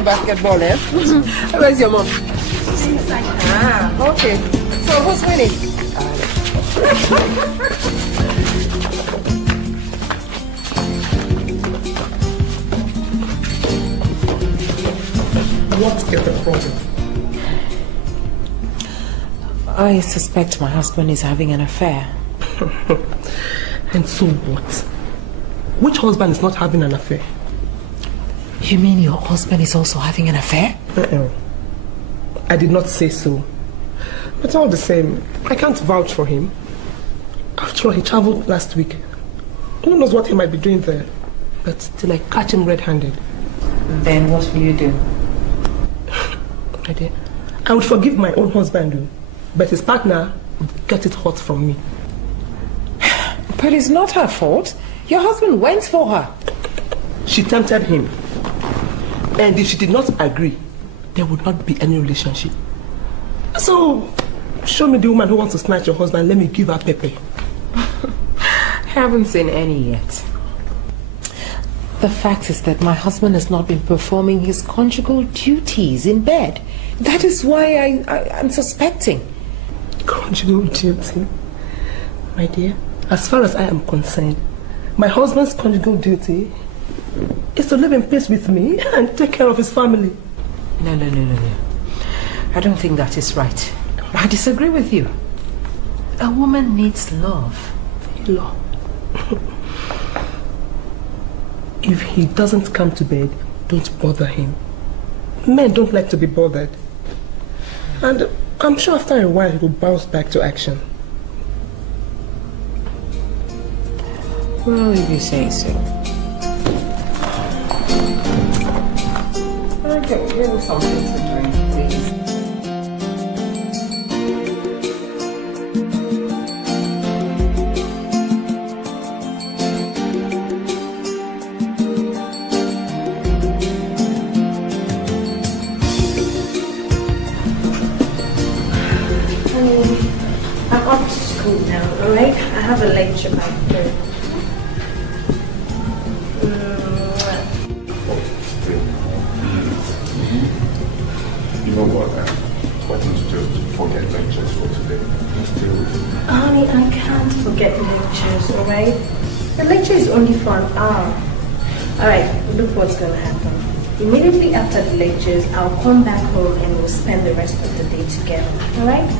playing basketball, eh? Where's your mom? Ah, okay. So who's winning? What is the problem? I suspect my husband is having an affair. And so what? Which husband is not having an affair? You mean your husband is also having an affair? I did not say so. But all the same, I can't vouch for him. After all, he traveled last week. Who knows what he might be doing there? But till I catch him red-handed. Then what will you do? My dear, I would forgive my own husband, but his partner would get it hot from me. But it's not her fault. Your husband went for her. She tempted him. And if she did not agree, there would not be any relationship. So, show me the woman who wants to snatch your husband. Let me give her Pepe. I haven't seen any yet. The fact is that my husband has not been performing his conjugal duties in bed. That is why I'm suspecting. Conjugal duty? My dear, as far as I am concerned, my husband's conjugal duty is to live in peace with me and take care of his family. No. I don't think that is right. I disagree with you. A woman needs love. Love. If he doesn't come to bed, don't bother him. Men don't like to be bothered. And I'm sure after a while he will bounce back to action. Well, if you say so. Okay, give me something to drink, please. I'm off to school now, alright? I have a lecture by 3. You know what? Why don't you just forget lectures for today? Just stay with me. Honey, I can't forget lectures, alright? The lecture is only for an hour. Alright, look what's gonna happen. Immediately after the lectures, I'll come back home and we'll spend the rest of the day together, alright?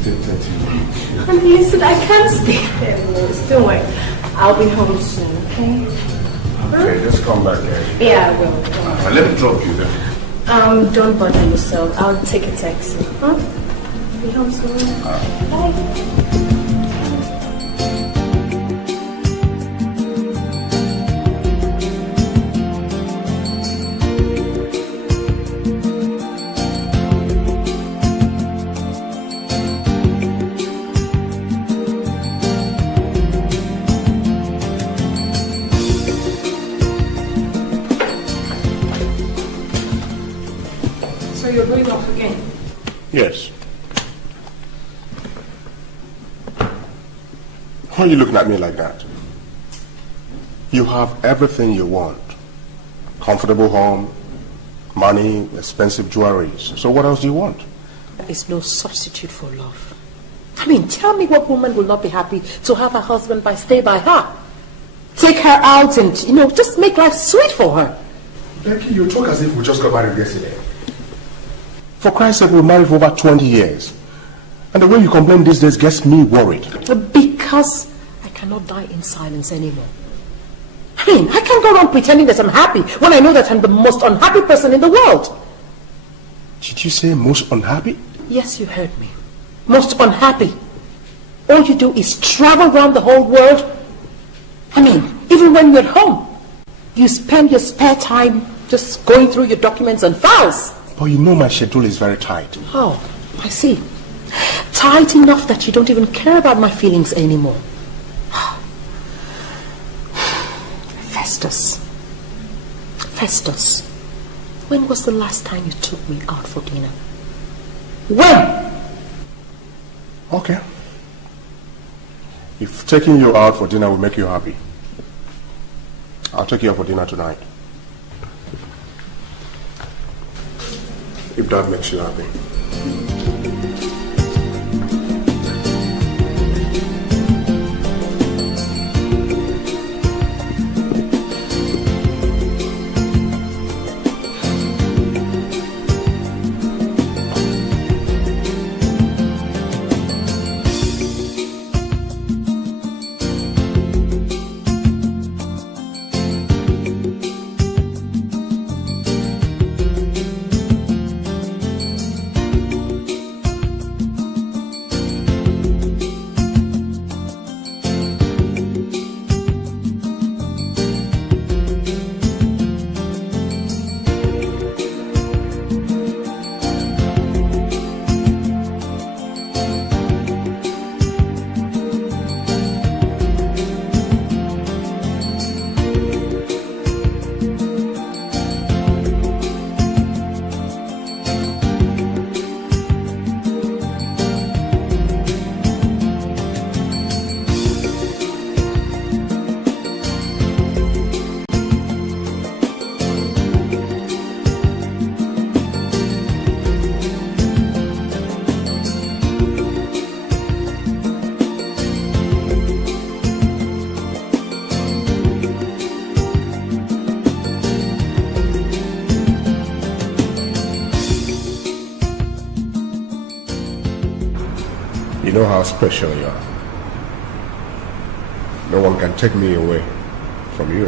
Stay 30 minutes. Honey, listen, I can't stay there. Don't worry. I'll be home soon, okay? Okay, just come back here. Yeah, I will. Let me drop you then. Don't bother yourself. I'll take a taxi. Huh? Be home soon. Bye. Yes. Why are you looking at me like that? You have everything you want. Comfortable home, money, expensive jewelries. So what else do you want? There is no substitute for love. I mean, tell me what woman will not be happy to have her husband stay by her. Take her out and, just make life sweet for her. Becky, you talk as if we just got married yesterday. For Christ's sake, we're married for over 20 years. And the way you complain these days gets me worried. Because I cannot die in silence anymore. I mean, I can't go around pretending that I'm happy when I know that I'm the most unhappy person in the world. Did you say most unhappy? Yes, you heard me. Most unhappy. All you do is travel around the whole world. I mean, even when you're at home, you spend your spare time just going through your documents and files. But you know my schedule is very tight. Oh, I see. Tight enough that you don't even care about my feelings anymore. Festus. Festus. When was the last time you took me out for dinner? When? Okay. If taking you out for dinner will make you happy, I'll take you out for dinner tonight. If that makes you happy. You know how special you are. No one can take me away from you.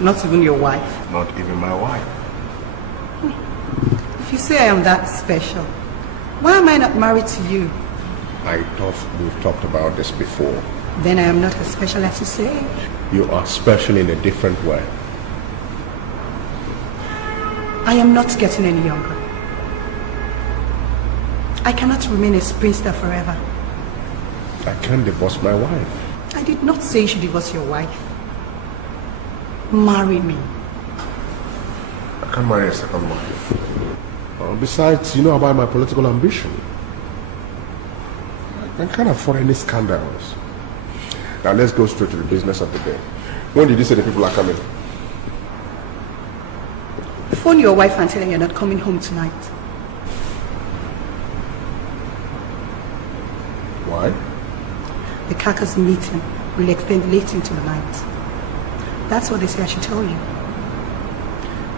Not even your wife? Not even my wife. If you say I am that special, why am I not married to you? I thought we've talked about this before. Then I am not as special as you say. You are special in a different way. I am not getting any younger. I cannot remain a spinster forever. I can't divorce my wife. I did not say you should divorce your wife. Marry me. I can't marry a second wife. Besides, you know about my political ambition. I can't afford any scandals. Now let's go straight to the business of the day. When did you say the people are coming? Phone your wife and tell her you're not coming home tonight. Why? The caucus meeting will extend late into the night. That's what they say I should tell you.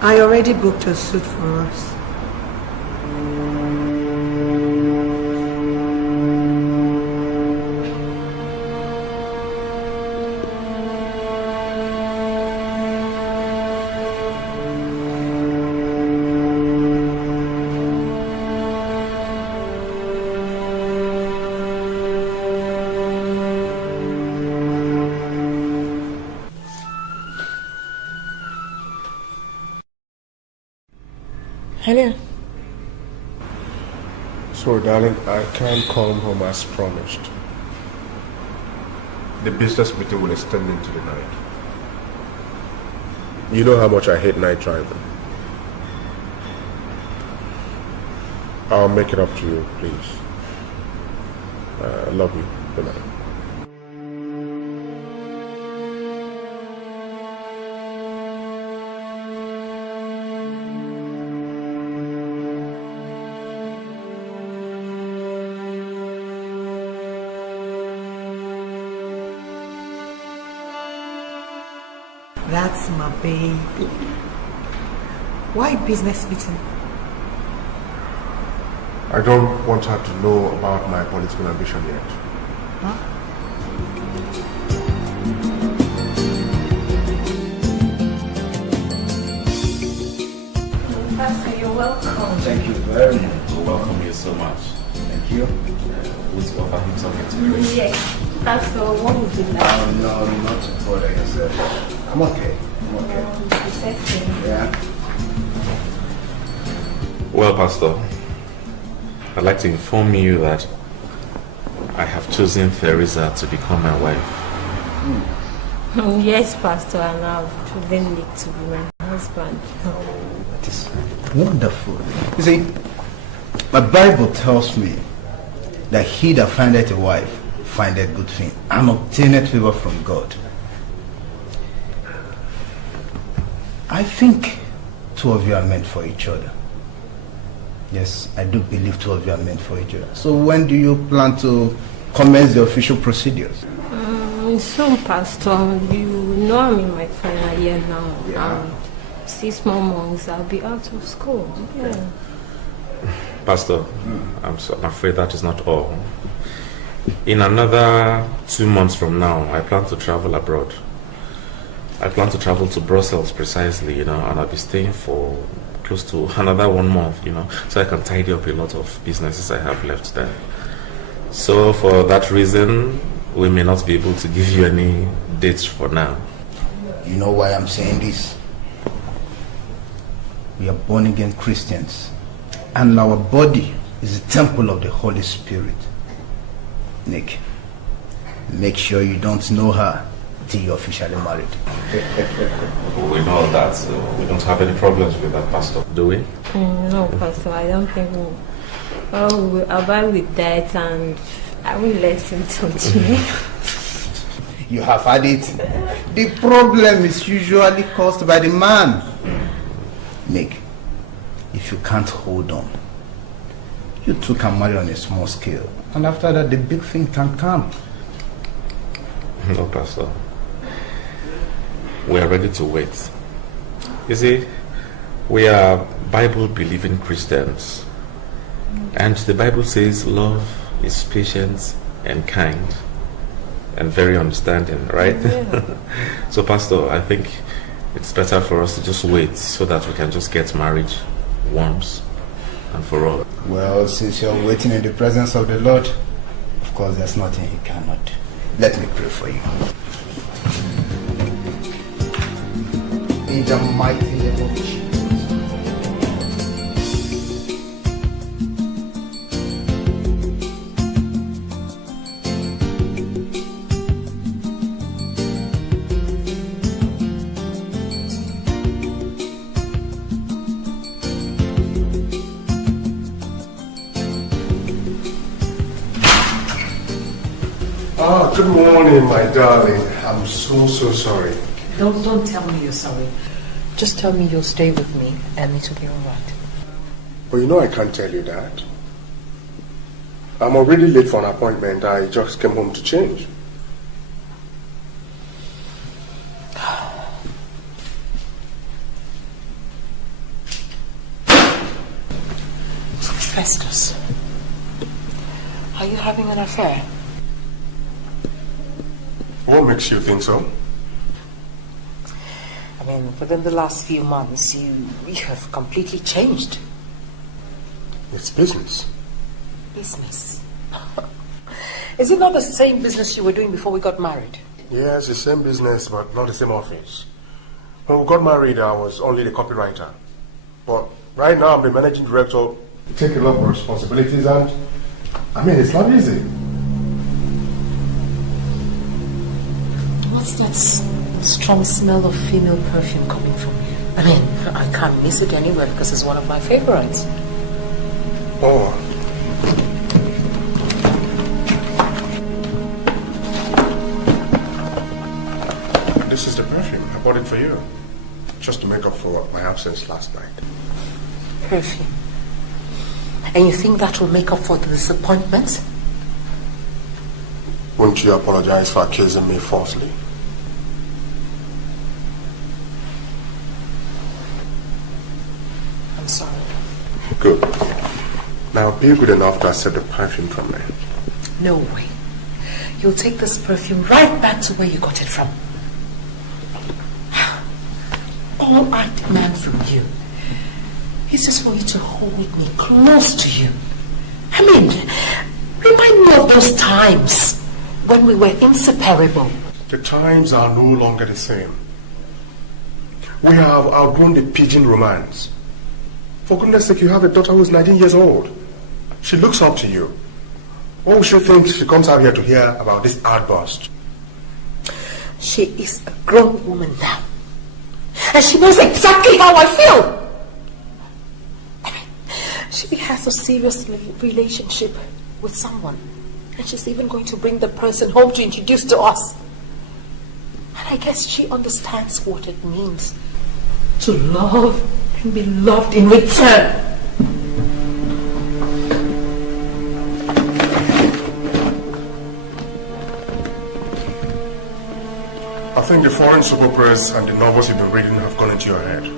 I already booked a suit for us. Hello. So, darling, I can't come home as promised. The business meeting will extend into the night. You know how much I hate night driving. I'll make it up to you, please. I love you. Good night. That's my baby. Why business meeting? I don't want her to know about my political ambition yet. Huh? Pastor, you're welcome. Thank you very much. We welcome you so much. Thank you. Let's offer him something to drink. Yes. Pastor, what would you like? No, not to bother yourself. I'm okay. I'm okay. Yeah. Well, Pastor, I'd like to inform you that I have chosen Theresa to become my wife. Yes, Pastor, and I've chosen Nick to be my husband. That is wonderful. You see, my Bible tells me that he that findeth a wife findeth good thing and obtaineth favor from God. I think two of you are meant for each other. Yes, I do believe two of you are meant for each other. So when do you plan to commence the official procedures? Soon, Pastor. You know I'm in my final year now. Yeah. 6 more months, I'll be out of school. Yeah. Pastor, I'm afraid that is not all. In another 2 months from now, I plan to travel abroad. I plan to travel to Brussels precisely, and I'll be staying for close to another 1 month, so I can tidy up a lot of businesses I have left there. So for that reason, we may not be able to give you any dates for now. You know why I'm saying this? We are born again Christians, and our body is the temple of the Holy Spirit. Nick, make sure you don't know her till you're officially married. We know that, so we don't have any problems with that, Pastor, do we? No, Pastor, I don't think we... Oh, we'll abide with that, and I will listen to you. You have had it. The problem is usually caused by the man. Nick, if you can't hold on, you two can marry on a small scale. And after that, the big thing can come. No, Pastor. We are ready to wait. You see, we are Bible-believing Christians. And the Bible says love is patient and kind and very understanding, right? Yeah. So, Pastor, I think it's better for us to just wait so that we can just get married once and for all. Well, since you're waiting in the presence of the Lord, of course there's nothing He cannot do. Let me pray for you. In the mighty name of Jesus. Good morning, my darling. I'm so sorry. Don't tell me you're sorry. Just tell me you'll stay with me and it'll be all right. But you know I can't tell you that. I'm already late for an appointment. I just came home to change. Festus, are you having an affair? What makes you think so? I mean, within the last few months, you have completely changed. It's business. Business? Is it not the same business you were doing before we got married? Yes, the same business, but not the same office. When we got married, I was only the copywriter. But right now, I'm the managing director. Take a lot of responsibilities, and I mean, it's not easy. What's that strong smell of female perfume coming from you? I mean, I can't miss it anywhere because it's one of my favorites. Oh. This is the perfume. I bought it for you. Just to make up for my absence last night. Perfume? And you think that will make up for the disappointment? Won't you apologize for accusing me falsely? I'm sorry. Good. Now be good enough to accept the perfume from me. No way. You'll take this perfume right back to where you got it from. All I demand from you is just for you to hold me close to you. I mean, remind me of those times when we were inseparable. The times are no longer the same. We have outgrown the pigeon romance. For goodness sake, you have a daughter who is 19 years old. She looks up to you. What would she think if she comes out here to hear about this outburst? She is a grown woman now. And she knows exactly how I feel. I mean, she has a serious relationship with someone. And she's even going to bring the person home to introduce to us. And I guess she understands what it means to love and be loved in return. think the foreign soap operas and the novels you've been reading have gone into your head.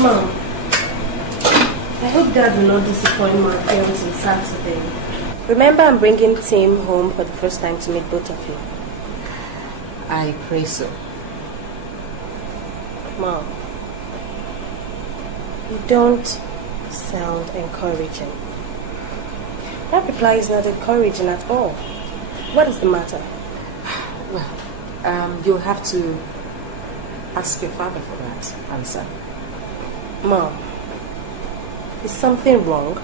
Mom, I hope Dad will not disappoint my parents on Saturday. Remember, I'm bringing Tim home for the first time to meet both of you. I pray so. Mom, you don't sound encouraging. That reply is not encouraging at all. What is the matter? Well, you'll have to ask your father for that answer. Mom, is something wrong?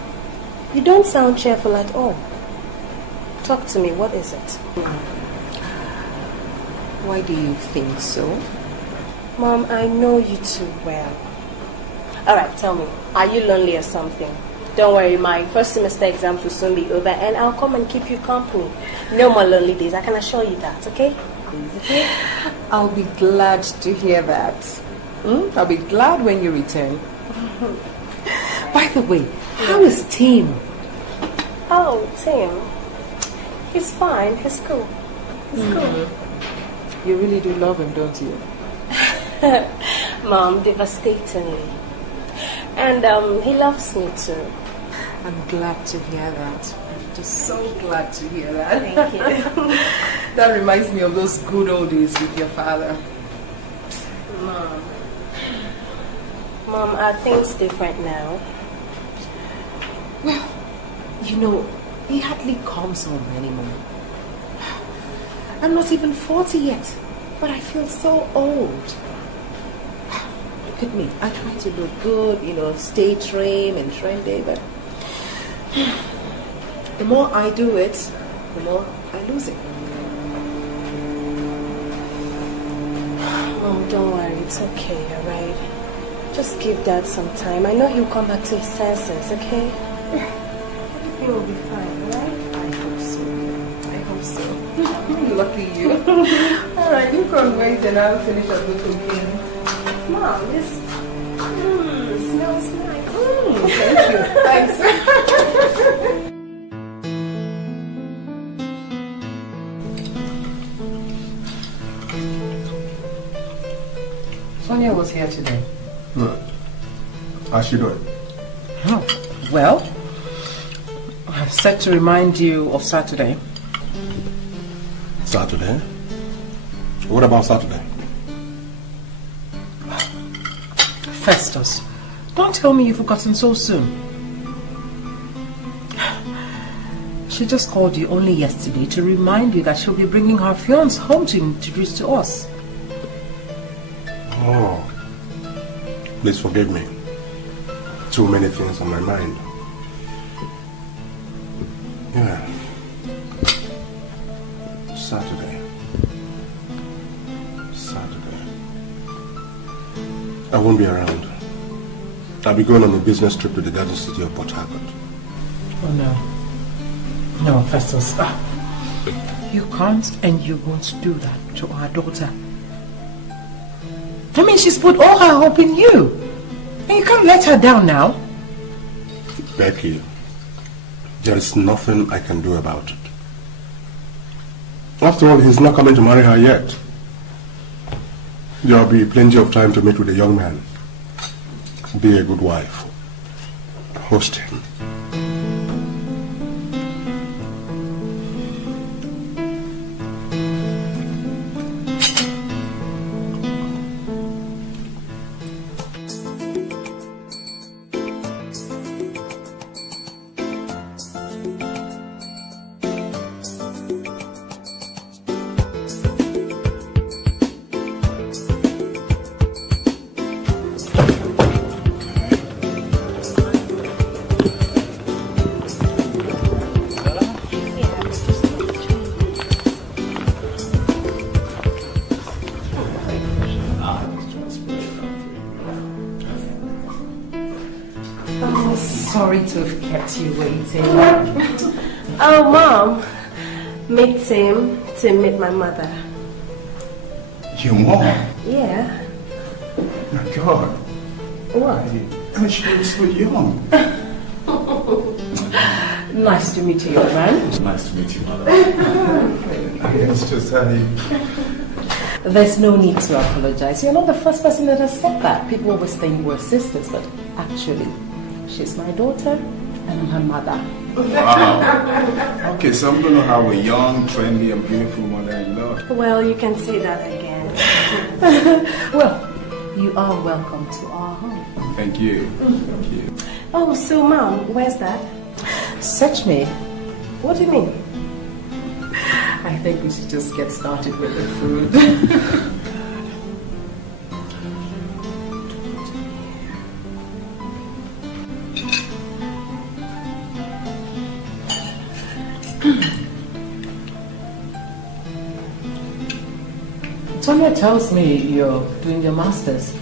You don't sound cheerful at all. Talk to me, what is it? Why do you think so? Mom, I know you too well. Alright, tell me, are you lonely or something? Don't worry, my first semester exams will soon be over and I'll come and keep you company. No more lonely days, I can assure you that, okay? I'll be glad to hear that. I'll be glad when you return. By the way, how is Tim? Oh, Tim. He's fine, he's cool. He's cool. You really do love him, don't you? Mom, devastatingly. And he loves me too. I'm glad to hear that. I'm just so glad to hear that. Thank you. That reminds me of those good old days with your father. Mom, are things different now? Well, you know, he hardly comes home anymore. I'm not even 40 yet, but I feel so old. Look at me. I try to look good, you know, stay trim and trendy, but the more I do it, the more I lose it. Mom, don't worry, it's okay, alright? Just give Dad some time. I know he'll come back to his senses, okay? Everything will be fine, alright? I hope so. I hope so. Lucky you. Alright, you can wait and I'll finish up the cooking. Mom, this smells nice. Thank you. Thanks. Sonia was here today. How's she doing? Oh, well, I said to remind you of Saturday. Saturday? What about Saturday? Festus, don't tell me you've forgotten so soon. She just called you only yesterday to remind you that she'll be bringing her fiance home to introduce to us. Oh, please forgive me. Too many things on my mind. Yeah. Saturday. I won't be around. I'll be going on a business trip to the garden city of Port Harcourt. Oh no. No, Festus. You can't and you won't do that to our daughter. I mean, she's put all her hope in you. And you can't let her down now. Becky, there is nothing I can do about it. After all, he's not coming to marry her yet. There'll be plenty of time to meet with the young man. Be a good wife. Host him. Sorry to have kept you waiting. Oh, Mom. Meet Tim to meet my mother. Your mom? Yeah. My God. What? And she looks so young. Nice to meet you, young man. It's nice to meet you, mother. It's just There's no need to apologize. You're not the first person that has said that. People always think we're sisters, but actually, she's my daughter and I'm her mother. Wow. Okay, so I'm going to have a young, trendy, and beautiful mother-in-law. Well, you can say that again. Well, you are welcome to our home. Thank you. Thank you. Oh, so Mom, where's that? Search me. What do you mean? I think we should just get started with the food. Sonia tells me you're doing your master's.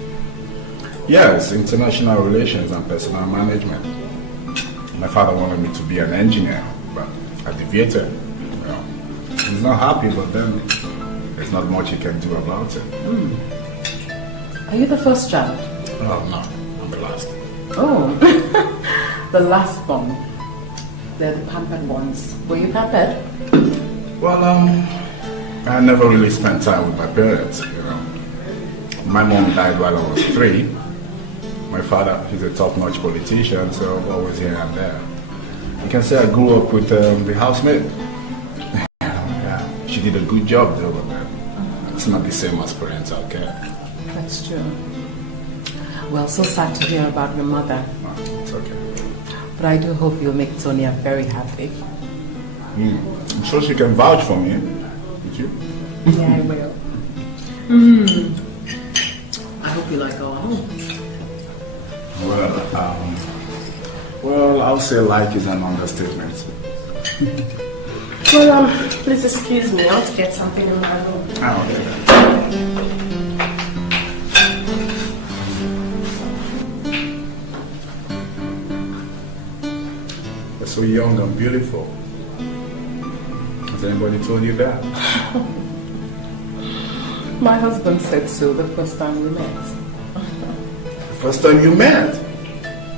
Yes, international relations and personal management. My father wanted me to be an engineer, but I deviated. Well, he's not happy, but then there's not much he can do about it. Are you the first child? Oh, no, I'm the last. Oh, the last one. They're the pampered ones. Were you pampered? Well, I never really spent time with my parents, you know. My mom died while I was 3. My father, he's a top-notch politician, so always here and there. You can say I grew up with the housemaid. Yeah, she did a good job though, but it's not the same as parental care. That's true. Well, so sad to hear about your mother. No, it's okay. But I do hope you'll make Sonia very happy. I'm sure she can vouch for me. Would you? Yeah, I will. I hope you like our home. Well, I'll say like is an understatement. Well, please excuse me. I want to get something in my room. Oh, okay. You're so young and beautiful. Has anybody told you that? My husband said so the first time we met. The first time you met?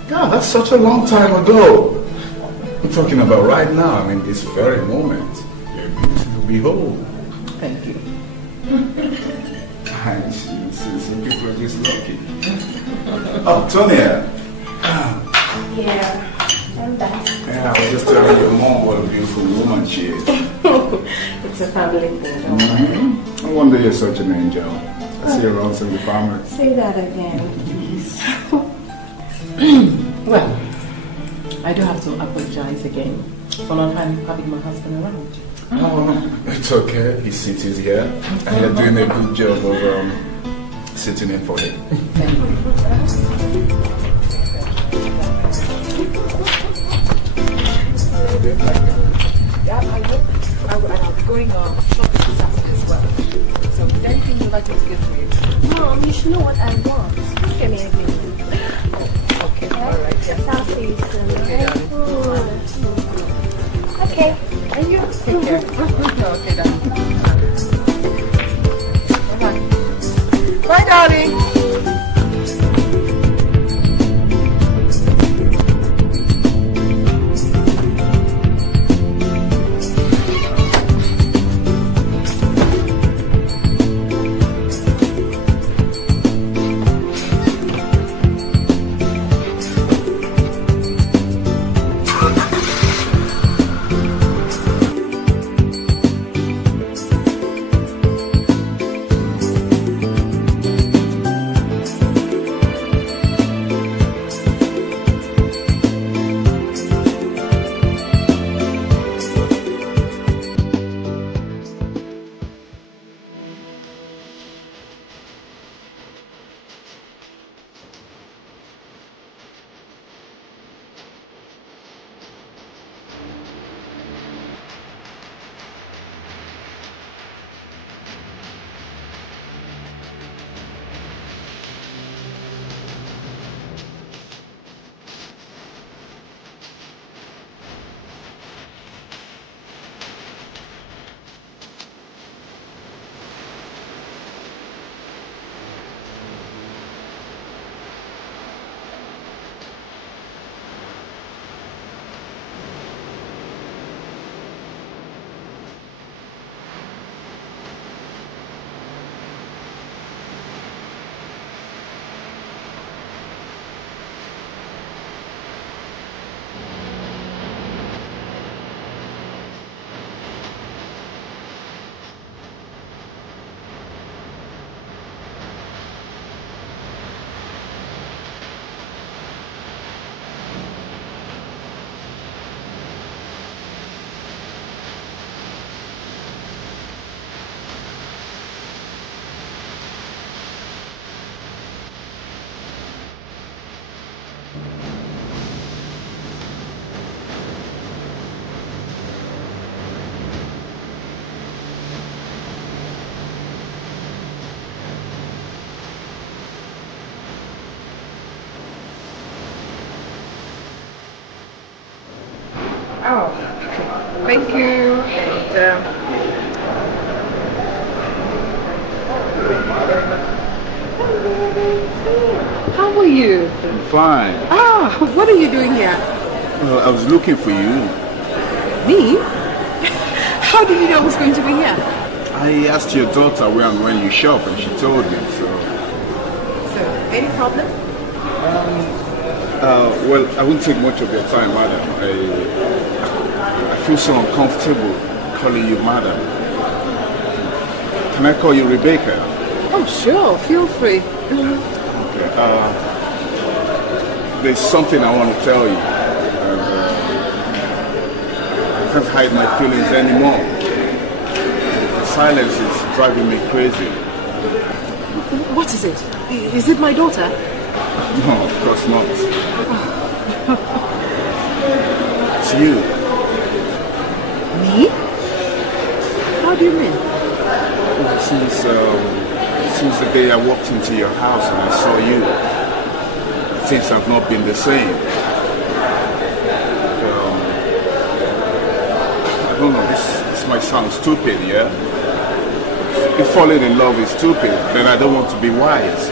God, that's such a long time ago. I'm talking about right now, I mean this very moment. You're beautiful to behold. Thank you. I see, some people are just lucky. Oh, Sonia. Yeah, I'm back. Yeah, I was just telling your mom what a beautiful woman she is. It's a family thing, don't worry. No wonder you're such an angel. I see you around some of the family. Say that again, please. Well, I do have to apologize again for not having my husband around. Oh, it's okay. He sits here, and you're doing a good job of sitting in for him. Thank you. Yeah, I'm going shopping this afternoon as well. So, is there anything you'd like me to get for you? Mom, you should know what I want. Give me a gift. Okay, all right. Yeah. I'll see you soon. Okay, darling. Okay. And you take care. Okay, darling. Bye-bye. Bye, darling. Oh, thank you. And, how are you? Fine. Ah, what are you doing here? Well, I was looking for you. Me? How did you know I was going to be here? I asked your daughter where and when you shop, and she told me, so... So, any problem? Well, I won't take much of your time, madam. I feel so uncomfortable calling you madam. Can I call you Rebecca? Oh, sure. Feel free. Okay. There's something I want to tell you. I can't hide my feelings anymore. Silence is driving me crazy. What is it? Is it my daughter? No, of course not. It's you. Me? How do you mean? Since the day I walked into your house and I saw you, things have not been the same. I don't know, this might sound stupid, yeah? If falling in love is stupid, then I don't want to be wise.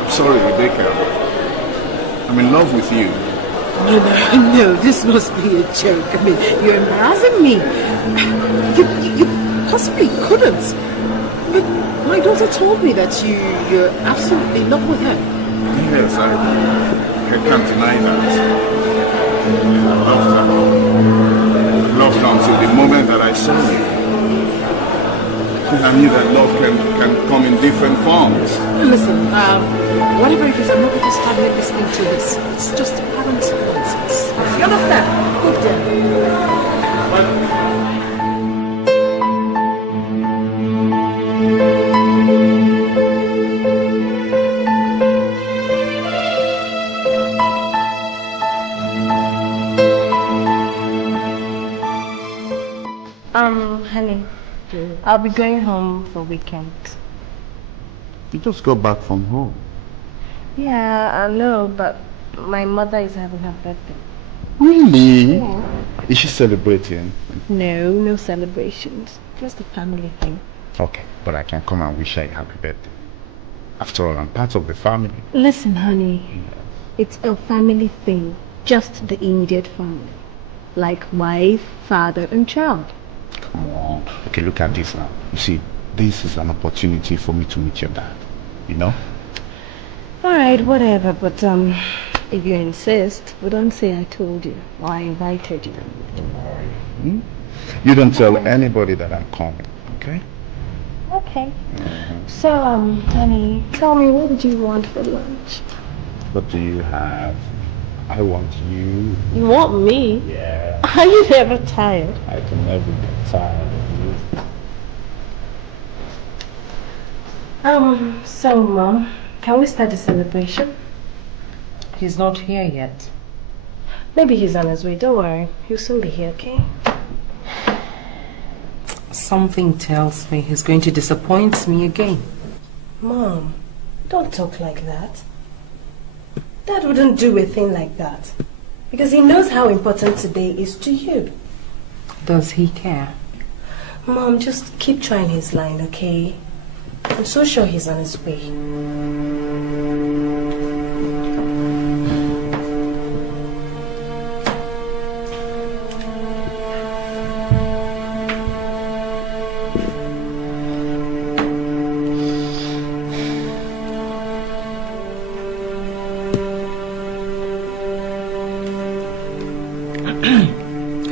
I'm sorry, Rebecca. I'm in love with you. No, this must be a joke. I mean, you're embarrassing me. You possibly couldn't. But my daughter told me that you're absolutely in love with her. Yes, I can't deny that. I loved her. I loved her until the moment that I saw you. I knew that love can come in different forms. Listen, whatever it is, I'm not going to stand here listening to this. It's just apparent nonsense. You understand? Good day. Honey, I'll be going home for weekend. You just got back from home. Yeah, I know, but my mother is having her birthday. Really? Yeah. Is she celebrating? No celebrations. Just a family thing. Okay, but I can come and wish her a happy birthday. After all, I'm part of the family. Listen, honey, it's a family thing. Just the immediate family. Like wife, father, and child. Come on. Okay, look at this now. You see, this is an opportunity for me to meet your dad. You know? Alright, whatever, but if you insist, but don't say I told you or I invited you. You don't tell anybody that I'm coming, okay? Okay. So, honey, tell me, what did you want for lunch? What do you have? I want you. You want me? Yeah. Are you never tired? I can never get tired of you. So, Mom, can we start the celebration? He's not here yet. Maybe he's on his way. Don't worry. He'll soon be here, okay? Something tells me he's going to disappoint me again. Mom, don't talk like that. Dad wouldn't do a thing like that. Because he knows how important today is to you. Does he care? Mom, just keep trying his line, okay? I'm so sure he's on his way.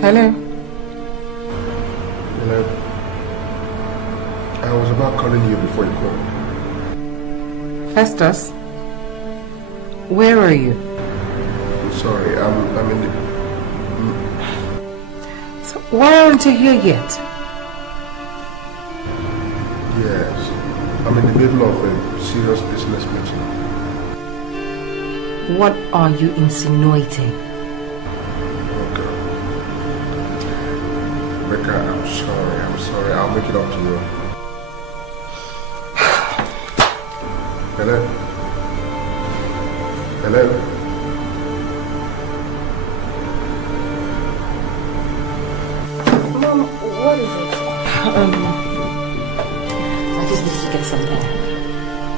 Hello? Hello. I was about calling you before you called. Festus? Where are you? I'm sorry, I'm in the... So why aren't you here yet? Yes. I'm in the middle of a serious business meeting. What are you insinuating? Becca, I'm sorry. I'll make it up to you. Hello? Hello? What is it? I just need to get some more.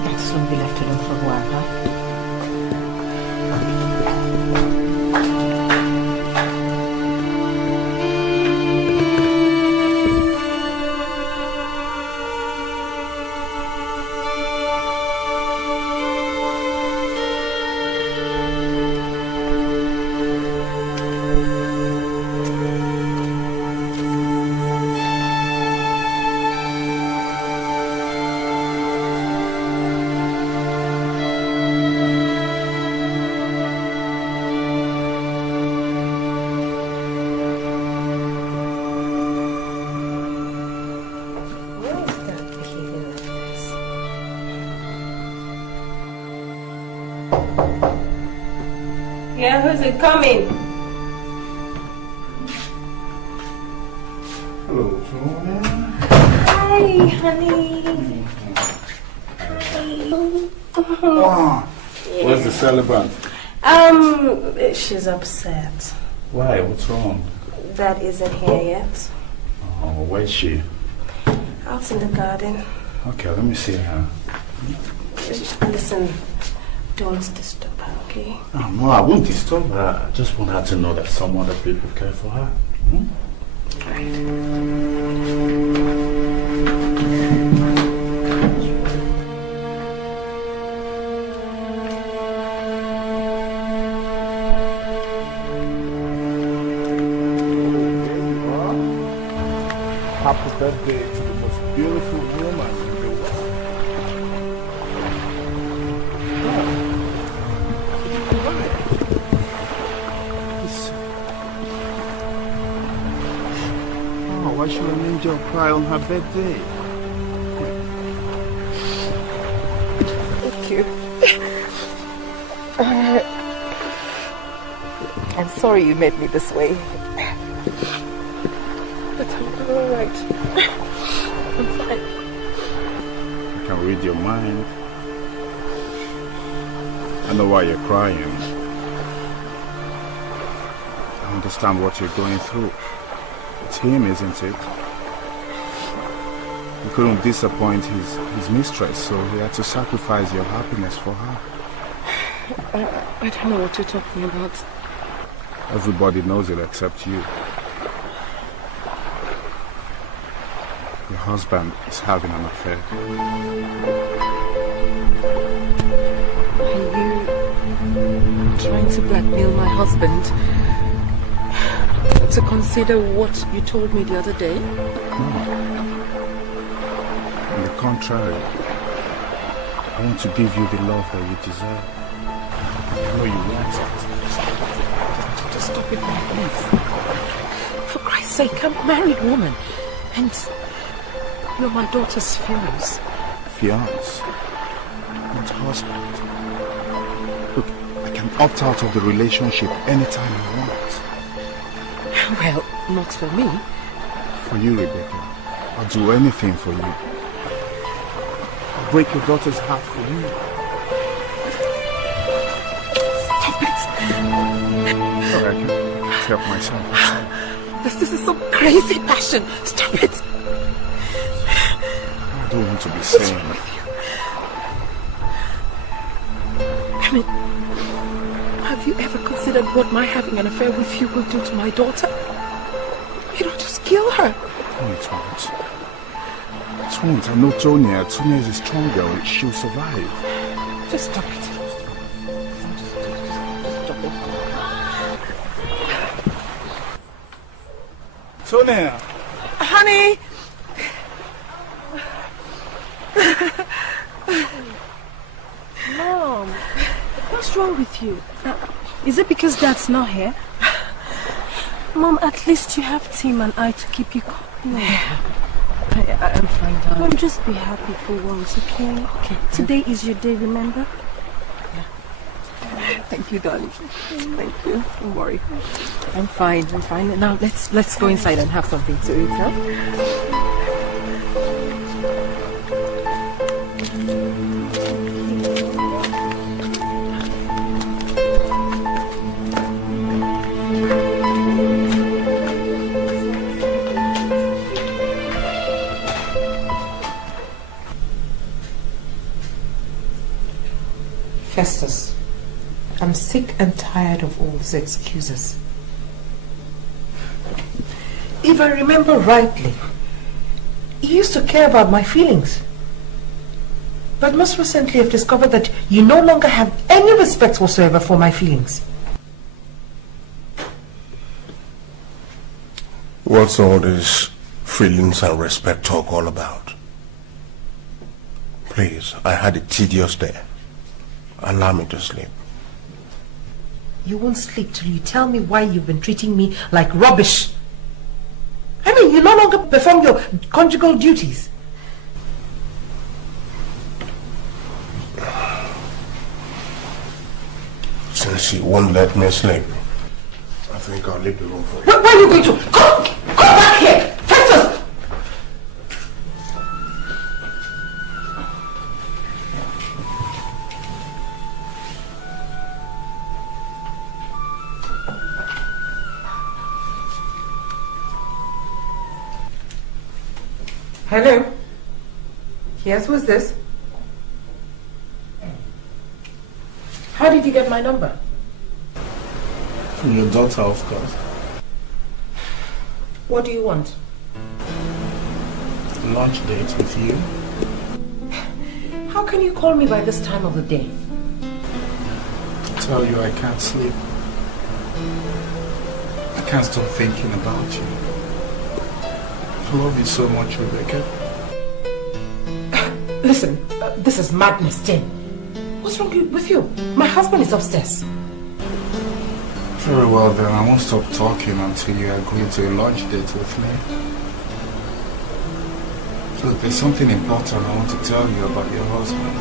That's when we left alone for a while, huh? Yeah, who's it coming? Hello, Sonia. Hi, honey. Wow. Where's the celebrant? She's upset. Why? What's wrong? Dad isn't here yet. Oh, where's she? Out in the garden. Okay, let me see her. Listen, don't disturb her, okay? Oh, no, I won't disturb her. I just want her to know that some other people care for her. Happy birthday to the most beautiful woman in the world. Oh, why should an angel cry on her birthday? Thank you. I'm sorry you made me this way. But I'm all right. I'm fine. I can read your mind. I know why you're crying. I understand what you're going through. It's him, isn't it? He couldn't disappoint his mistress, so he had to sacrifice your happiness for her. I don't know what you're talking about. Everybody knows it except you. Your husband is having an affair. Are you trying to blackmail my husband to consider what you told me the other day? No. On the contrary, I want to give you the love that you deserve. I know you want it. Just stop it now, please. For Christ's sake, I'm a married woman. And you're my daughter's fiance. Fiance? Not husband. Look, I can opt out of the relationship anytime I want. Well, not for me. For you, Rebecca. I'll do anything for you. I'll break your daughter's heart for you. Stop it! Sorry, I can't help myself. This is some crazy passion. Stop it! I don't want to be sane. I mean, have you ever considered what my having an affair with you will do to my daughter? It'll just kill her. No, it won't. It won't. I know Sonia. Sonia is a strong girl. She'll survive. Just stop it. Just stop it. Sonia! Honey! Mom, what's wrong with you? Is it because Dad's not here? Mom, at least you have Tim and I to keep you company. I'm fine, darling. Mom, just be happy for once, okay? Okay. Today is your day, remember? Thank you, darling. Thank you. Don't worry. I'm fine. Now let's go inside and have something to eat, huh? Festus, I'm sick and tired of all these excuses. If I remember rightly, you used to care about my feelings. But most recently I've discovered that you no longer have any respect whatsoever for my feelings. What's all this feelings and respect talk all about? Please, I had a tedious day. Allow me to sleep. You won't sleep till you tell me why you've been treating me like rubbish. I mean, you no longer perform your conjugal duties. Since you won't let me sleep, I think I'll leave the room for you. Where are you going to? Come back here! Festus! Hello? Yes, who's this? How did you get my number? From your daughter, of course. What do you want? Lunch date with you. How can you call me by this time of the day? I tell you I can't sleep. I can't stop thinking about you. I love you so much, Rebecca. Listen, this is madness, Jane. What's wrong with you? My husband is upstairs. Very well then, I won't stop talking until you agree to a lunch date with me. Look, there's something important I want to tell you about your husband.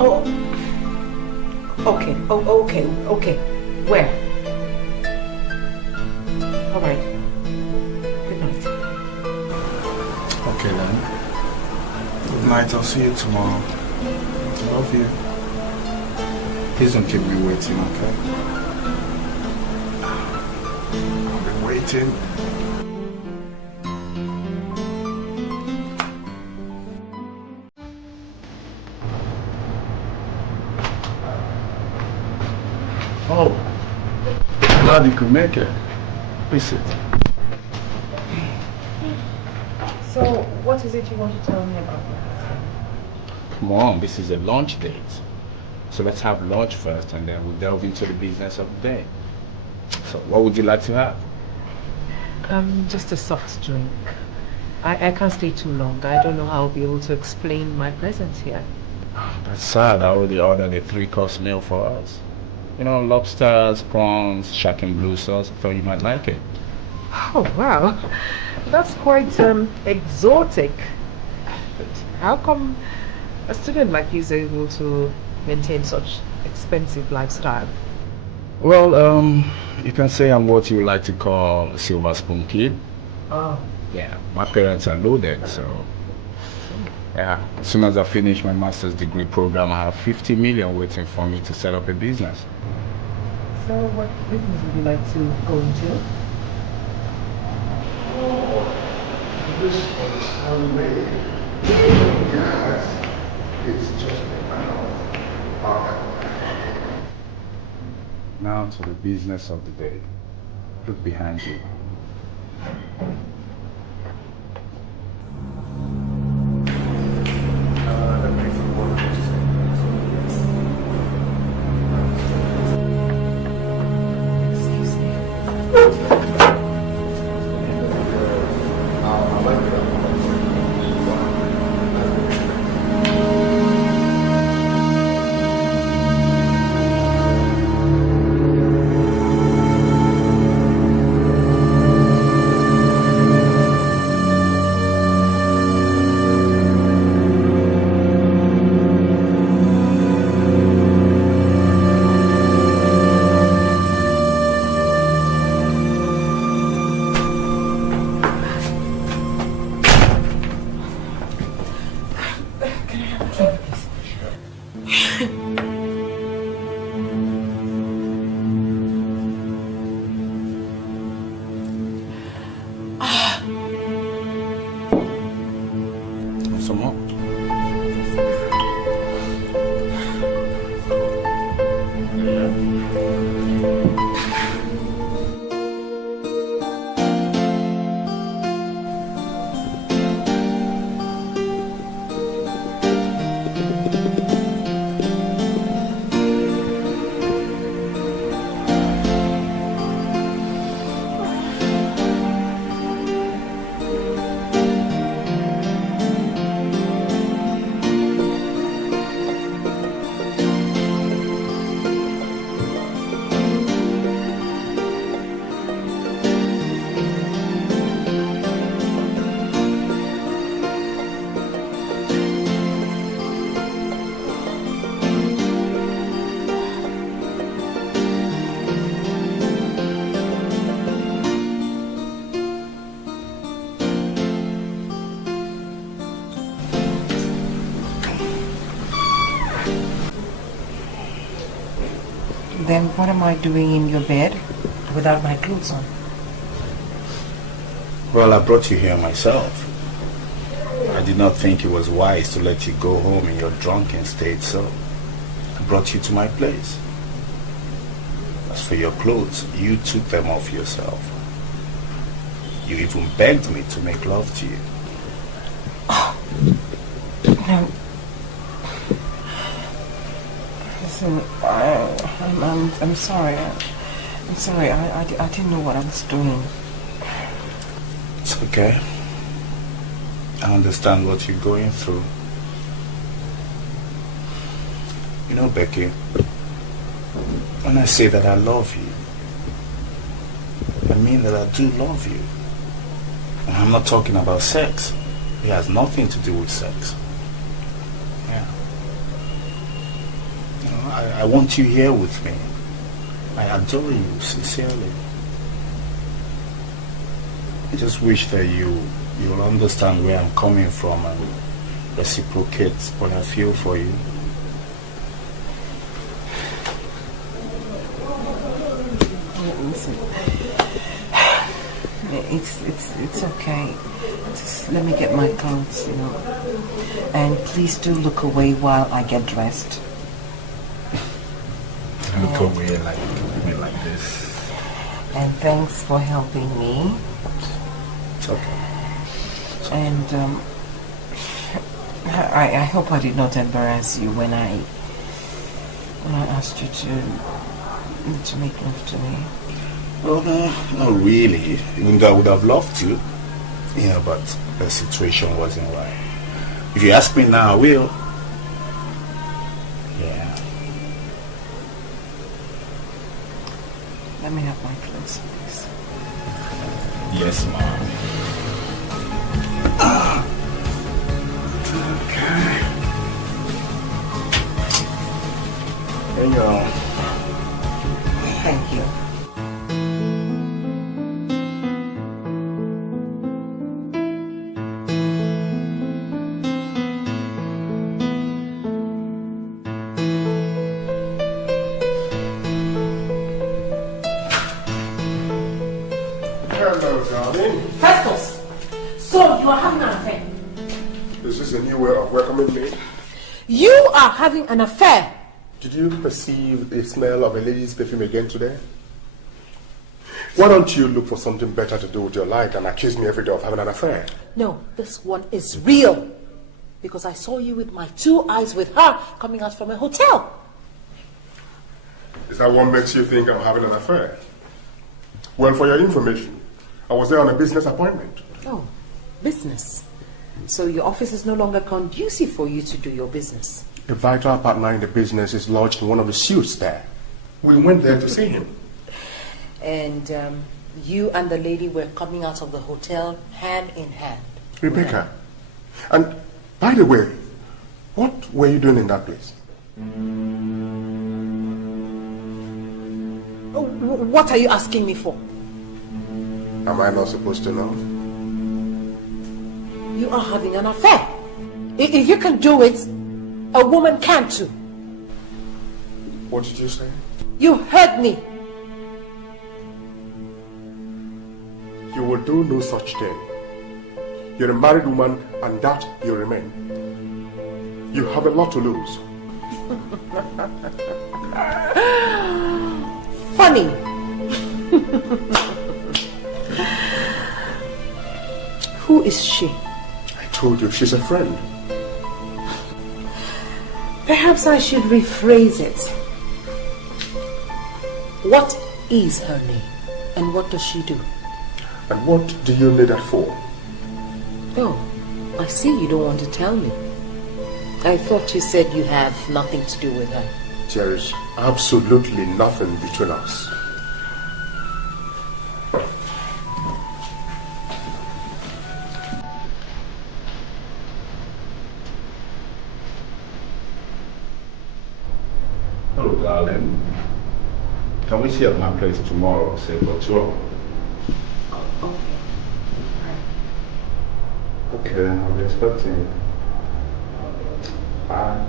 Oh, okay, okay. Where? All right. Good night. Okay then. Good night, I'll see you tomorrow. I love you. Please don't keep me waiting, okay? I've been waiting. Oh, glad you could make it. Please sit. So, what is it you want to tell me about? Come on, this is a lunch date. So let's have lunch first and then we'll delve into the business of the day. So what would you like to have? Just a soft drink. I can't stay too long. I don't know how I'll be able to explain my presence here. That's sad. I already ordered a 3-course meal for us. You know, lobsters, prawns, shark and blue sauce. I thought you might like it. Oh, wow. That's quite exotic. But how come a student like you is able to maintain such expensive lifestyle? Well, you can say I'm what you like to call a silver spoon kid. Oh. Yeah, my parents are loaded, so yeah. As soon as I finish my master's degree program, I have 50 million waiting for me to set up a business. So what business would you like to go into? This is handmade. Yes, it's just a matter of power. Now to the business of the day. Look behind you. then what am I doing in your bed without my clothes on? Well, I brought you here myself. I did not think it was wise to let you go home in your drunken state, so I brought you to my place. As for your clothes, you took them off yourself. You even begged me to make love to you. Oh, no. Listen, I'm sorry. I'm sorry. I didn't know what I was doing. It's okay. I understand what you're going through. You know, Becky, when I say that I love you, I mean that I do love you. And I'm not talking about sex. It has nothing to do with sex. Yeah. You know, I want you here with me. I adore you sincerely. I just wish that you'll understand where I'm coming from and reciprocate what I feel for you. Listen, it's okay. Just let me get my clothes, you know. And please do look away while I get dressed. Look away like this. And thanks for helping me. It's okay. And I hope I did not embarrass you when I asked you to make love to me. Well, no, not really. Even though I would have loved to. Yeah, but the situation wasn't right. If you ask me now, I will. Yeah. Let me have my clothes, please. Yes, Mom. Okay. There you go. Thank you. Hello, darling. Festus, so you are having an affair. Is this a new way of welcoming me? You are having an affair. Did you perceive the smell of a lady's perfume again today? Why don't you look for something better to do with your life and accuse me every day of having an affair? No, this one is real. Because I saw you with my 2 eyes with her coming out from a hotel. Is that what makes you think I'm having an affair? Well, for your information, I was there on a business appointment. Oh, business. So your office is no longer conducive for you to do your business. A vital partner in the business is lodged in one of the suites there. We went there to see him. And you and the lady were coming out of the hotel hand in hand. Rebecca. And by the way, what were you doing in that place? What are you asking me for? Am I not supposed to know? You are having an affair. If you can do it, a woman can too. What did you say? You heard me. You will do no such thing. You're a married woman and that you remain. You have a lot to lose. Funny. Who is she? I told you she's a friend. Perhaps I should rephrase it. What is her name? And what does she do? And what do you need her for? Oh, I see you don't want to tell me. I thought you said you have nothing to do with her. There is absolutely nothing between us. Hello, darling. Can we see at my place tomorrow, say for 12? Okay, then I'll be expecting you. Bye.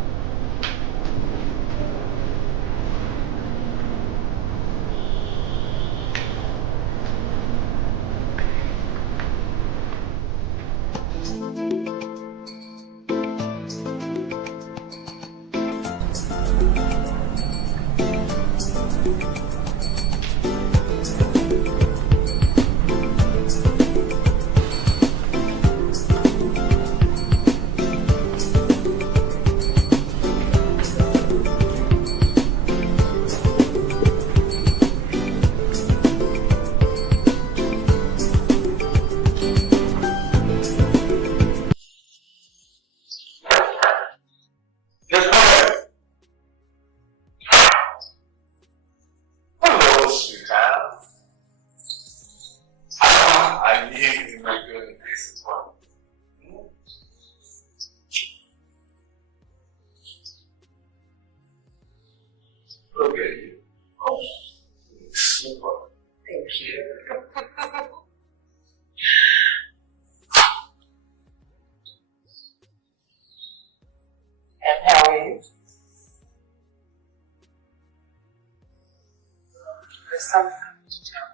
Super. Thank you. And how are you? There's something to tell.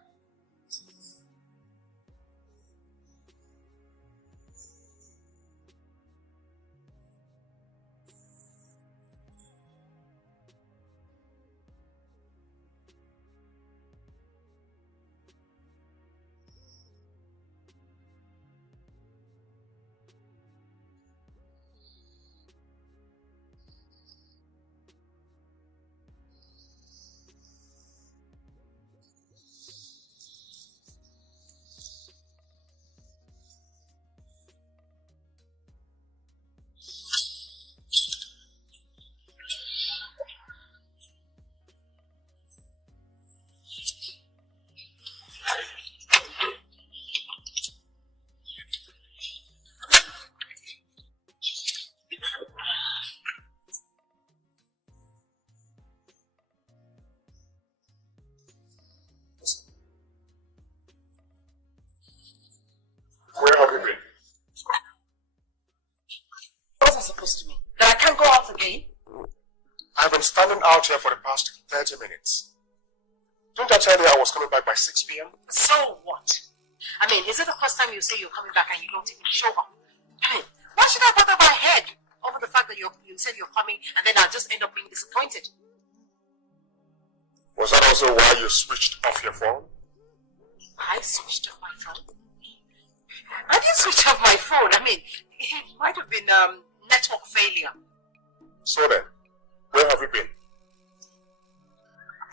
Where have you been? What's that supposed to mean? That I can't go out again? I've been standing out here for the past 30 minutes. Didn't I tell you I was coming back by 6 p.m.? So what? I mean, is it the first time you say you're coming back and you don't even show up? I mean, why should I bother my head over the fact that you said you're coming and then I'll just end up being disappointed? Was that also why you switched off your phone? I switched off my phone? I didn't switch off my phone. I mean, it might have been network failure. So then, where have you been?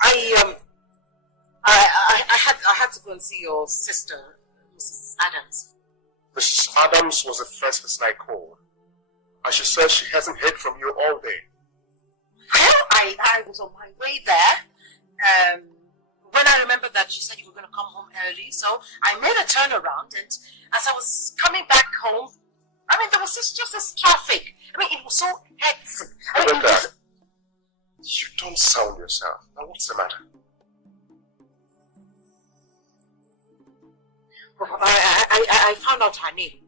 I had to go and see your sister, Mrs. Adams. Mrs. Adams was the first person I called. And she said she hasn't heard from you all day. Well, I was on my way there. When I remembered that you said you were going to come home early, so I made a turnaround, and as I was coming back home, I mean, there was just this traffic. I mean, it was so hectic. I mean, You don't sound yourself. Now, what's the matter? I found out her name.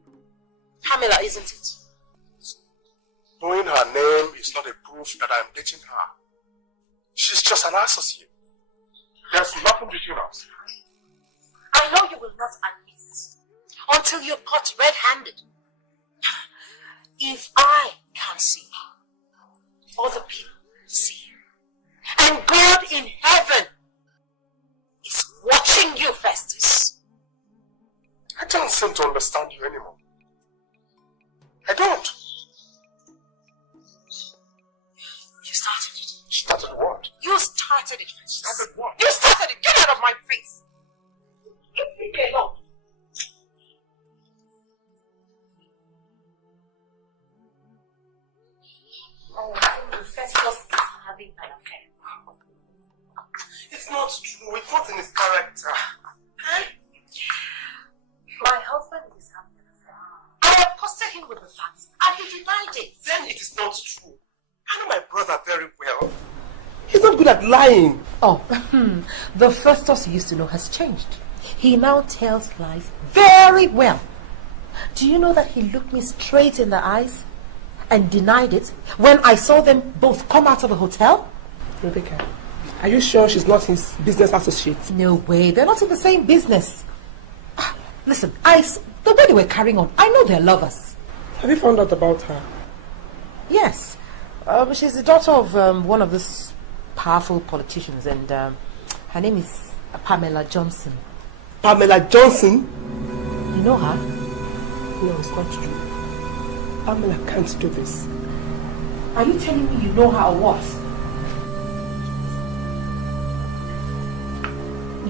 Pamela, isn't it? Knowing her name is not a proof that I'm dating her. She's just an associate. There's nothing between us. I know you will not admit it until you're caught red-handed. If I can't see you, other people see you. And God in heaven is watching you, Festus. I don't seem to understand you anymore. I don't. You started it. Started what? You started it, Festus. Started what? You started it. Get out of my face. Leave me alone. Oh, Festus is having an affair. It's not true. It's not in his character. Huh? My husband is having an affair. I accosted him with the facts, and he denied it. Then it is not true. I know my brother very well. He's not good at lying. Oh, the Festus you used to know has changed. He now tells lies very well. Do you know that he looked me straight in the eyes and denied it when I saw them both come out of the hotel? Rebecca, are you sure she's not his business associate? No way, they're not in the same business. Listen, the way they were carrying on, I know they're lovers. Have you found out about her? Yes. She's the daughter of one of these powerful politicians, and her name is Pamela Johnson. Pamela Johnson? You know her? No, it's not true. Pamela can't do this. Are you telling me you know her or what?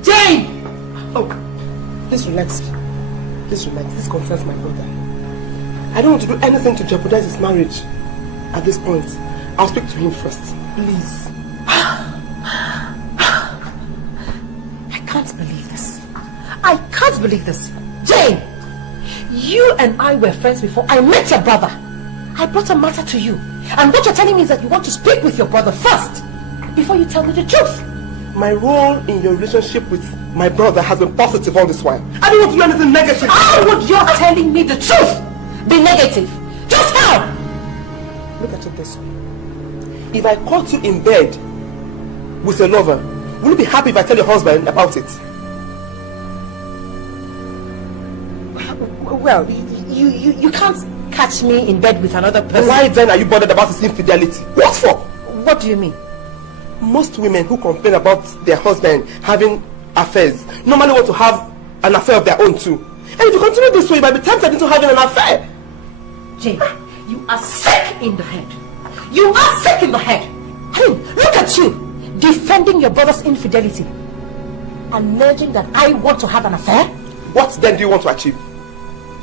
Jane! Oh, please relax. Please relax. This concerns my brother. I don't want to do anything to jeopardize his marriage at this point. I'll speak to him first. Please. I can't believe this. I can't believe this. Jane! You and I were friends before I met your brother. I brought a matter to you. And what you're telling me is that you want to speak with your brother first before you tell me the truth. My role in your relationship with my brother has been positive all this while. I don't want to do anything negative. How would your telling me the truth be negative? Just how? Look at it this way. If I caught you in bed with a lover, will you be happy if I tell your husband about it? Well, you can't catch me in bed with another person. Why then are you bothered about his infidelity? What for? What do you mean? Most women who complain about their husband having affairs normally want to have an affair of their own too. And if you continue this way, you might be tempted into having an affair. Jane, you are sick in the head. You are sick in the head. I mean, look at you, defending your brother's infidelity, alleging that I want to have an affair. What then do you want to achieve?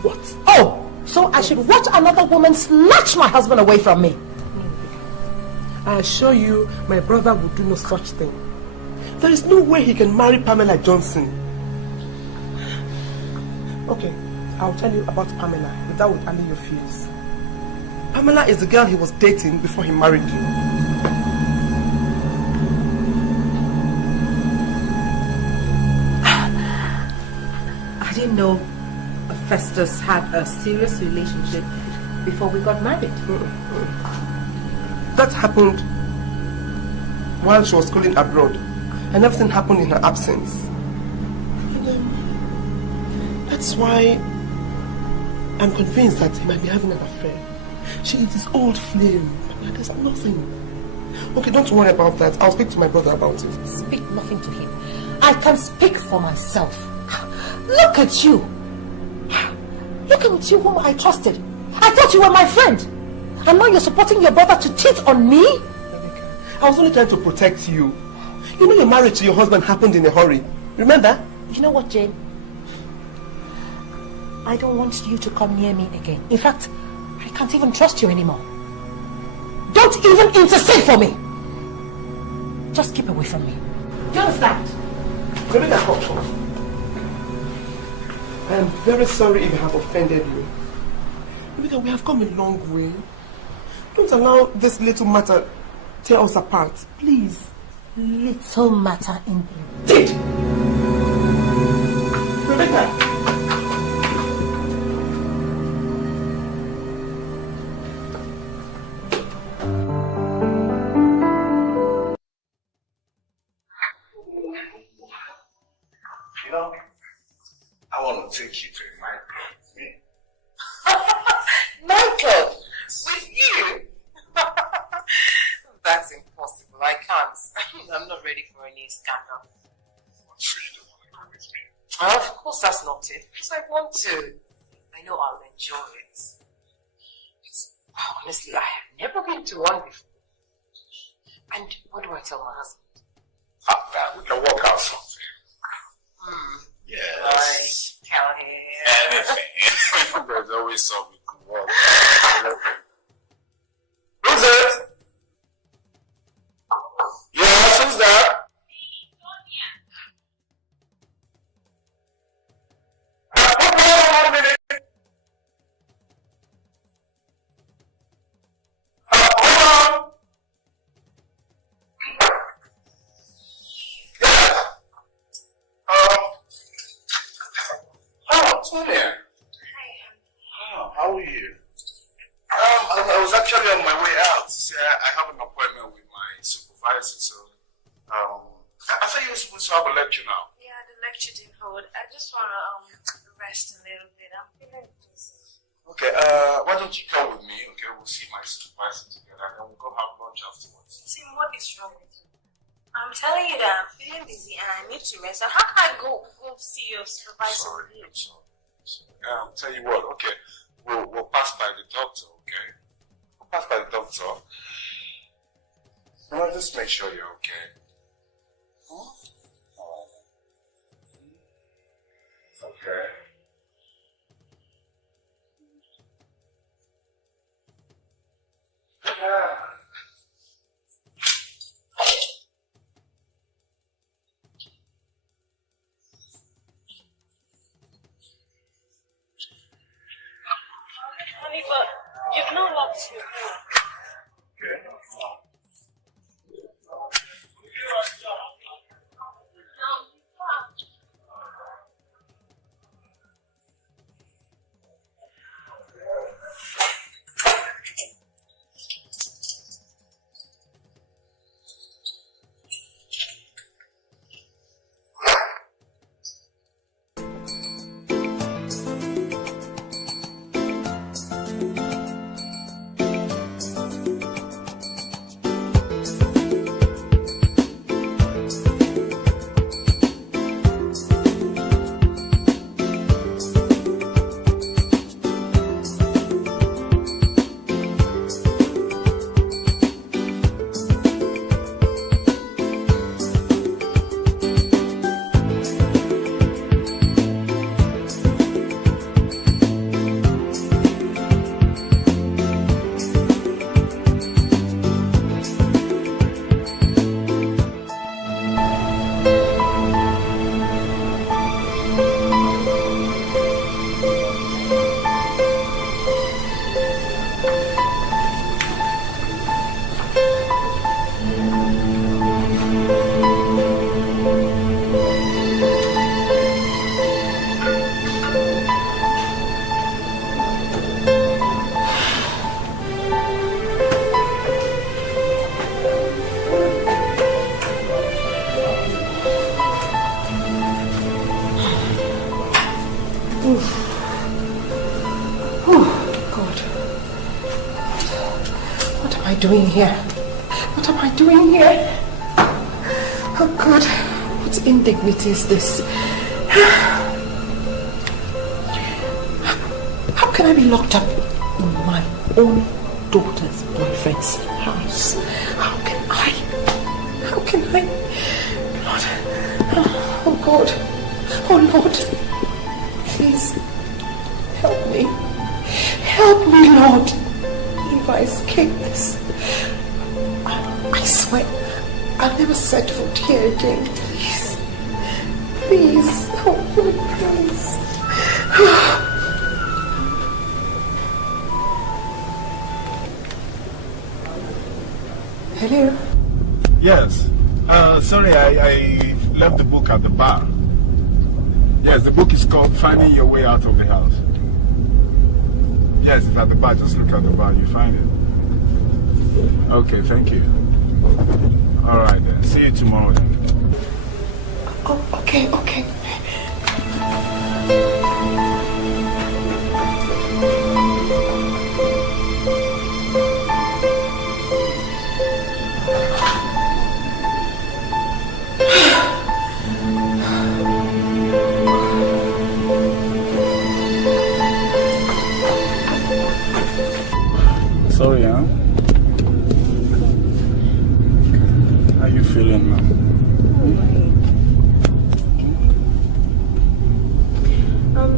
What? Oh, so I should watch another woman snatch my husband away from me. I assure you, my brother would do no such thing. There is no way he can marry Pamela Johnson. Okay, I'll tell you about Pamela, but that would allay your fears. Pamela is the girl he was dating before he married you. I didn't know Festus had a serious relationship before we got married. That happened while she was schooling abroad, and everything happened in her absence. That's why I'm convinced that he might be having an affair. She is his old flame. There's nothing. Okay, don't worry about that. I'll speak to my brother about it. Speak nothing to him. I can speak for myself. Look at you. Look at you whom I trusted. I thought you were my friend. And now you're supporting your brother to cheat on me? I was only trying to protect you. You know your marriage to your husband happened in a hurry. Remember? You know what, Jane? I don't want you to come near me again. In fact, I can't even trust you anymore. Don't even intercede for me. Just keep away from me. Do you understand? Rebecca, I am very sorry if I have offended you. Rebecca, we have come a long way. Don't allow this little matter tear us apart, please. Little matter indeed. Rebecca! You know, I want to take you to a nightclub with me. Nightclub? With you? That's impossible. I can't. I'm not ready for any scandal. So you don't want to go with me? Of course that's not it. Because I want to. I know I'll enjoy it. Honestly, I have never been to one before. And what do I tell my husband? That we can work out something. Yes. I tell him. Anything. There's always something we can work out. Who's it? Yes, who's that? Sonia. How are you? I was actually on my way out. See, I have an appointment with my supervisor, so I thought you were supposed to have a lecture now. Yeah, the lecture didn't hold. I just want to rest a little bit. I'm feeling dizzy. Okay, why don't you come with me? Okay, we'll see my supervisor together, and then we'll go have lunch afterwards. Tim, what is wrong with you? I'm telling you that I'm feeling dizzy and I need to rest. So how can I go see your supervisor? I'm sorry. Tell you what, okay, we'll pass by the doctor, okay? We'll pass by the doctor. I'll just make sure you're okay. Okay. Honey, but you've not locked your door. Okay. God. What am I doing here? What am I doing here? Oh God, what indignity is this? How can I be locked up in my own daughter's boyfriend's house? How can I? Lord, oh God, oh Lord, please help me. Help me, Lord. If I escape this, I swear I'll never set foot here again. Please, please, oh God, please. Hello? Yes. Sorry, I left the book at the bar. Yes, the book is called Finding Your Way Out of the House. Yes, it's at the bar. Just look at the bar, you find it. Okay, thank you. All right then. See you tomorrow then. Oh, okay, okay. Sorry, huh? How you feeling now?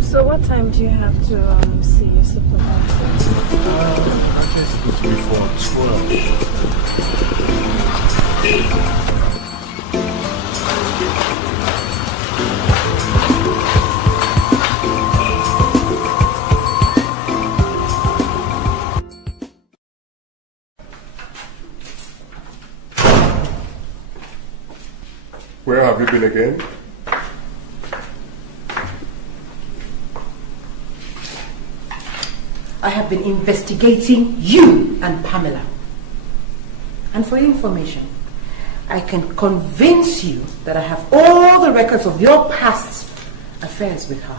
So what time do you have to see your supervisor? I guess it's before 12. Where have you been again? I have been investigating you and Pamela. And for your information, I can convince you that I have all the records of your past affairs with her.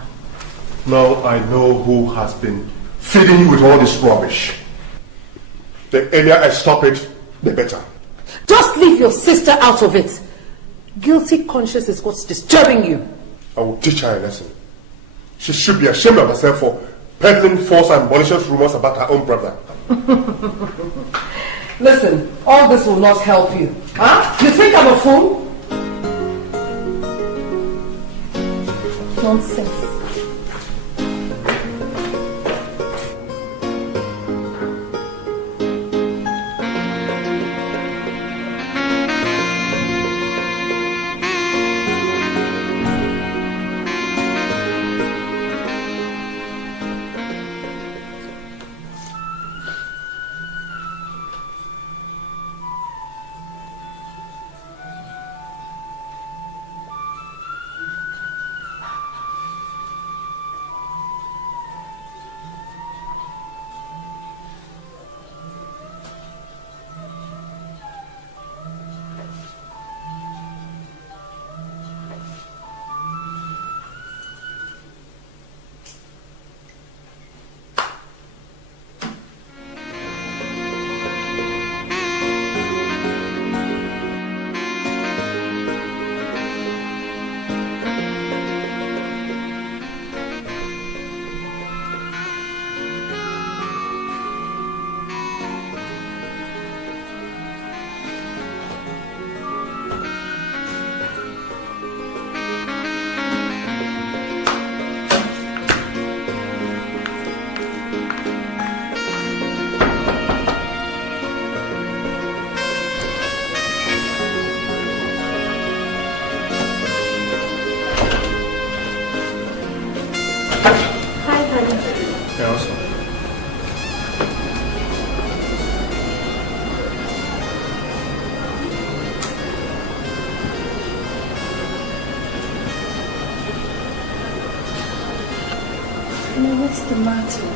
Now I know who has been feeding you with all this rubbish. The earlier I stop it, the better. Just leave your sister out of it. Guilty conscience is what's disturbing you. I will teach her a lesson. She should be ashamed of herself for peddling false and malicious rumors about her own brother. Listen, all this will not help you. Huh? You think I'm a fool? Nonsense. What's the matter?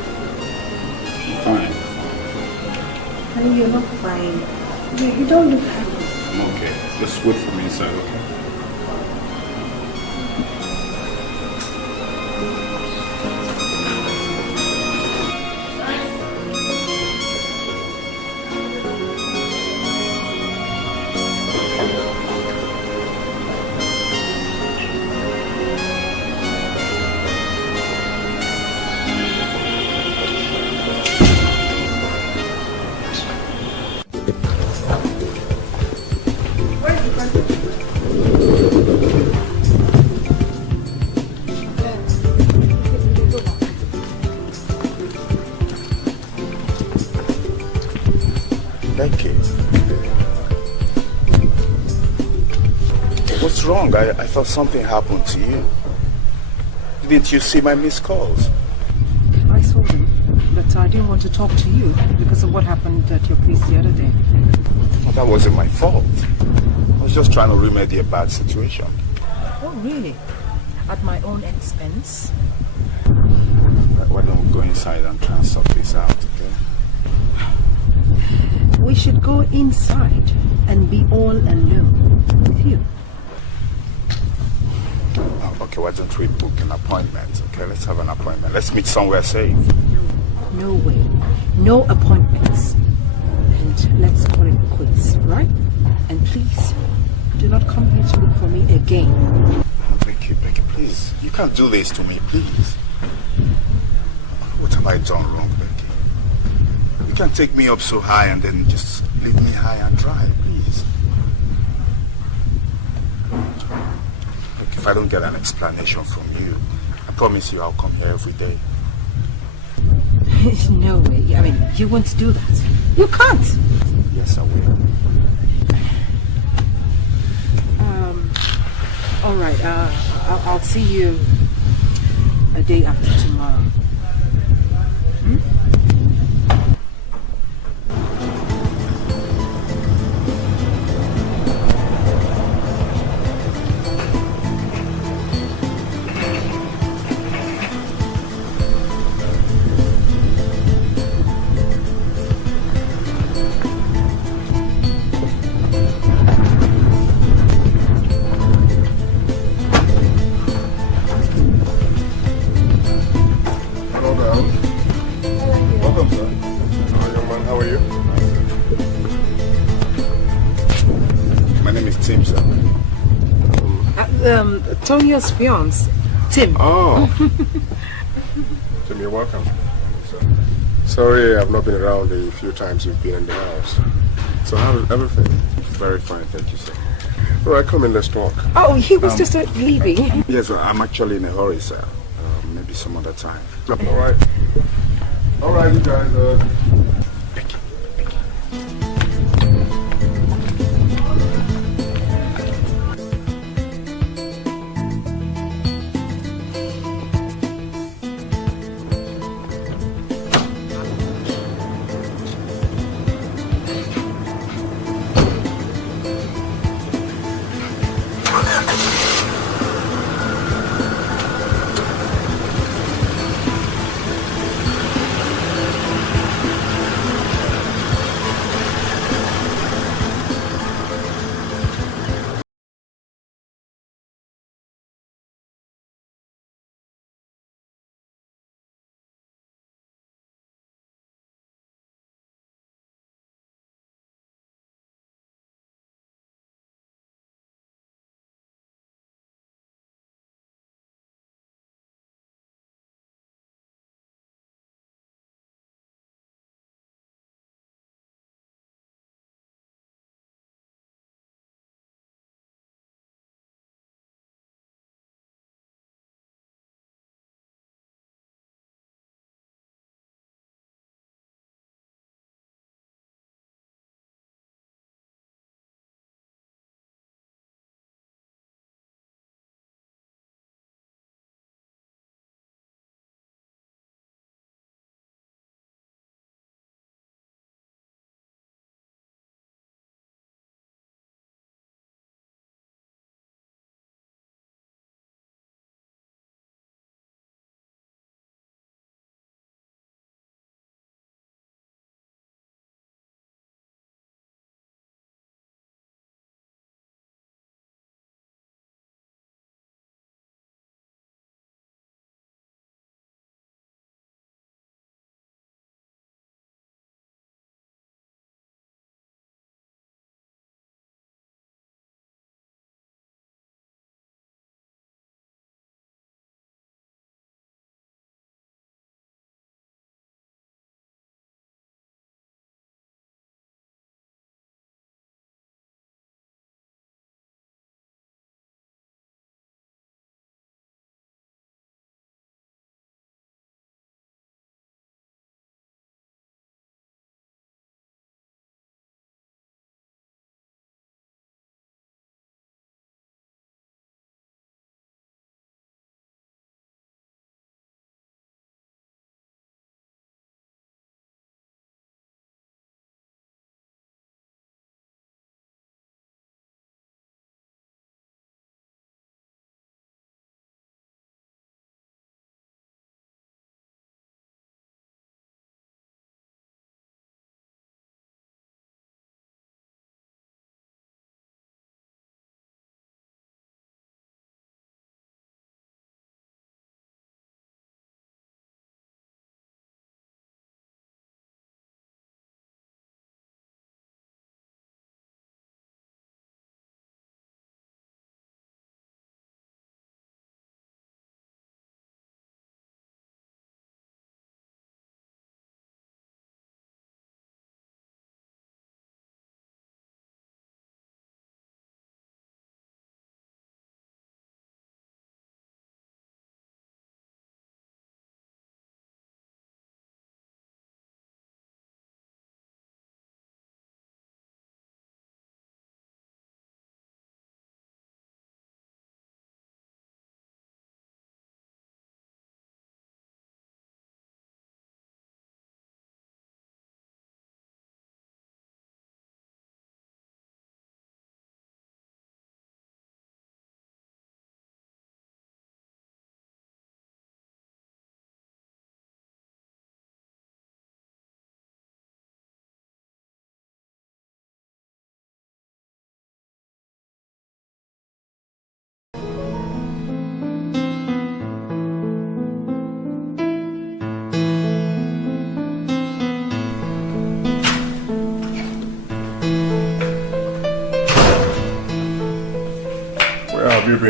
Fine. Honey, you're not fine. You don't look happy. I'm okay. Just wait for me inside, okay? wrong. I thought something happened to you. Didn't you see my missed calls? I saw them, but I didn't want to talk to you because of what happened at your place the other day. Well, that wasn't my fault. I was just trying to remedy a bad situation. Oh, really? At my own expense? Why don't we go inside and try and sort this out, okay? We should go inside and be all alone with you. Oh, okay, why don't we book an appointment, okay? Let's have an appointment. Let's meet somewhere safe. No way. No appointments. And let's call it quits, right? And please, do not come here to look for me again. Becky, please. You can't do this to me, please. What have I done wrong, Becky? You can't take me up so high and then just leave me high and dry, please. Look, if I don't get an explanation from you, I promise you I'll come here every day. No way. I mean, you won't do that. You can't. Yes, I will. All right. I'll see you a day after tomorrow. Sonia's fiance, Tim. Oh. Tim, you're welcome. Sorry I've not been around the few times you've been in the house. So how's everything? Very fine, thank you, sir. All right, come in, let's talk. Oh, he was just leaving. Yes, well, I'm actually in a hurry, sir. Maybe some other time. All right. All right, you guys.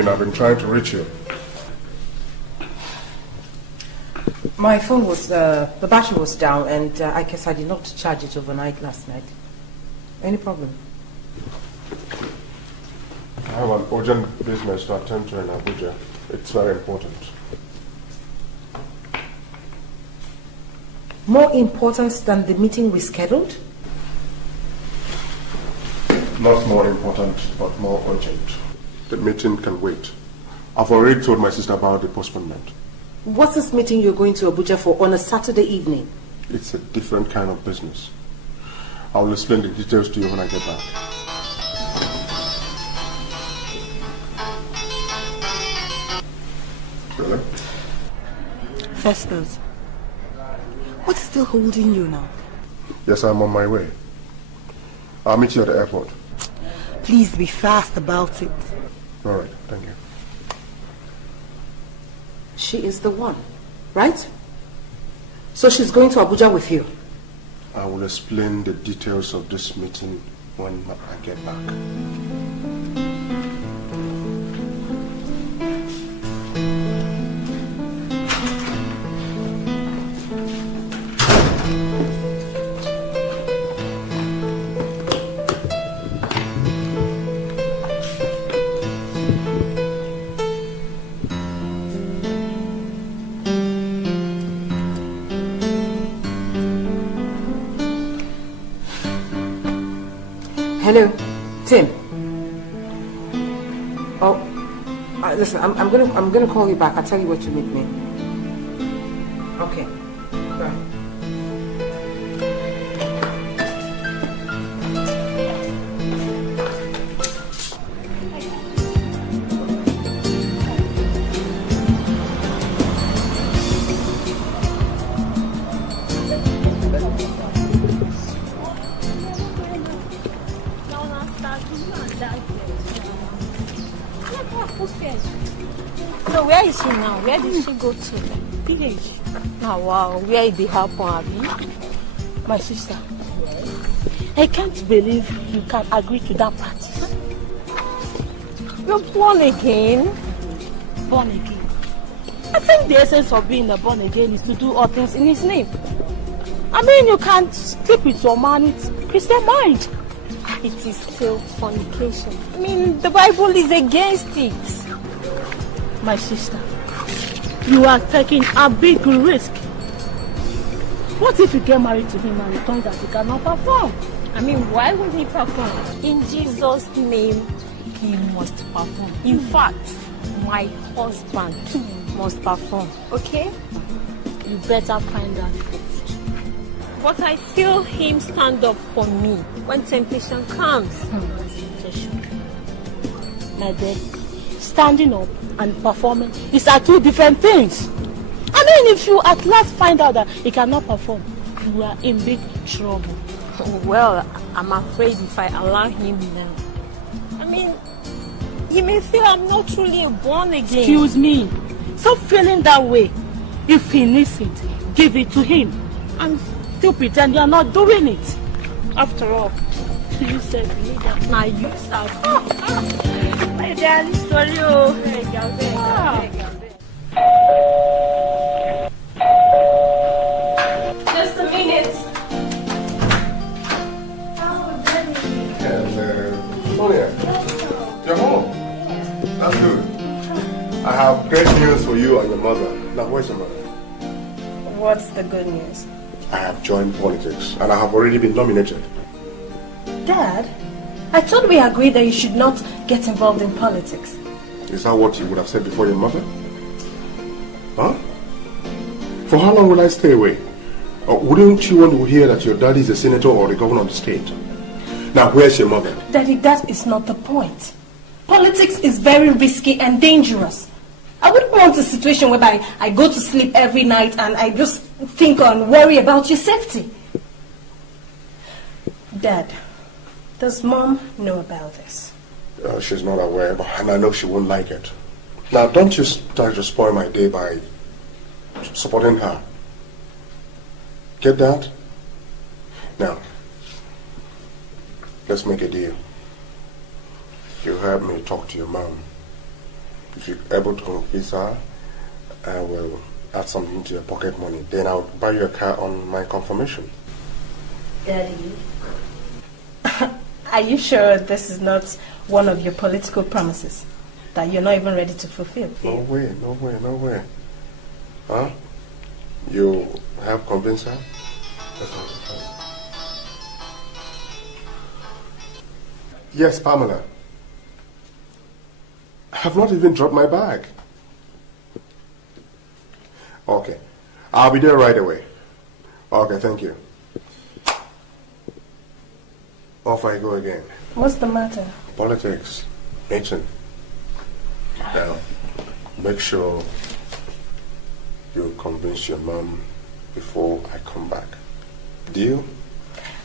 been? I've been trying to reach you. My phone was, the battery was down, and I guess I did not charge it overnight last night. Any problem? I have an urgent business to attend to in Abuja. It's very important. More important than the meeting we scheduled? Not more important, but more urgent. The meeting can wait. I've already told my sister about the postponement. What's this meeting you're going to Abuja for on a Saturday evening? It's a different kind of business. I will explain the details to you when I get back. Really? Festus, what's still holding you now? Yes, I'm on my way. I'll meet you at the airport. Please be fast about it. All right, thank you. She is the one, right? So she's going to Abuja with you? I will explain the details of this meeting when I get back. Hello, Tim. Oh, listen, I'm gonna call you back. I'll tell you where to meet me. Okay. Bye. So where is she now? Where did she go to? Village. Oh wow, where did it happen, Abby? My sister, I can't believe you can agree to that practice. You're born again? Born again. I think the essence of being a born again is to do all things in his name. I mean, you can't sleep with your man with Christian mind. It is still fornication. I mean, the Bible is against it. My sister, you are taking a big risk. What if you get married to him and it turns out he cannot perform? I mean, why would he perform? In Jesus' name, he must perform. In fact, my husband must perform. Okay? You better find out first. But I feel him stand up for me when temptation comes. My dear, standing up and performing is are two different things. I mean, if you at last find out that he cannot perform, you are in big trouble. Well, I'm afraid if I allow him now, I mean, he may feel I'm not truly born again. Excuse me. Stop feeling that way. If he needs it, give it to him. And still pretend you're not doing it. After all, you said me that. Now you said my daddy, sorry. Just a minute. And Sonia, you're home. That's good. I have great news for you and your mother. Now, where's your mother? What's the good news? I have joined politics and I have already been nominated. Dad, I thought we agreed that you should not get involved in politics. Is that what you would have said before your mother? Huh? For how long will I stay away? Or wouldn't you want to hear that your daddy is a senator or the governor of the state? Now, where's your mother? Daddy, that is not the point. Politics is very risky and dangerous. I wouldn't want a situation whereby I go to sleep every night and I just think and worry about your safety. Dad, does Mom know about this? She's not aware, and I know she won't like it. Now, don't you try to spoil my day by supporting her. Get that? Now, let's make a deal. You help me talk to your mom. If you're able to convince her, I will add something to your pocket money. Then I'll buy you a car on my confirmation. Daddy, are you sure this is not one of your political promises that you're not even ready to fulfill? No way, no way, no way. Huh? You have convinced her? Yes, Pamela. I have not even dropped my bag. Okay. I'll be there right away. Okay, thank you. Off I go again. What's the matter? Politics. Ancient. Now, make sure you convince your mom before I come back. Deal?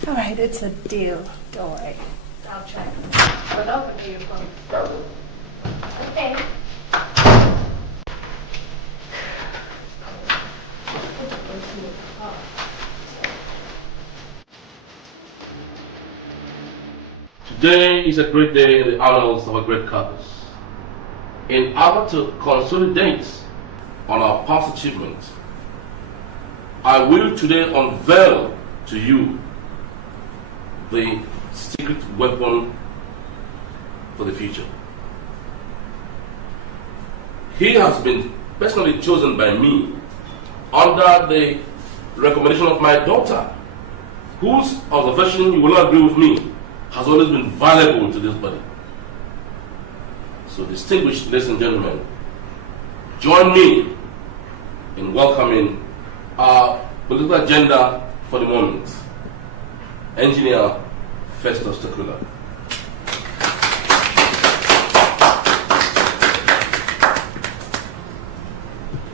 All right, it's a deal. Don't worry. I'll try. But don't forget your phone. Okay. Today is a great day in the annals of a great cause. In order to consolidate on our past achievements, I will today unveil to you the secret weapon for the future. He has been personally chosen by me under the recommendation of my daughter, whose observation, you will not agree with me, has always been valuable to this body. So, distinguished ladies and gentlemen, join me in welcoming our political agenda for the moment, Engineer Festus Takula.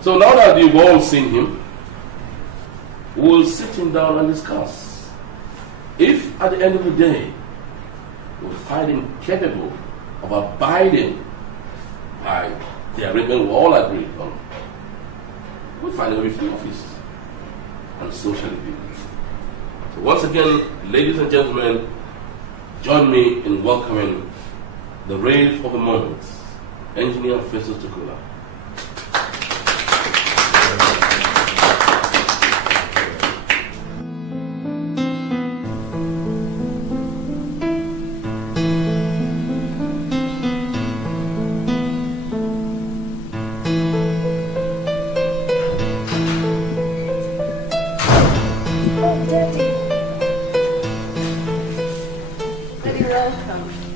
So now that you've all seen him, we'll sit him down and discuss. If at the end of the day, we find him capable of abiding by the arrangement we all agreed on, we'll find him with office and socially be. So once again, ladies and gentlemen, join me in welcoming the rave of the moment, Engineer Festus Takula.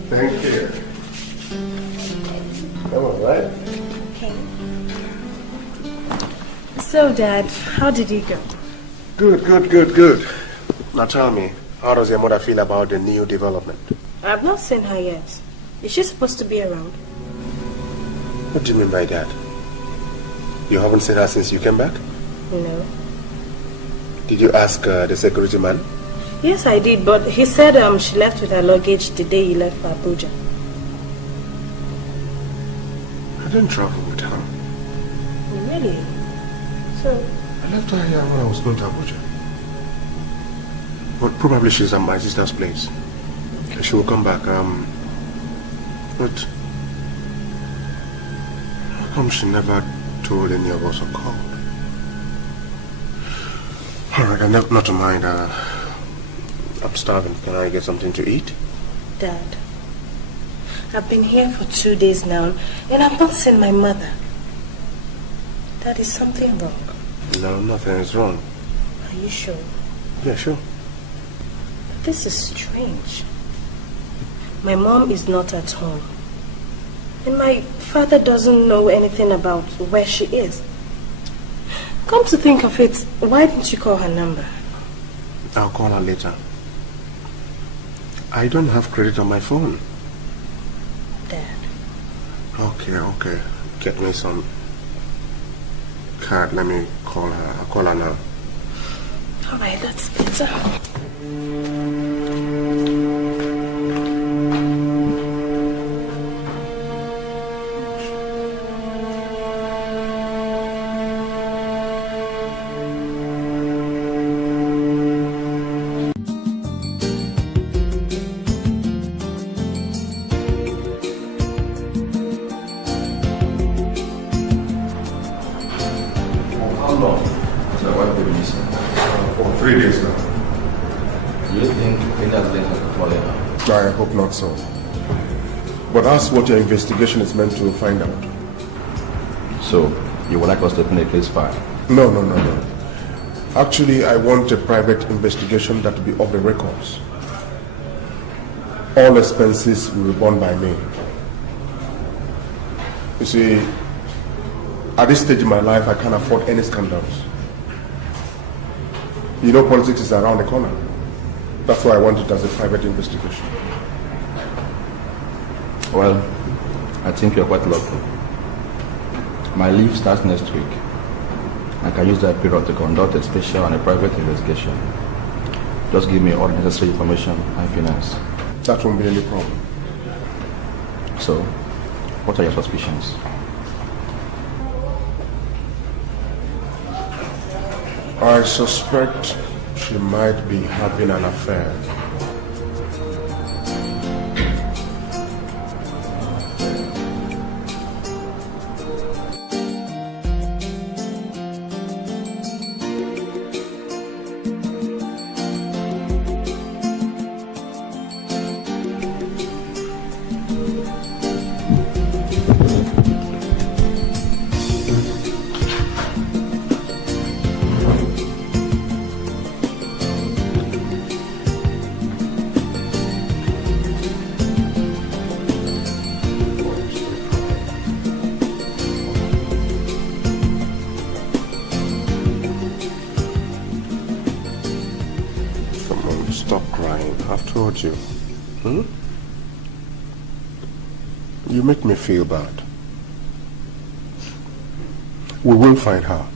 Thank you. All right. Okay. So, Dad, how did it go? Good. Now tell me, how does your mother feel about the new development? I've not seen her yet. Is she supposed to be around? What do you mean by that? You haven't seen her since you came back? No. Did you ask the security man? Yes, I did, but he said she left with her luggage the day he left for Abuja. I didn't travel with her. Really? So? I left her here when I was going to Abuja. But probably she's at my sister's place. She will come back. But how come she never told any of us or called? Alright, not to mind. I'm starving. Can I get something to eat? Dad, I've been here for 2 days now, and I've not seen my mother. Dad, is something wrong? No, nothing is wrong. Are you sure? Yeah, sure. But this is strange. My mom is not at home, and my father doesn't know anything about where she is. Come to think of it, why didn't you call her number? I'll call her later. I don't have credit on my phone. Dad. Okay. Get me some card. Let me call her. I'll call her now. Alright, that's better. How long has your wife been missing? For 3 days now. Do you think any accident has befallen her? I hope not so. But that's what your investigation is meant to find out. So, you would like us to open a case file? No. Actually, I want a private investigation that will be off the records. All expenses will be borne by me. You see, at this stage in my life, I can't afford any scandals. You know, politics is around the corner. That's why I want it as a private investigation. Well, I think you're quite lucky. My leave starts next week. I can use that period to conduct a special and a private investigation. Just give me all the necessary information and finance. That won't be any problem. So, what are your suspicions? I suspect she might be having an affair. You. You make me feel bad. We will find her.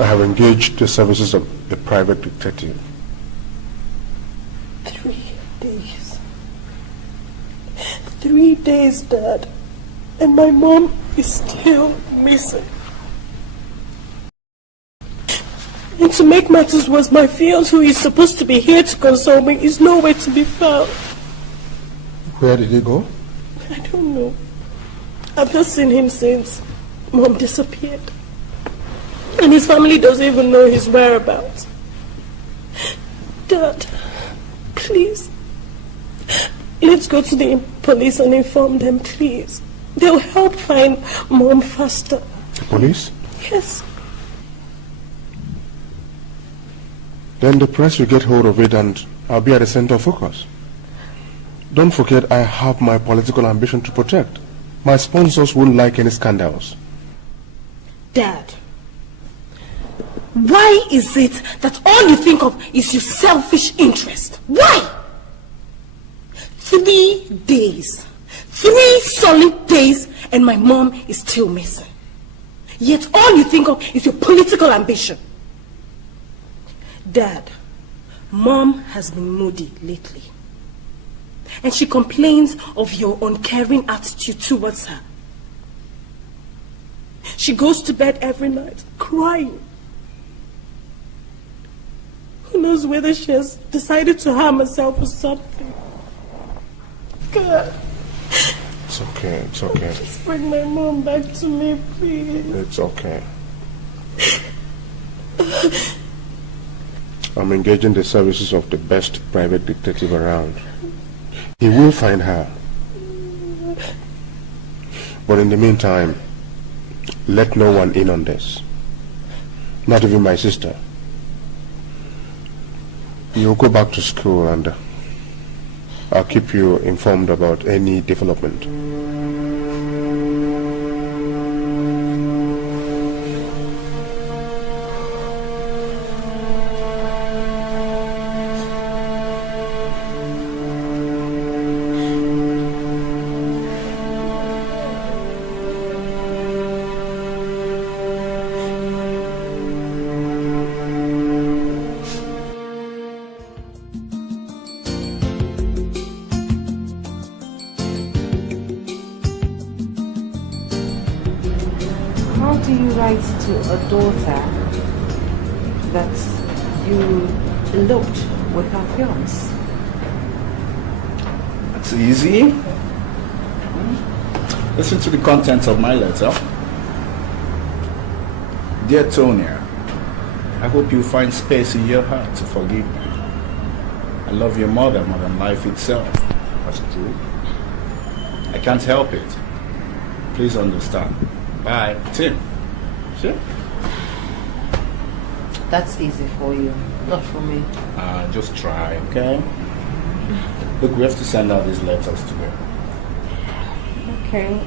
I have engaged the services of a private detective. 3 days. 3 days, Dad. And my mom is still missing. And to make matters worse, my fiance, who is supposed to be here to console me, is nowhere to be found. Where did he go? I don't know. I've not seen him since Mom disappeared. And his family doesn't even know his whereabouts. Dad, please. Let's go to the police and inform them, please. They'll help find Mom faster. The police? Yes. Then the press will get hold of it and I'll be at the center of focus. Don't forget I have my political ambition to protect. My sponsors won't like any scandals. Dad, why is it that all you think of is your selfish interest? Why? 3 days. 3 solid days and my mom is still missing. Yet all you think of is your political ambition. Dad, Mom has been moody lately. And she complains of your uncaring attitude towards her. She goes to bed every night crying. Who knows whether she has decided to harm herself or something. God. It's okay, it's okay. Just bring my mom back to me, please. It's okay. I'm engaging the services of the best private detective around. He will find her. But in the meantime, let no one in on this. Not even my sister. You'll go back to school and I'll keep you informed about any development. To a daughter that you eloped with her fiance? That's easy. Listen to the contents of my letter. Dear Sonia, I hope you find space in your heart to forgive me. I love your mother more than life itself. That's true. I can't help it. Please understand. Bye. Tim. Sure? That's easy for you, not for me. Just try, okay? Look, we have to send out these letters today. Okay,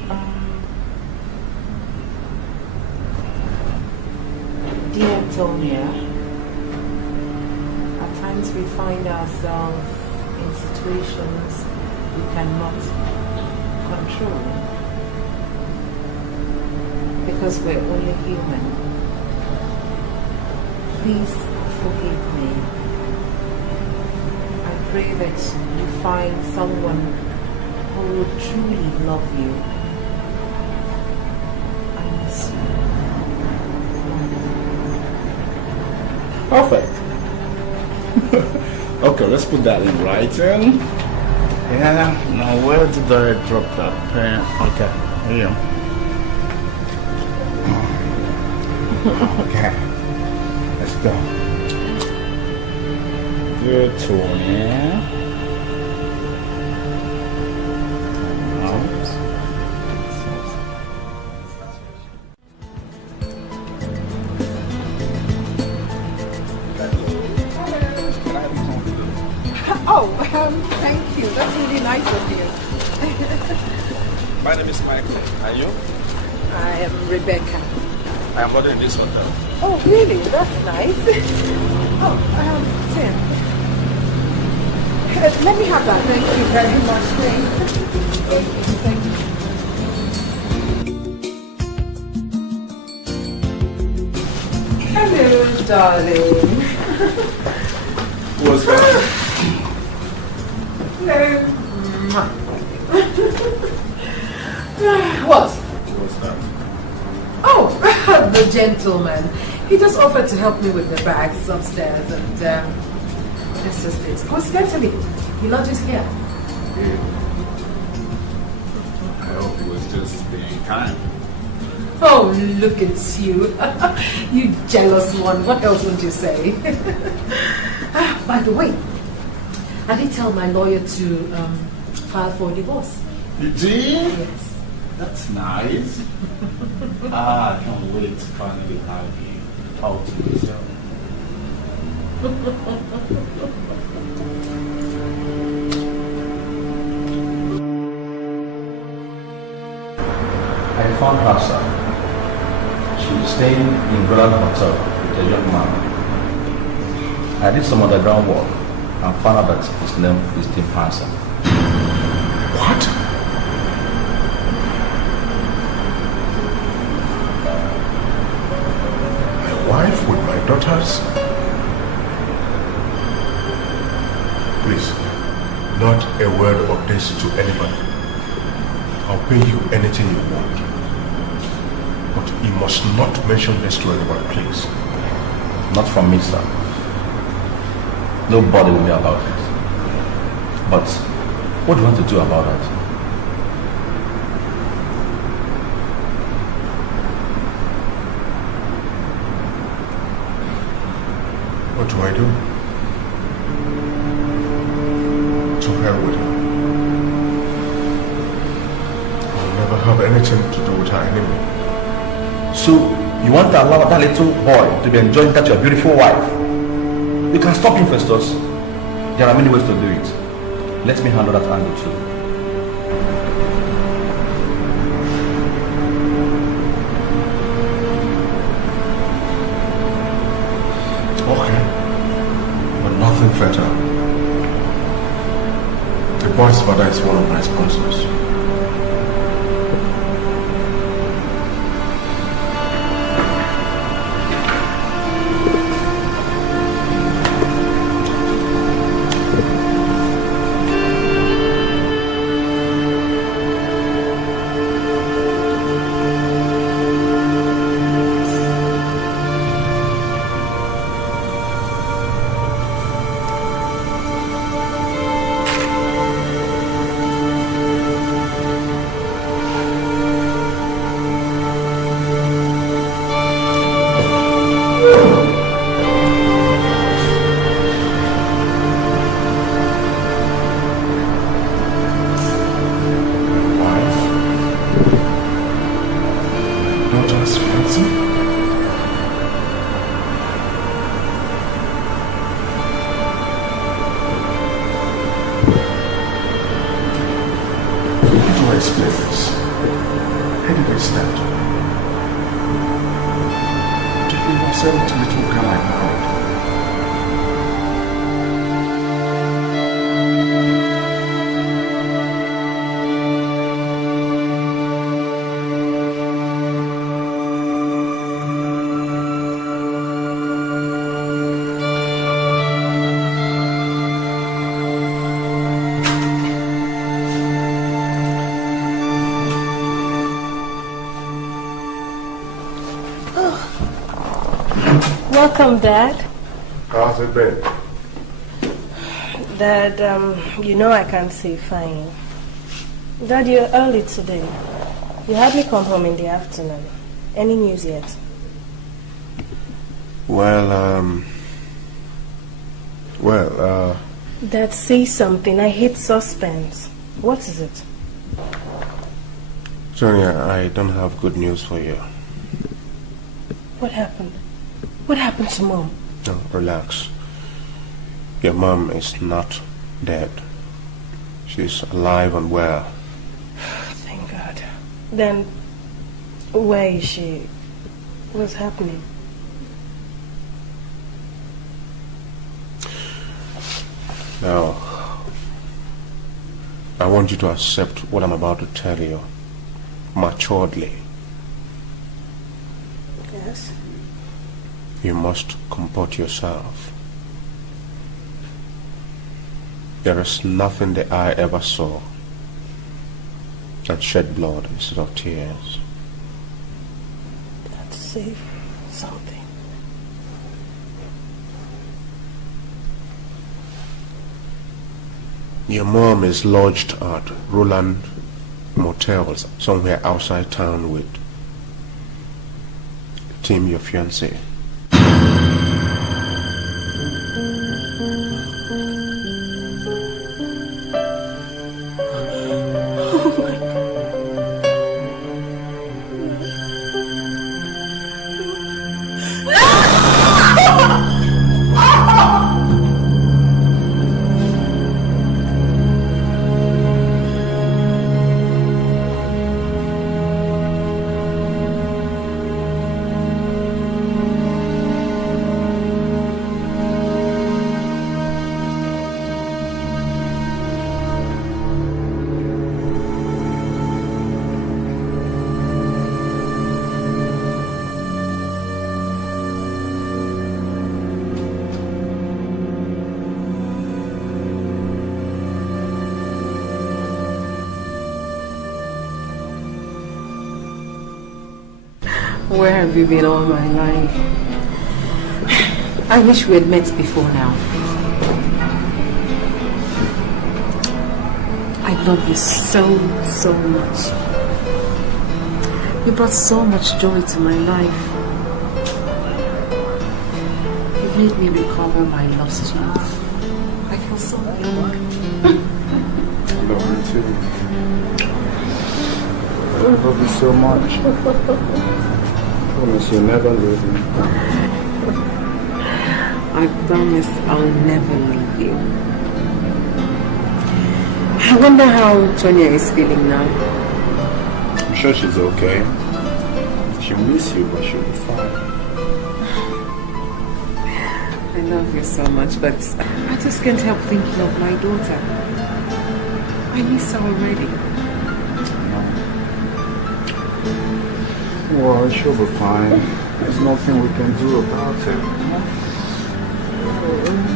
Dear Sonia, at times we find ourselves in situations we cannot control because we're only human. Please forgive me. I pray that you find someone who will truly love you. I miss you. Perfect. Okay, let's put that in writing. Yeah, now where did I drop that pen? Okay, here you go. Okay, let's go. Dear Sonia. Thank you. That's really nice of you. My name is Michael. And you? I am Rebecca. I am ordering this hotel. Oh, really? That's nice. Oh, Tim. Let me have that. Thank you very much. Thank you. Hello, darling. What's that? What? What's that? Oh, the gentleman. He just offered to help me with the bags upstairs, and that's just it. Coincidentally, he lodges here. I hope he was just being kind. Oh, look at you. You jealous one. What else would you say? By the way, I did tell my lawyer to file for divorce. You did? Yes. That's nice. I can't wait to finally have you all to yourself. I found her, sir. She was staying in Grand Hotel with a young man. I did some underground work and found out that his name is Tim Hansen. What? My wife with my daughters? Please, not a word of this to anybody. I'll pay you anything you want. But you must not mention this to anyone, please. Not from me, sir. Nobody will be allowed this. But what do you want to do about it? What do I do? To hell with her. I'll never have anything to do with her anymore. So, you want to allow that little boy to be enjoying that your beautiful wife? You can stop him, Festus. There are many ways to do it. Let me handle that angle too. Okay. But nothing further. The boy's father is one of my sponsors. sent little girl I married. Welcome, Dad. How's it been? Dad, you know I can't say fine. Dad, you're early today. You had me come home in the afternoon. Any news yet? Well, Dad, say something. I hate suspense. What is it? Sonia, I don't have good news for you. What happened? What happened to Mom? No, relax. Your mom is not dead. She's alive and well. Thank God. Then, where is she? What's happening? Now, I want you to accept what I'm about to tell you maturedly. Yes? You must comport yourself. There is nothing the eye ever saw that shed blood instead of tears. Let's say something. Your mom is lodged at Roland Motels somewhere outside town with Tim, your fiance. Where have you been all my life? I wish we had met before now. I love you so much. You brought so much joy to my life. You made me recover my lost youth. I feel so young. I love you too. I love you so much. I promise you'll never leave me. I promise I'll never leave you. I wonder how Sonia is feeling now. I'm sure she's okay. She'll miss you, but she'll be fine. I love you so much, but I just can't help thinking of my daughter. I miss her already. Well, she'll be fine. There's nothing we can do about it.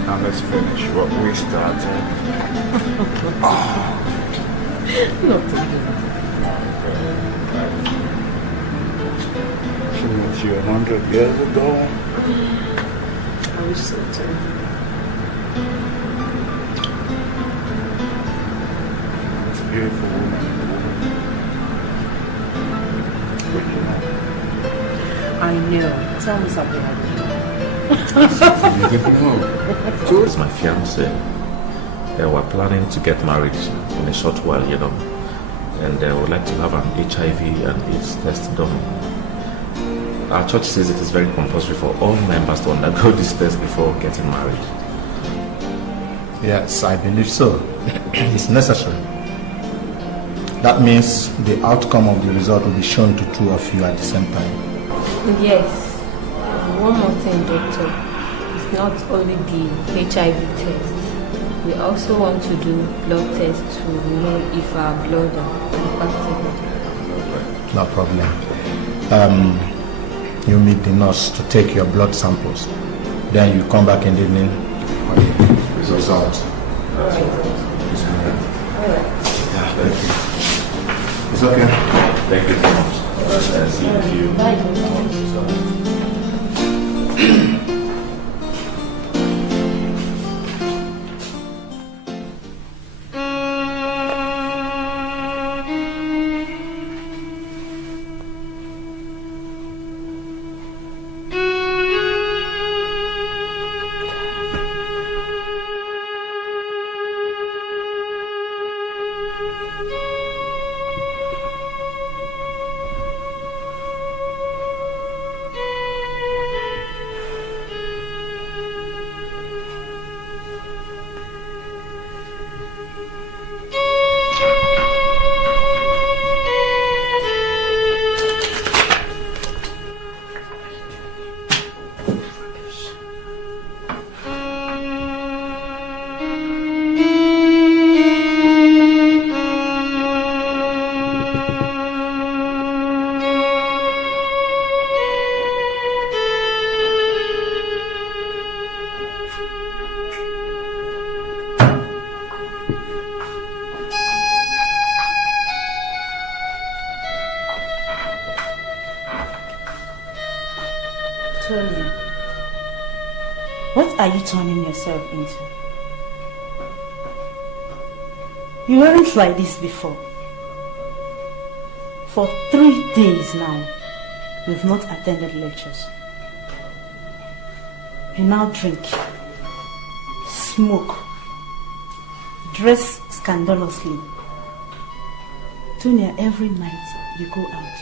Now let's finish what we started. Not today. She met you 100 years ago. I wish so too. It's a beautiful woman. I know. Tell me something I You didn't know. So it's my fiance. We're planning to get married in a short while, you know. And we'd like to have an HIV and AIDS test done. Our church says it is very compulsory for all members to undergo this test before getting married. Yes, I believe so. It's necessary. That means the outcome of the result will be shown to two of you at the same time. Yes. one more thing, doctor. It's not only the HIV test. We also want to do blood tests to know if our blood are compatible. No problem. You meet the nurse to take your blood samples. Then you come back in the evening for the results. Alright. Yeah, thank you. It's okay. Thank you so much. See you. Bye. Sonia, what are you turning yourself into? You weren't like this before. For 3 days now, you've not attended lectures. You now drink, smoke, dress scandalously. Sonia, every night you go out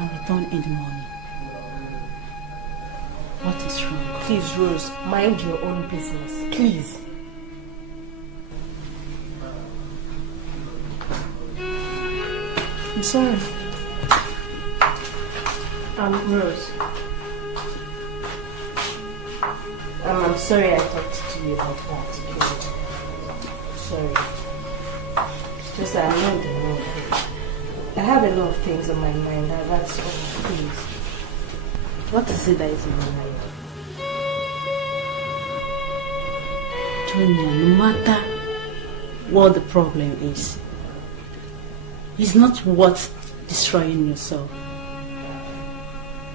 and return in the morning. What is wrong? Please, Rose, mind your own business. Please. I'm sorry. Rose. I'm sorry I talked to you like that. Sorry. It's just that I'm not in the mood. I have a lot of things on my mind. That's all. Please. What is it that is in your mind? Sonia, no matter what the problem is, it's not worth destroying yourself.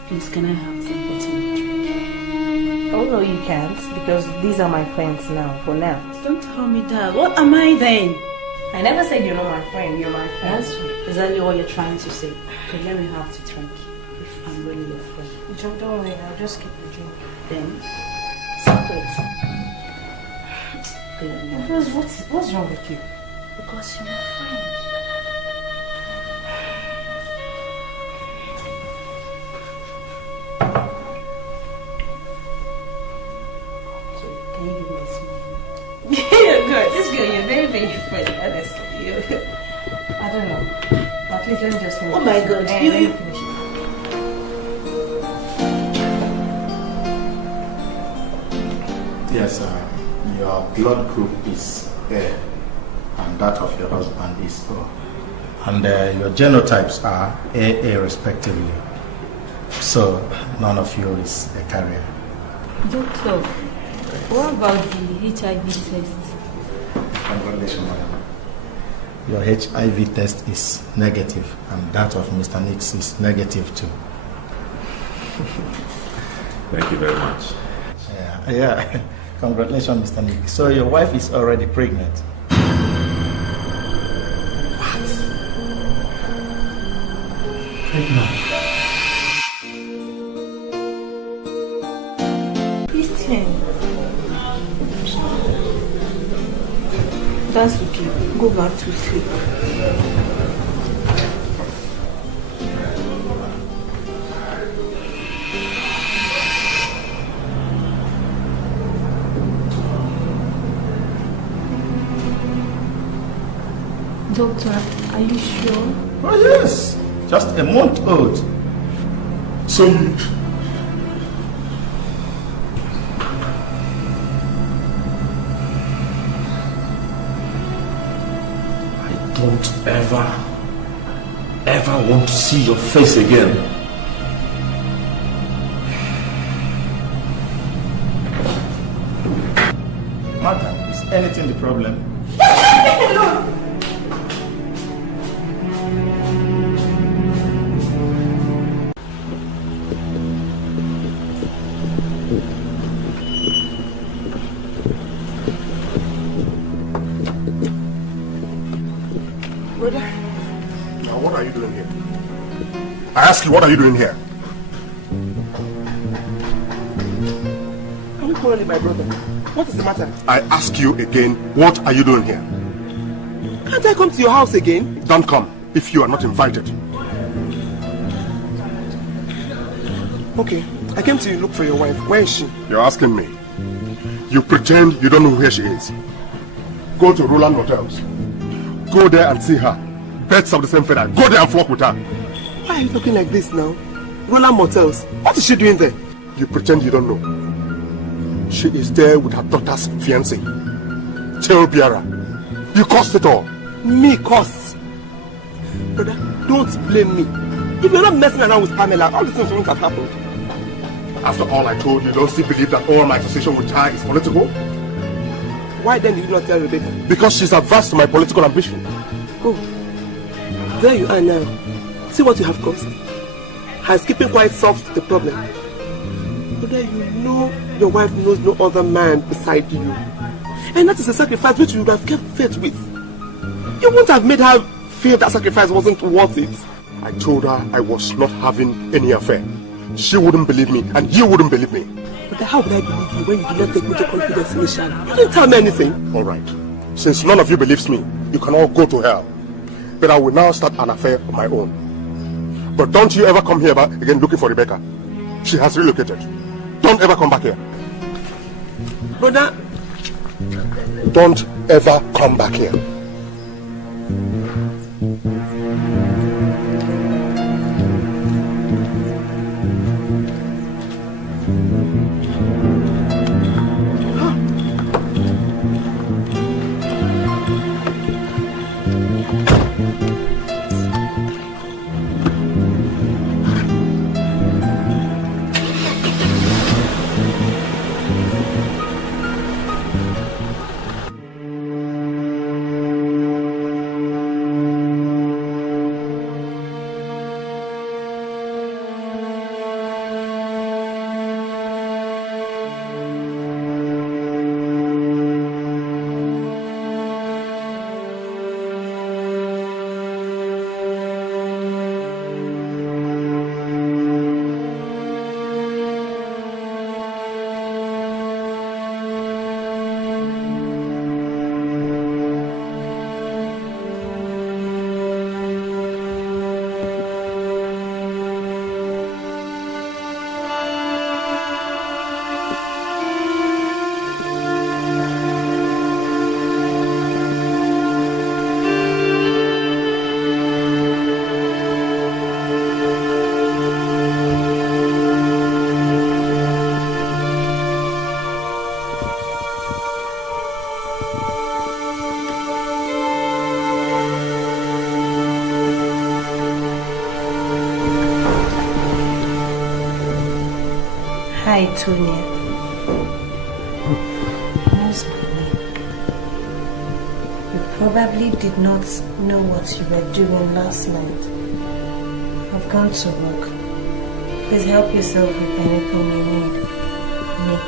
Please, can I have some bottle? Oh no, you can't, because these are my friends now, for now. Don't tell me that. What am I then? I never said you're not my friend, you're my friend. That's exactly what you're trying to say. Okay, let me have to drink if I'm really your friend. Don't worry, I'll just keep the drink. Then, separate. Rose, what's wrong with you? Because you're my friend. Can you give me this money? You're good. This girl, you're very, very funny, honestly. I don't know. At least let me just finish. Oh my God. Let me finish. Yes, your blood group is A, and that of your husband is O. And your genotypes are AA respectively. So none of you is a carrier. Doctor, what about the HIV test? Congratulations, madam. Your HIV test is negative, and that of Mr. Nix is negative too. Thank you very much. Yeah. Congratulations, Mr. Nick. So your wife is already pregnant. What? Pregnant? Christian. That's okay. Go back to sleep. Doctor, are you sure? Oh yes, just a month old. So don't ever want to see your face again. Madam, is anything the problem? Now, what are you doing here? I ask you, what are you doing here? Are we quarreling, my brother? What is the matter? I ask you again, what are you doing here? Can't I come to your house again? Don't come if you are not invited. Okay, I came to look for your wife. Where is she? You're asking me. You pretend you don't know where she is. Go to Roland Hotels. Go there and see her. Birds of the same feather. Go there and flock with her. Why are you talking like this now? Roland Motels. What is she doing there? You pretend you don't know. She is there with her daughter's fiance, Talebearer. You caused it all. Me caused? Brother, don't blame me. If you're not messing around with Pamela, all these things wouldn't have happened. After all I told you, don't still believe that all my association with her is political? Why then did you not tell Rebecca? Because she's averse to my political ambition. Oh, there you are now. See what you have caused. Has keeping quiet solved the problem? Brother, you know your wife knows no other man beside you. And that is a sacrifice which you would have kept faith with. You wouldn't have made her feel that sacrifice wasn't worth it. I told her I was not having any affair. She wouldn't believe me, and you wouldn't believe me. But how would I believe you when you did not take me to confidence initially? You didn't tell me anything. All right. Since none of you believes me, you can all go to hell. But I will now start an affair of my own. But don't you ever come here again looking for Rebecca. She has relocated. Don't ever come back here. Brother, don't ever come back here. Hi, Sonia. Who's my name? You probably did not know what you were doing last night. I've gone to work. Please help yourself with anything you need. Nick.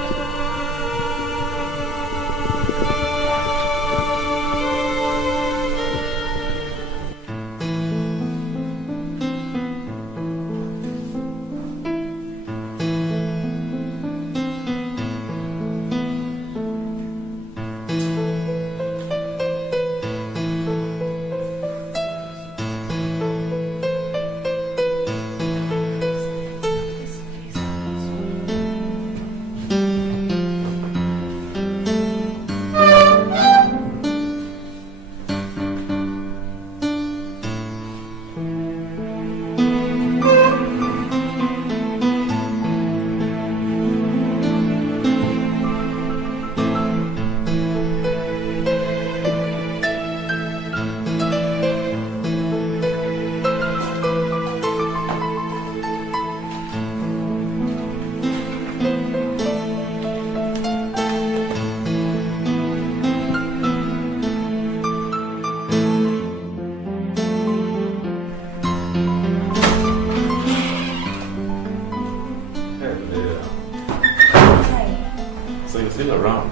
So you're still around?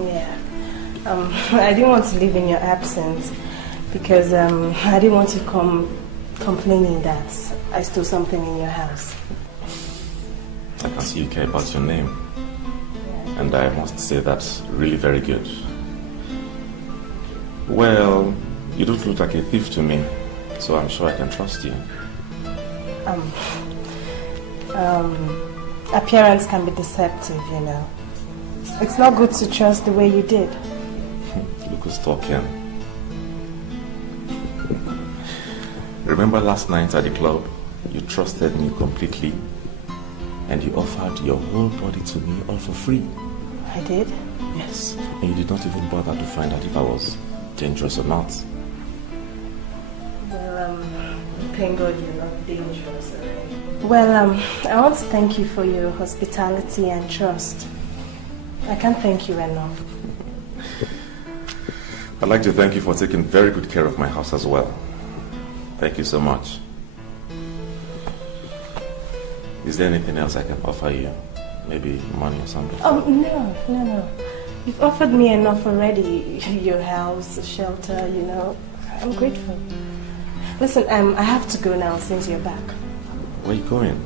Yeah. I didn't want to leave in your absence because I didn't want to come complaining that I stole something in your house. I can see you care about your name. And I must say that's really very good. Well, you don't look like a thief to me, so I'm sure I can trust you. Appearance can be deceptive, you know. It's not good to trust the way you did. Look who's talking. Remember last night at the club? You trusted me completely. And you offered your whole body to me all for free. I did? Yes. And you did not even bother to find out if I was dangerous or not. Well, thank God you're not dangerous, alright? Well, I want to thank you for your hospitality and trust. I can't thank you enough. I'd like to thank you for taking very good care of my house as well. Thank you so much. Is there anything else I can offer you? Maybe money or something? Oh, no. You've offered me enough already. Your house, shelter, you know. I'm grateful. Listen, I have to go now since you're back. Where are you going?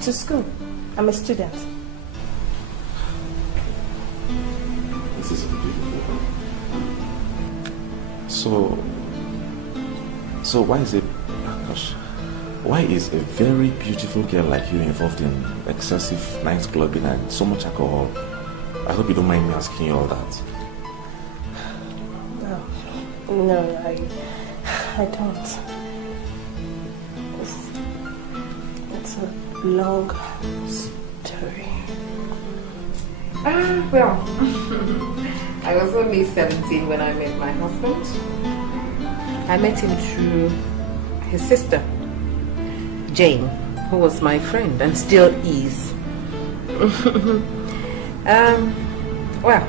To school. I'm a student. This is beautiful. So why is it... Gosh. Why is a very beautiful girl like you involved in excessive night clubbing and so much alcohol? I hope you don't mind me asking you all that. No, I don't. It's a long story. Well, I was only 17 when I met my husband. I met him through his sister, Jane, who was my friend and still is. Well,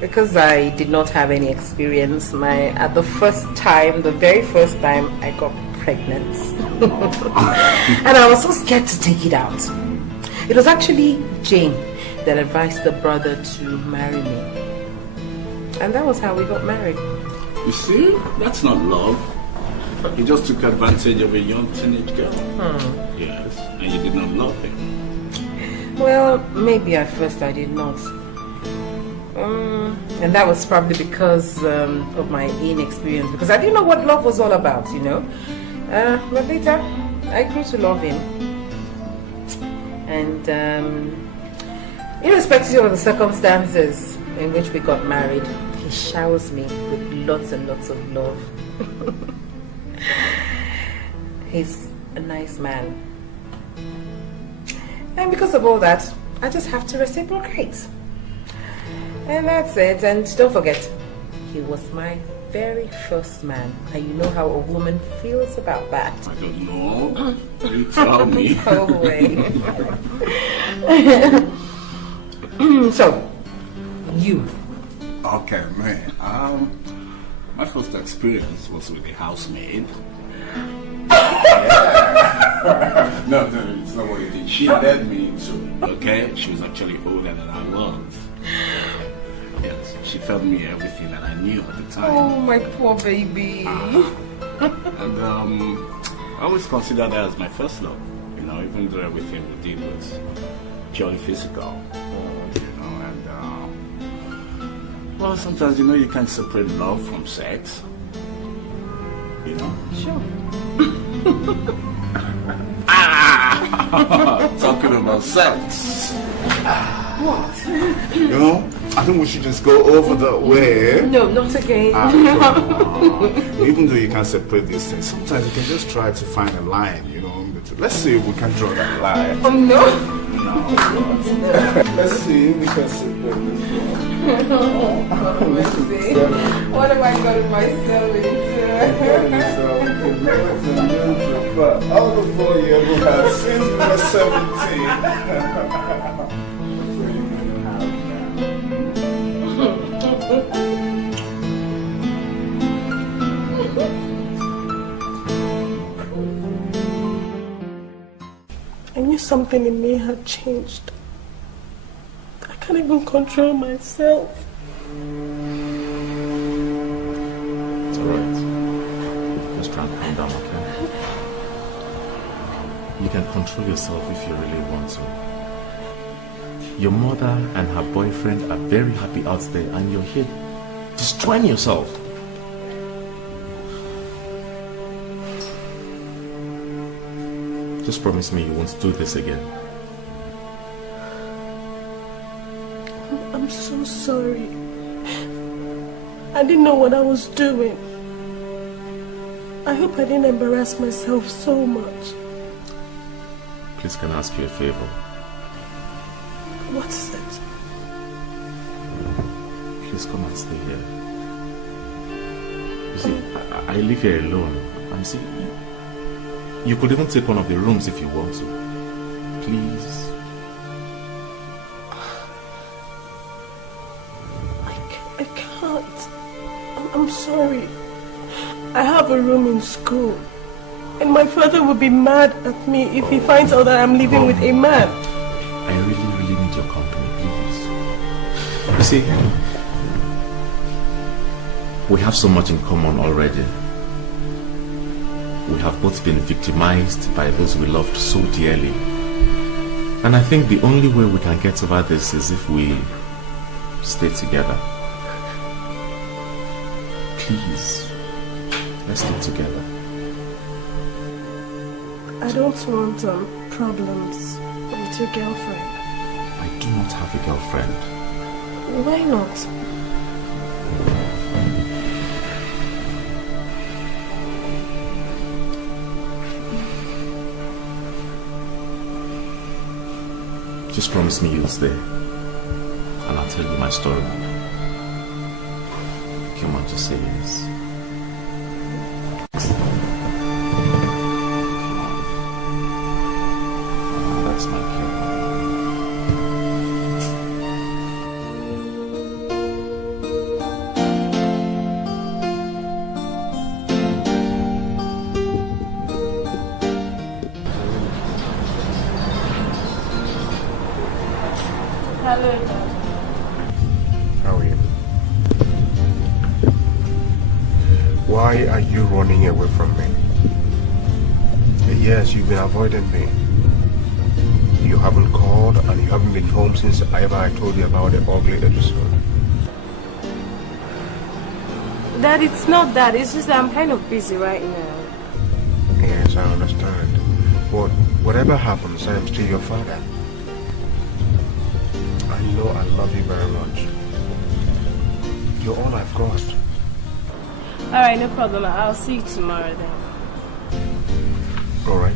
because I did not have any experience, at the very first time I got pregnant. And I was so scared to take it out. It was actually Jane that advised the brother to marry me. And that was how we got married. You see, that's not love. He just took advantage of a young teenage girl. Yes, and you did not love him. Well, maybe at first I did not. And that was probably because of my inexperience. Because I didn't know what love was all about, you know. But later, I grew to love him. And irrespective of the circumstances in which we got married, he showers me with lots and lots of love. He's a nice man. And because of all that, I just have to reciprocate. And that's it. And don't forget, he was my very first man. And you know how a woman feels about that. I don't know. You tell me. Go away. So, you. Okay, man. My first experience was with a housemaid. Yeah. No, it's not what you did. She led me into it. Okay? She was actually older than I was. Yes, she told me everything that I knew at the time. Oh, my poor baby. And I always considered that as my first love. You know, even though everything we did was purely physical. You know, and well, sometimes you know you can't separate love from sex. You know? Sure. Talking about sex. What? You know, I think we should just go over that way. No, not again. Even though you can't separate these things, sometimes you can just try to find a line, you know. Let's see if we can draw that line. Oh, no. No. Let's see if we can separate this one. What have I gotten myself into? But all the 4 years we had since we were 17. I knew something in me had changed. I can't even control myself. It's alright. Just try and calm down, okay? You can control yourself if you really want to. Your mother and her boyfriend are very happy out there and you're here destroying yourself. Just promise me you won't do this again. I'm so sorry. I didn't know what I was doing. I hope I didn't embarrass myself so much. Please, can I ask you a favor? What is it? Please come and stay here. You see, I live here alone. And see, you could even take one of the rooms if you want to. Please. I can't. I'm sorry. I have a room in school. And my father would be mad at me if he finds out that I'm living with a man. I really need your company, please. You see, we have so much in common already. We have both been victimized by those we loved so dearly. And I think the only way we can get over this is if we stay together. Please, let's stay together. I don't want problems with your girlfriend. I do not have a girlfriend. Why not? Just promise me you'll stay, and I'll tell you my story. Come on, just say yes. That's my kid. How are you? Why are you running away from me? Yes, you've been avoiding me. You haven't called and you haven't been home since I told you about the ugly episode. Dad, it's not that. It's just that I'm kind of busy right now. Yes, I understand. But whatever happens, I am still your father. I know I love you very much. You're all I've got. Alright, no problem. I'll see you tomorrow then. Alright.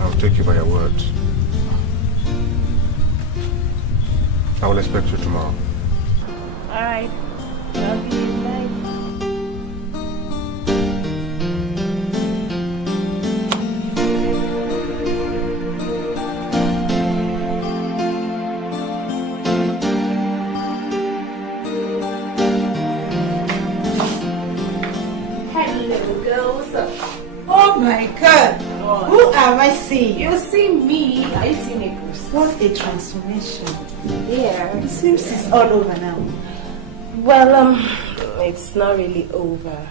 I'll take you by your words. I will expect you tomorrow. Alright. Love you. Bye. Oh my God! Who am I seeing? You see me. Are you seeing a ghost? What a transformation. Yeah. It seems it's all over now. Well, it's not really over.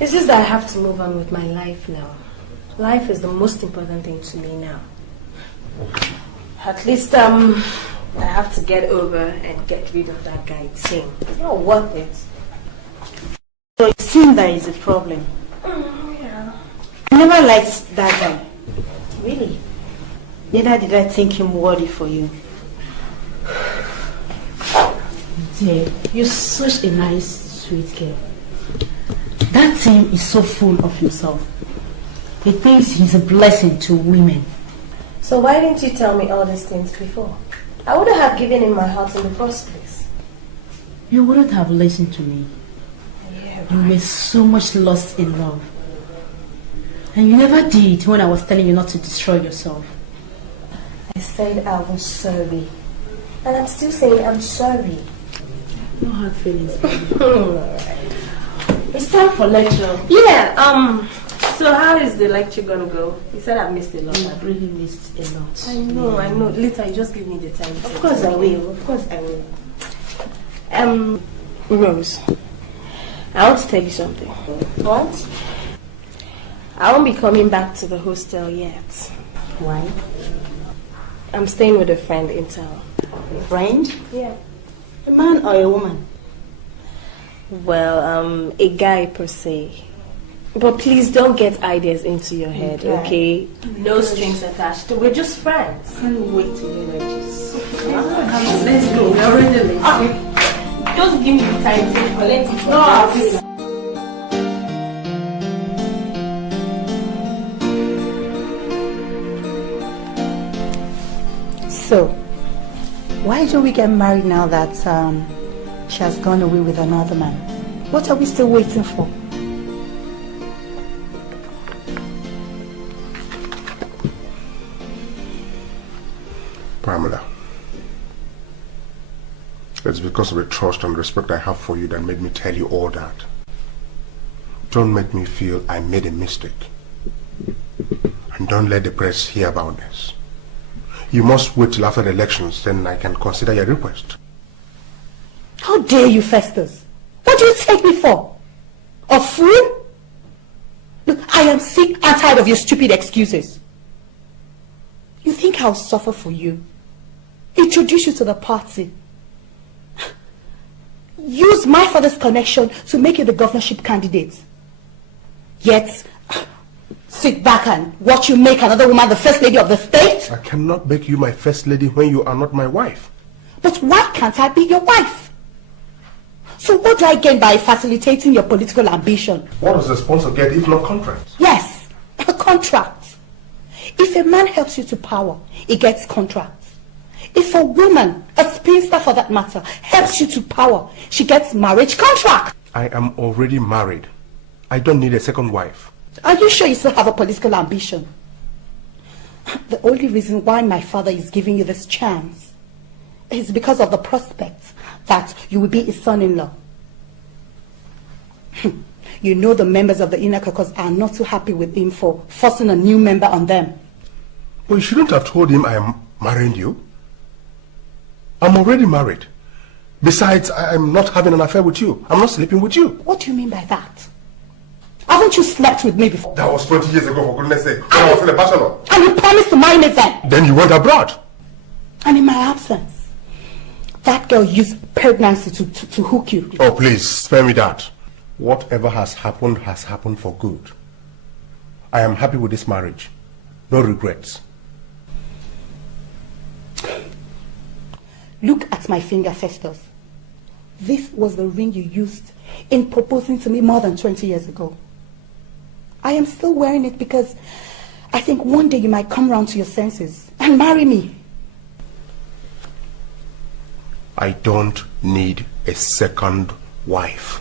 It's just that I have to move on with my life now. Life is the most important thing to me now. At least, I have to get over and get rid of that guy, Tim. It's not worth it. So it seems there is a problem. Yeah. I never liked that guy. Really? Neither did I think him worthy for you. Dear, you're such a nice, sweet girl. That Tim is so full of himself. He thinks he's a blessing to women. So why didn't you tell me all these things before? I would have given him my heart in the first place. You wouldn't have listened to me. Yeah, You were so much lost in love. And you never did when I was telling you not to destroy yourself. I said I was sorry. And I'm still saying I'm sorry. No hard feelings. Alright. It's time for lecture. Yeah, so So how is the lecture gonna go? You said I missed a lot. I've really missed a lot. I know. Later, you just give me the time. Of course I will. Of course I will. Rose, I want to tell you something. What? I won't be coming back to the hostel yet. Why? I'm staying with a friend in town. A friend? Yeah. A man or a woman? Well, a guy per se. But please don't get ideas into your head, okay? No strings attached. We're just friends. I can't wait to hear like this. Let's go. We're already late. Just give me the time to collect it. No, So, why don't we get married now that she has gone away with another man? What are we still waiting for? Pamela, it's because of the trust and respect I have for you that made me tell you all that. Don't make me feel I made a mistake. And don't let the press hear about this. You must wait till after the elections, then I can consider your request. How dare you, Festus? What do you take me for? A fool? Look, I am sick and tired of your stupid excuses. You think I'll suffer for you? Introduce you to the party. Use my father's connection to make you the governorship candidate. Yet, sit back and watch you make another woman the first lady of the state? I cannot make you my first lady when you are not my wife. But why can't I be your wife? So what do I gain by facilitating your political ambition? What does the sponsor get if not contract? Yes, a contract. If a man helps you to power, he gets contracts. If a woman, a spinster for that matter, helps you to power, she gets marriage contract. I am already married. I don't need a second wife. Are you sure you still have a political ambition? The only reason why my father is giving you this chance is because of the prospect that you will be his son-in-law. You know the members of the inner caucus are not too happy with him for forcing a new member on them. Well, you shouldn't have told him I am marrying you. I'm already married. Besides, I'm not having an affair with you. I'm not sleeping with you. What do you mean by that? Haven't you slept with me before? That was 20 years ago, for goodness sake, when I was still a bachelor. And you promised to marry me then? Then you went abroad. And in my absence, that girl used pregnancy to hook you. Oh, please, spare me that. Whatever has happened for good. I am happy with this marriage. No regrets. Look at my finger, Festus. This was the ring you used in proposing to me more than 20 years ago. I am still wearing it because I think one day you might come round to your senses and marry me. I don't need a second wife.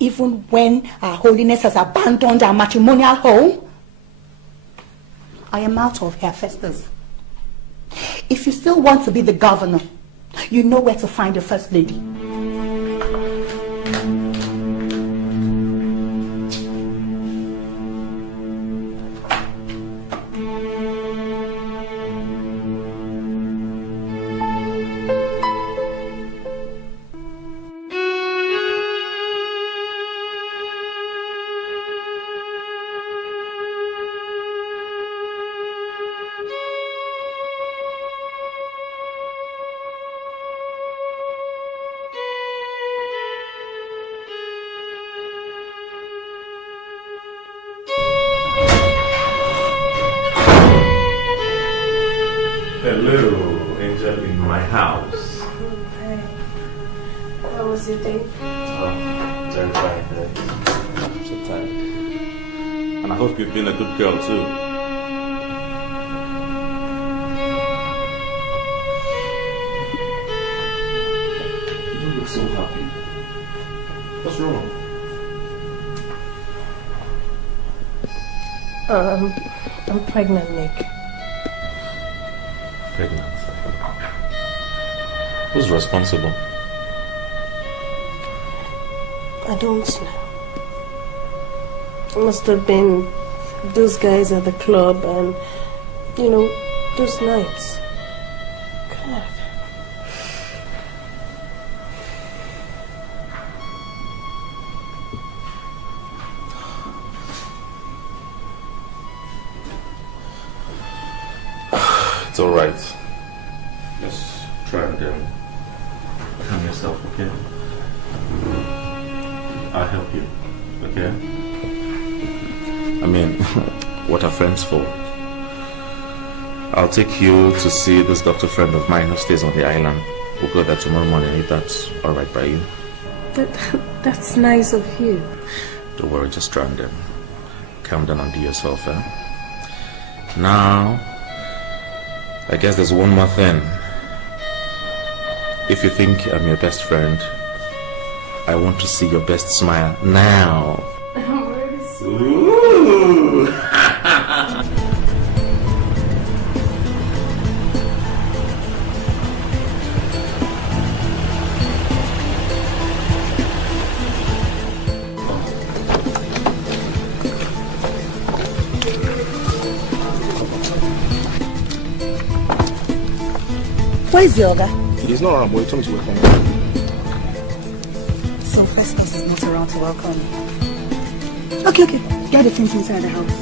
Even when Her Holiness has abandoned our matrimonial home? I am out of here, Festus. If you still want to be the governor, you know where to find the first lady. Hello, angel in my house. Hi. How was your day? Oh, very tired. I'm so tired. And I hope you've been a good girl too. You don't look so happy. What's wrong? I'm pregnant, Nick. Pregnant. Who's responsible? I don't know. Must have been those guys at the club and, you know, those nights. God. It's alright. Just try and calm yourself, okay? I'll help you, okay? I mean, what are friends for? I'll take you to see this doctor friend of mine who stays on the island. We'll go there tomorrow morning if that's alright by you. That's nice of you. Don't worry, just try and calm down and be yourself, eh? Now, I guess there's one more thing. If you think I'm your best friend, I want to see your best smile now. Ooh. Where's the other? He's not around, but he told me to welcome him. So Festus is not around to welcome me. Okay. Get the things inside the house.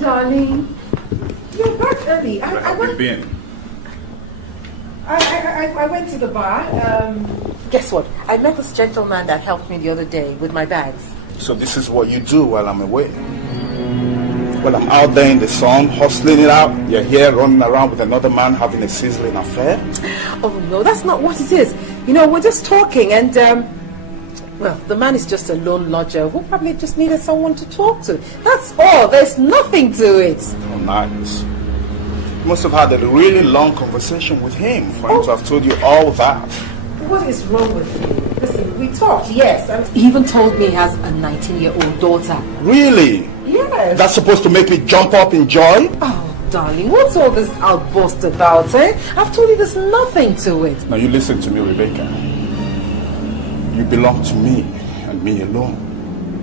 Darling, you're back early. Where have you been? I went to the bar. Guess what? I met this gentleman that helped me the other day with my bags. So this is what you do while I'm away? Well, I'm out there in the sun, hustling it out. You're here running around with another man having a sizzling affair? Oh no, that's not what it is. You know, we're just talking and well, the man is just a lone lodger who probably just needed someone to talk to. That's all. There's nothing to it. Oh, nice. You must have had a really long conversation with him for him to have told you all that. What is wrong with you? Listen, we talked, yes. And he even told me he has a 19-year-old daughter. Really? Yes. That's supposed to make me jump up in joy? Oh, darling, what's all this outburst about, eh? I've told you there's nothing to it. Now you listen to me, Rebecca. You belong to me and me alone.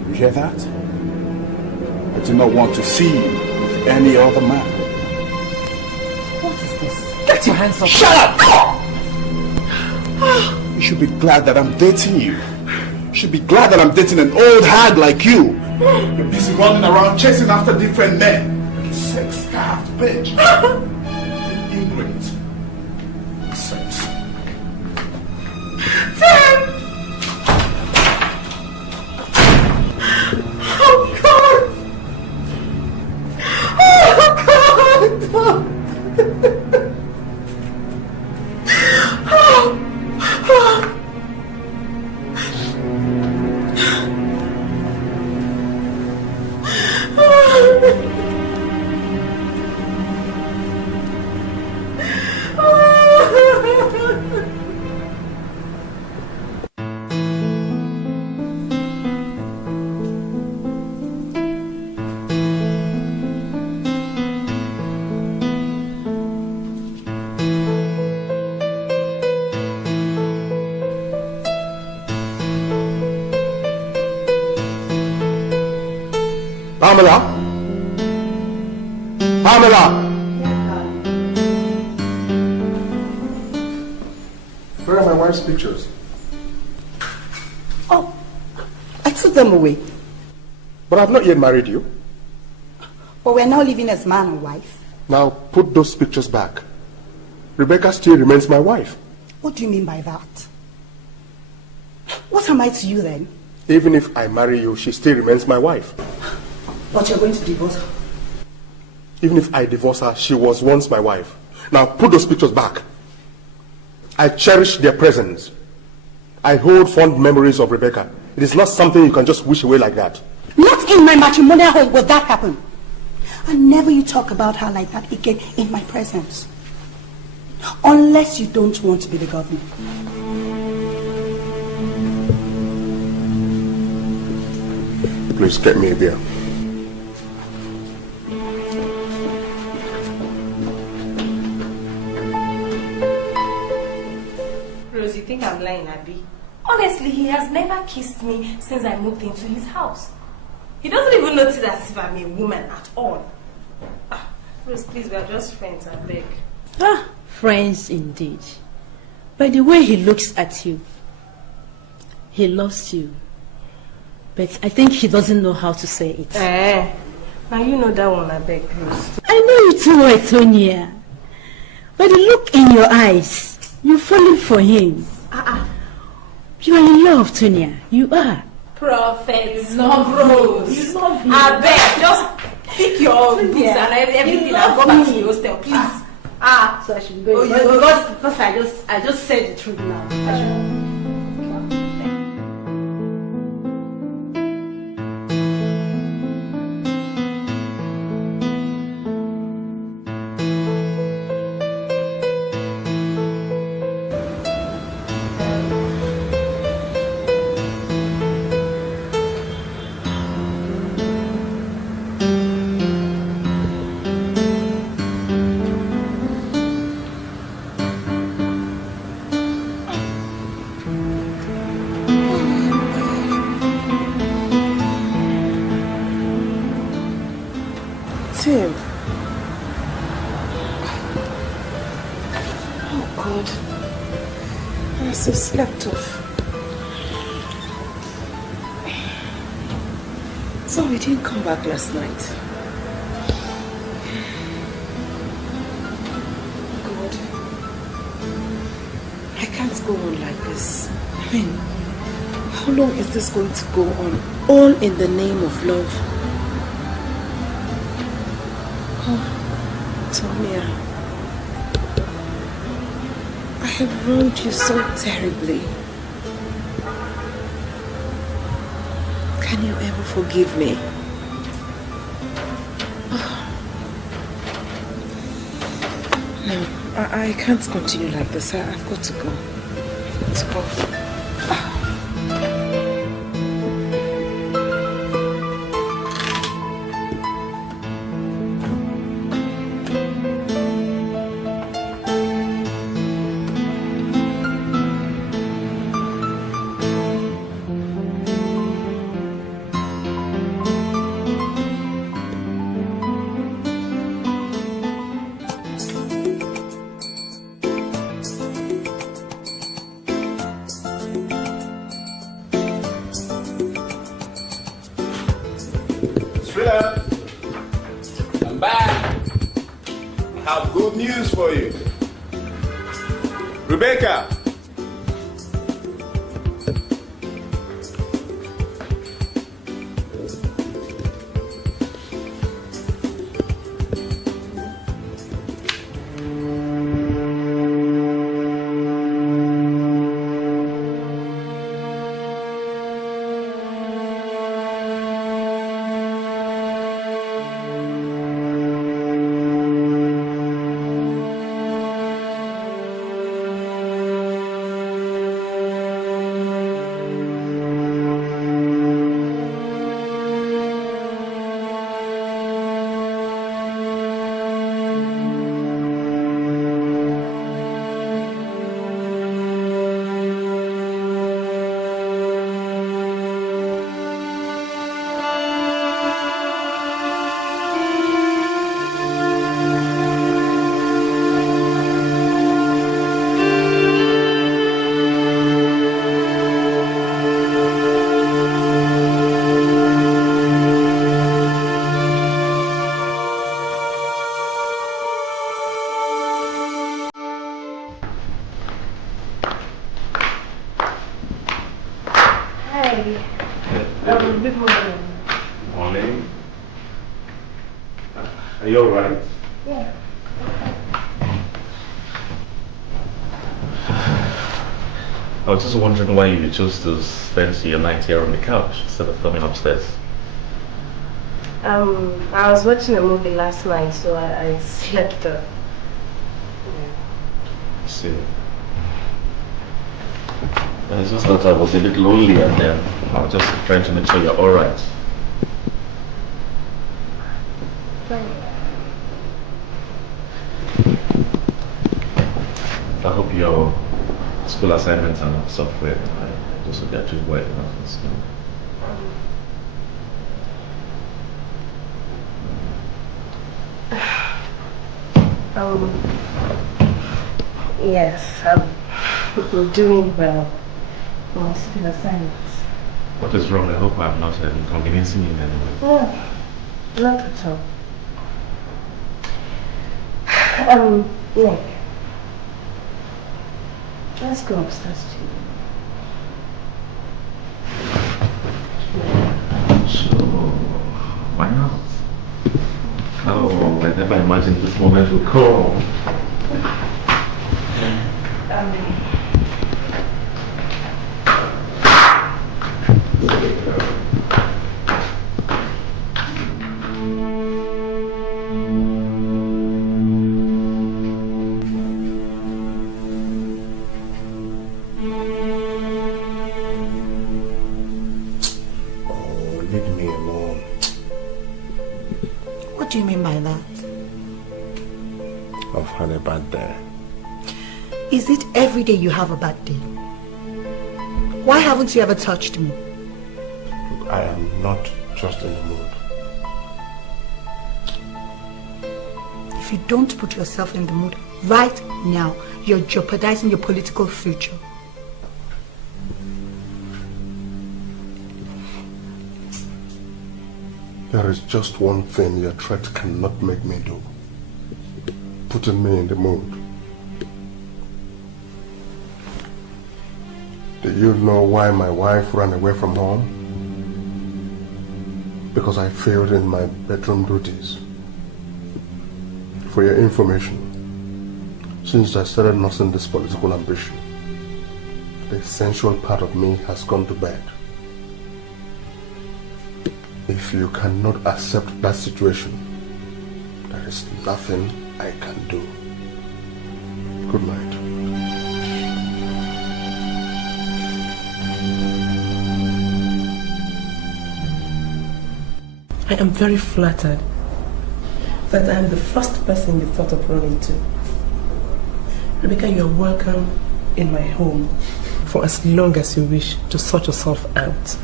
You hear that? I do not want to see you with any other man. What is this? Get your hands off. Shut up! You should be glad that I'm dating you. You should be glad that I'm dating an old hag like you. You're busy running around chasing after different men. Like a sex-starved bitch. Ignorant. Sex. Oh God! Oh God! Pamela? Pamela! Where are my wife's pictures? Oh, I took them away. But I've not yet married you. But we're now living as man and wife. Now put those pictures back. Rebecca still remains my wife. What do you mean by that? What am I to you then? Even if I marry you, she still remains my wife. But you're going to divorce her. Even if I divorce her, she was once my wife. Now put those pictures back. I cherish their presence. I hold fond memories of Rebecca. It is not something you can just wish away like that. Not in my matrimonial home will that happen. And never you talk about her like that again in my presence. Unless you don't want to be the governor. Please get me a beer. Rose, you think I'm lying, Abby? Honestly, he has never kissed me since I moved into his house. He doesn't even notice as if I'm a woman at all. Rose, please, we are just friends, I beg. Friends indeed. By the way he looks at you, he loves you. But I think he doesn't know how to say it. Now you know that one, I beg, Rose. I know you too well, Sonia. By the look in your eyes, you're falling for him. You are in love, Sonia. You are. Prophet, love Rose. You love me. I beg, just pick your books and everything and go back to the hostel, please. So I should go. Because I just said the truth now. Tim. Oh God. I'm so slept off. So we didn't come back last night. God. I can't go on like this. I mean, how long is this going to go on? All in the name of love. Sonia, I have wronged you so terribly. Can you ever forgive me? No, I can't continue like this. I've got to go. I've got to go. I'm back. I have good news for you. Rebecca. Good morning. Morning. Are you alright? Yeah. I was just wondering why you chose to spend your night here on the couch instead of coming upstairs. I was watching a movie last night, so I slept. Yeah. I see. I just thought I was a bit lonely and then I was just trying to make sure you're alright. I hope your school assignments are not software. I just hope they're doing well enough in school. Yes, I'm doing well. My school assignments. What is wrong? I hope I'm not inconveniencing you in any way. No, not at all. Nick, let's go upstairs too. Sure. Why not? Oh, I never imagined this moment would come. Leave me alone. What do you mean by that? I've had a bad day. Is it every day you have a bad day? Why haven't you ever touched me? I am not just in the mood. If you don't put yourself in the mood right now, you're jeopardizing your political future. There is just one thing your threat cannot make me do. Putting me in the mood. Do you know why my wife ran away from home? Because I failed in my bedroom duties. For your information, since I started nursing this political ambition, the essential part of me has gone to bed. If you cannot accept that situation, there is nothing I can do. Good night. I am very flattered that I am the first person you thought of running to. Rebecca, you are welcome in my home for as long as you wish to sort yourself out.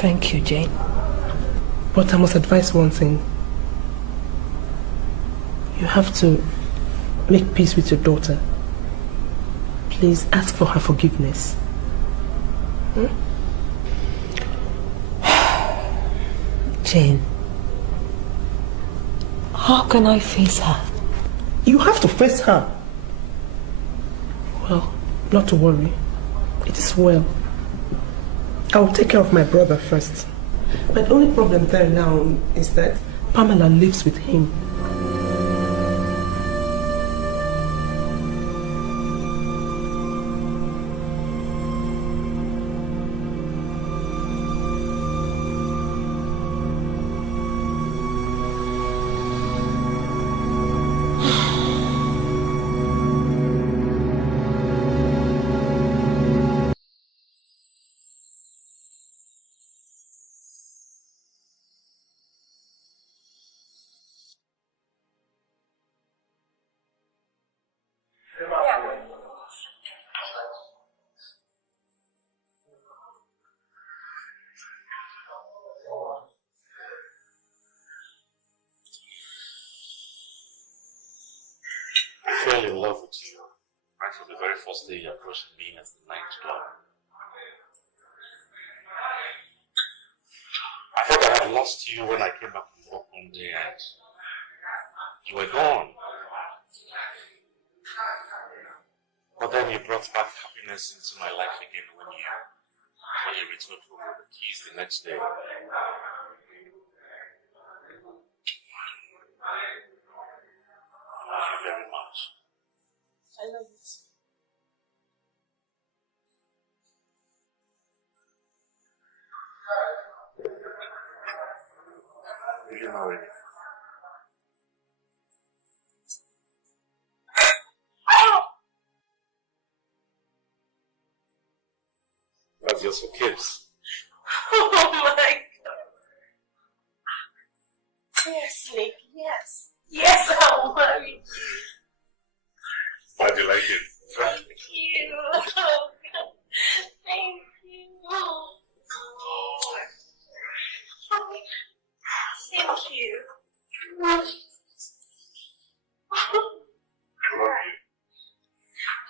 Thank you, Jane. But I must advise one thing. You have to make peace with your daughter. Please ask for her forgiveness. Jane, how can I face her? You have to face her. Well, not to worry. It is well. I will take care of my brother first. But the only problem there now is that Pamela lives with him. I fell in love with you right from the very first day you approached me as the night dog. I thought I had lost you when I came back from work one day and you were gone. But then you brought back happiness into my life again when you when he returned home with the keys the next day. Thank you very much. I love it. Will you marry me? That's just a kiss. Oh my God. Yes, Nick, yes. Yes, I'll marry you. Why do you like it? Thank you. Oh, God. Thank you. Thank you.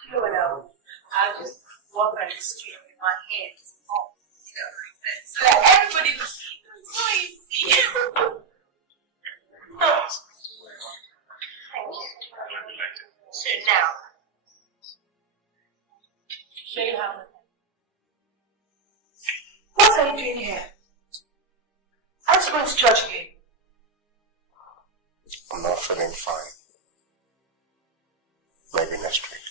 You know what, I'll just walk on the street with my hands off, like that. So that everybody will see. So easy. Thank you. So now, show you how. What are you doing here? Aren't you going to church again? I'm not feeling fine. Maybe next week.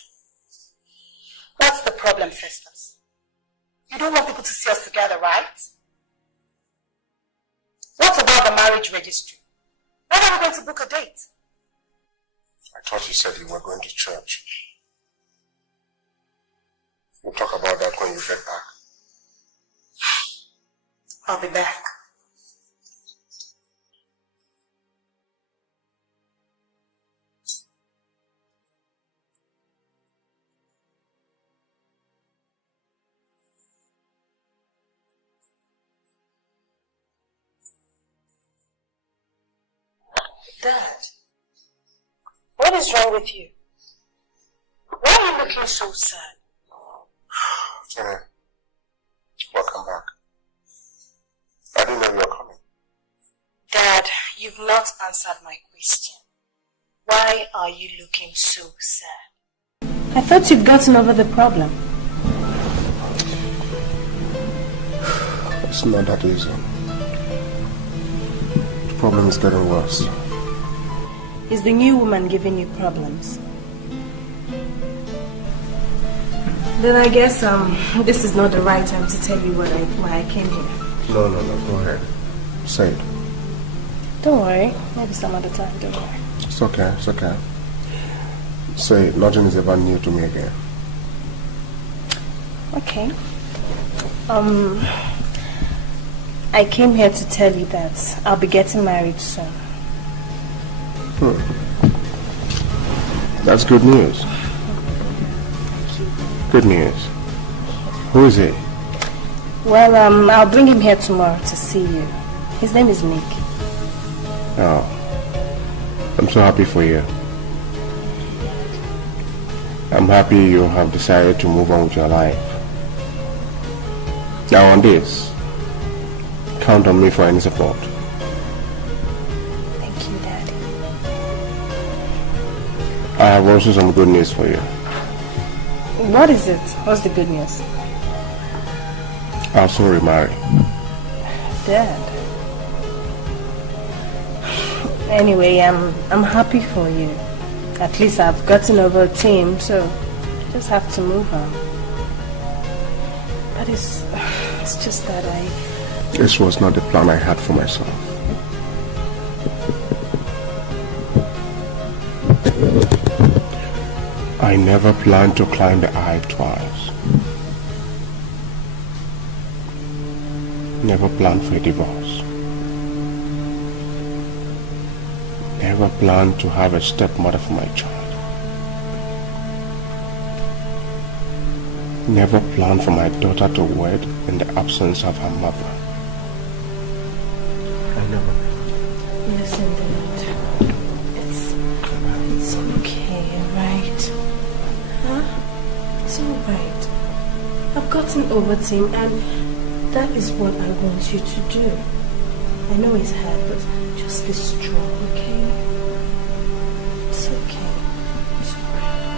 What's the problem, Festus? You don't want people to see us together, right? What about the marriage registry? When are we going to book a date? I thought you said you were going to church. We'll talk about that when you get back. I'll be back. Dad, what is wrong with you? Why are you looking so sad? Jenny, welcome back. I didn't know you were coming. Dad, you've not answered my question. Why are you looking so sad? I thought you'd gotten over the problem. It's not that easy. The problem is getting worse. Is the new woman giving you problems? Then I guess this is not the right time to tell you why I came here. No, go ahead. Say it. Don't worry, maybe some other time, don't worry. It's okay. Say, nothing is ever new to me again. Okay. I came here to tell you that I'll be getting married soon. That's good news. Good news. Who is he? Well, I'll bring him here tomorrow to see you. His name is Nick. Oh, I'm so happy for you. I'm happy you have decided to move on with your life. Now on this, count on me for any support. Thank you, Daddy. I have also some good news for you. What is it? What's the good news? I'll soon remarry. Dad. Anyway, I'm happy for you. At least I've gotten over Tim, so I just have to move on. But it's just that This was not the plan I had for myself. I never planned to climb the height twice. Never planned for a divorce. Never planned to have a stepmother for my child. Never planned for my daughter to wed in the absence of her mother. I never. Listen, Dad. It's okay, alright? Huh? It's alright. I've gotten over Tim, and that is what I want you to do. I know it's hard, but just be strong, okay? It's okay. It's alright.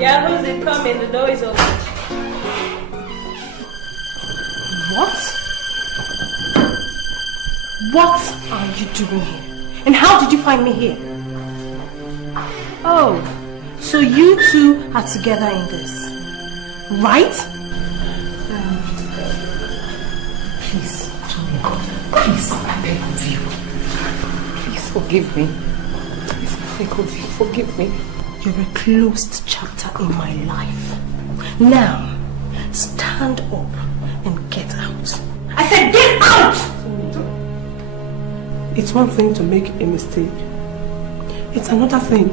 Yeah, who's it coming? The door is open. What? What are you doing here? And how did you find me here? Oh, so you two are together in this, right? Please, Sonia, please, I beg of you. Please forgive me. Please, I beg of you, forgive me. You're a closed chapter in my life. Now, stand up and get out. I said get out! It's one thing to make a mistake. It's another thing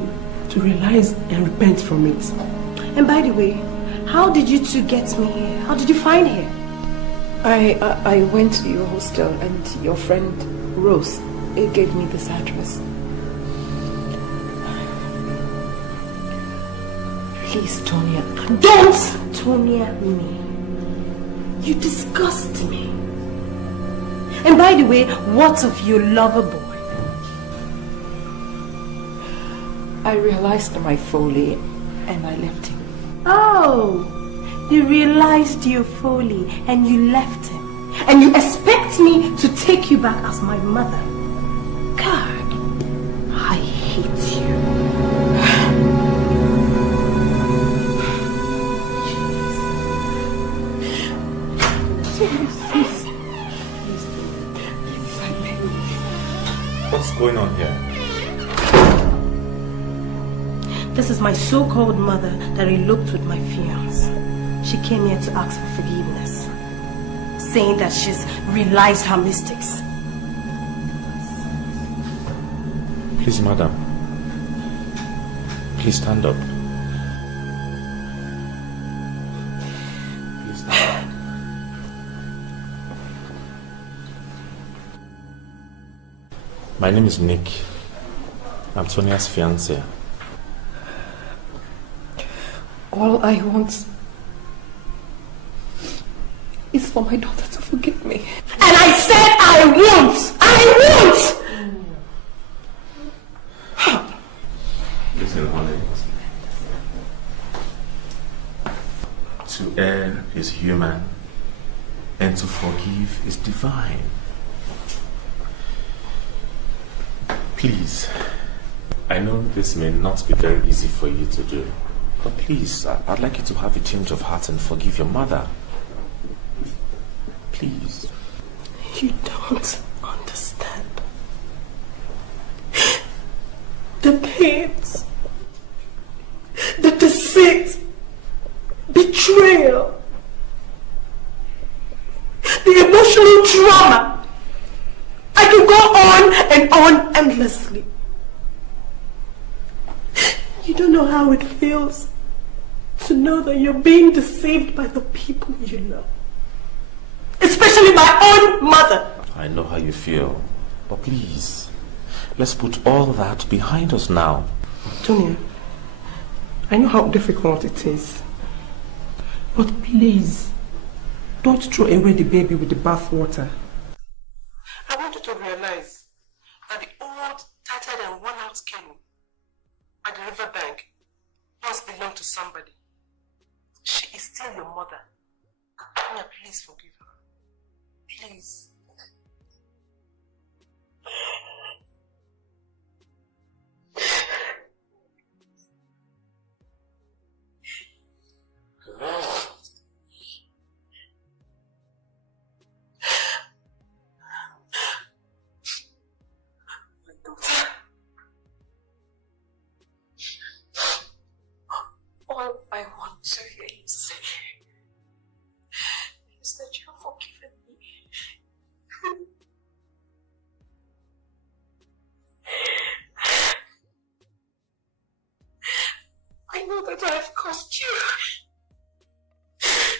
to realize and repent from it. And by the way, how did you two get me here? How did you find here? I went to your hostel and your friend Rose gave me this address. Please, Tonya, don't Tonya me. You disgust me. And by the way, what of your lover boy? I realized my folly and I left him. Oh, you realized your folly and you left him. And you expect me to take you back as my mother. God, I hate you. What's going on here? This is my so-called mother that eloped with my fiance. She came here to ask for forgiveness, saying that she's realized her mistakes. Please, madam. Please stand up. Please stand up. My name is Nick. I'm Sonia's fiance. All I want is for my daughter to forgive me. And I said I won't! I won't! Listen, honey. To err is human, and to forgive is divine. Please, I know this may not be very easy for you to do, but please, I'd like you to have a change of heart and forgive your mother. Please. You don't understand. The pains, the deceit, betrayal, the emotional trauma. I can go on and on endlessly. You don't know how it feels to know that you're being deceived by the people you love. Especially my own mother. I know how you feel, but please, let's put all that behind us now. Sonia, I know how difficult it is. But please, don't throw away the baby with the bathwater. I want you to realize that the old, tattered and worn-out canoe at the riverbank once belonged to somebody. She is still your mother. Sonia, please forgive her. Please. All I want to hear you say is that you have forgiven me. I know that I have caused you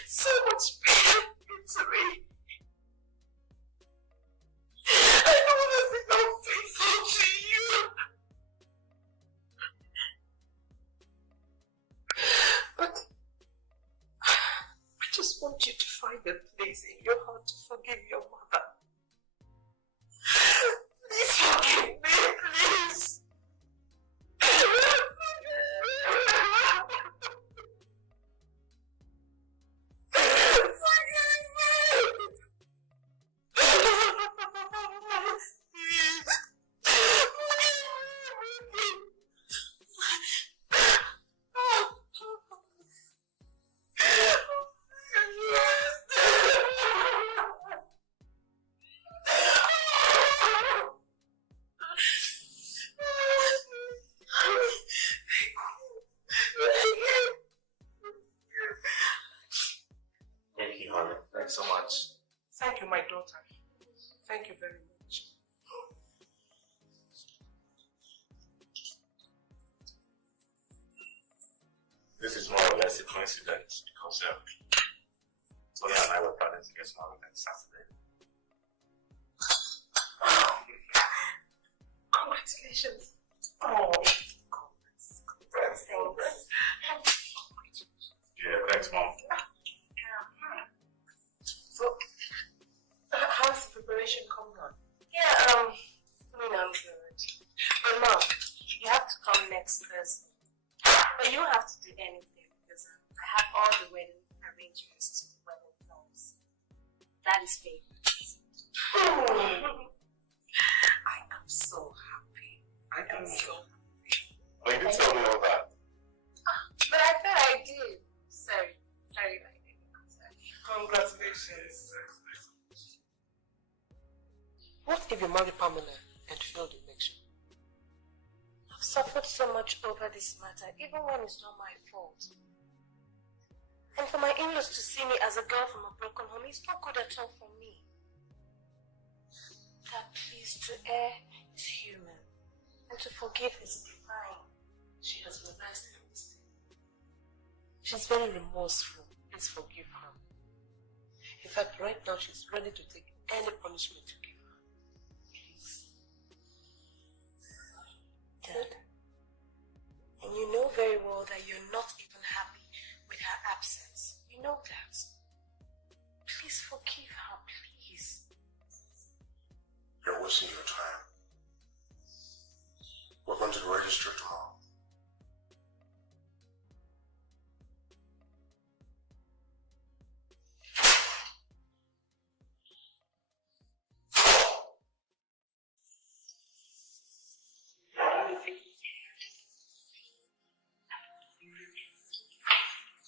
so much pain and misery. I know that I'm unfaithful to you. But I just want you to find a place in your heart to forgive your mother. Please forgive me, please. Thanks so much. Thank you, my daughter. Thank you very much. This is more or less a coincidence because Sonia and I were planning to get married on Saturday. Congratulations. Oh, congrats. Yeah, thanks, Mom. So, how's the preparation coming on? Yeah, coming on good. But Mom, you have to come next Thursday. But you don't have to do anything because I have all the wedding arrangements to the wedding clothes. That is favorites. I am so happy. I am so happy. Well, you didn't tell me all that. But I thought I did. Sorry, I didn't. Congratulations. What if you marry Pamela and fail the election? I've suffered so much over this matter, even when it's not my fault. And for my in-laws to see me as a girl from a broken home is not good at all for me. That please, to err is human, and to forgive is divine. She has realized her mistake. She's very remorseful. Please forgive her. In fact, right now she's ready to take any punishment you give her. Please. Dad, and you know very well that you're not even happy with her absence. You know that. Please forgive her, please. You're wasting your time. We're going to the registry tomorrow.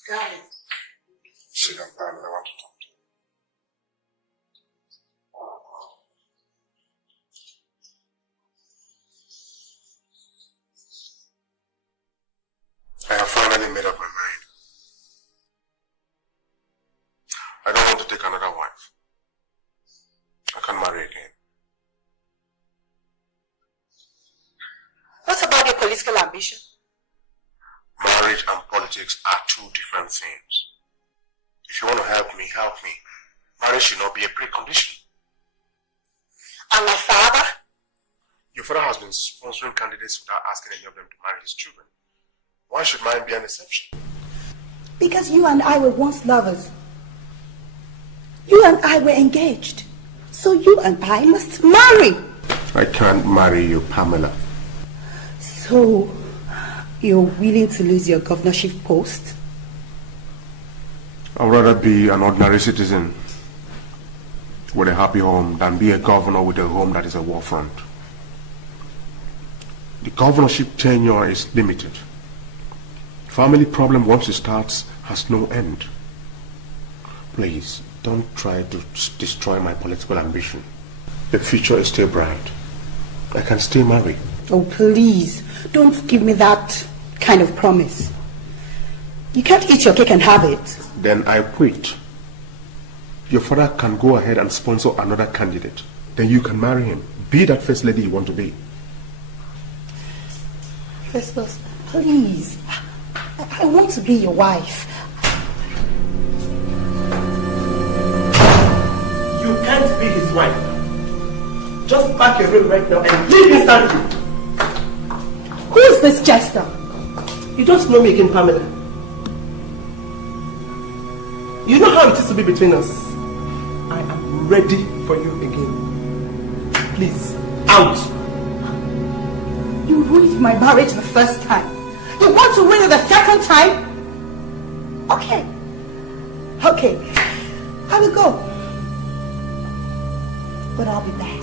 Darling. Sit down, Pamela. I want to talk to you. I have finally made up my mind. I don't want to take another wife. I can't marry again. What about your political ambition? Marriage and politics are two different things. If you want to help me, help me. Marriage should not be a precondition. And my father? Your father has been sponsoring candidates without asking any of them to marry his children. Why should mine be an exception? Because you and I were once lovers. You and I were engaged. So you and I must marry. I can't marry you, Pamela. So, you're willing to lose your governorship post? I'd rather be an ordinary citizen with a happy home than be a governor with a home that is a war front. The governorship tenure is limited. Family problem once it starts has no end. Please, don't try to destroy my political ambition. The future is still bright. I can still marry. Oh, please, don't give me that kind of promise. You can't eat your cake and have it. Then I quit. Your father can go ahead and sponsor another candidate. Then you can marry him. Be that first lady you want to be. Festus, please. I want to be your wife. You can't be his wife. Just pack your room right now and leave instantly. Who is this jester? You don't know me again, Pamela. You know how it is to be between us. I am ready for you again. Please, out. You ruined my marriage the first time. You want to ruin it the second time? Okay. Okay. I will go. But I'll be back.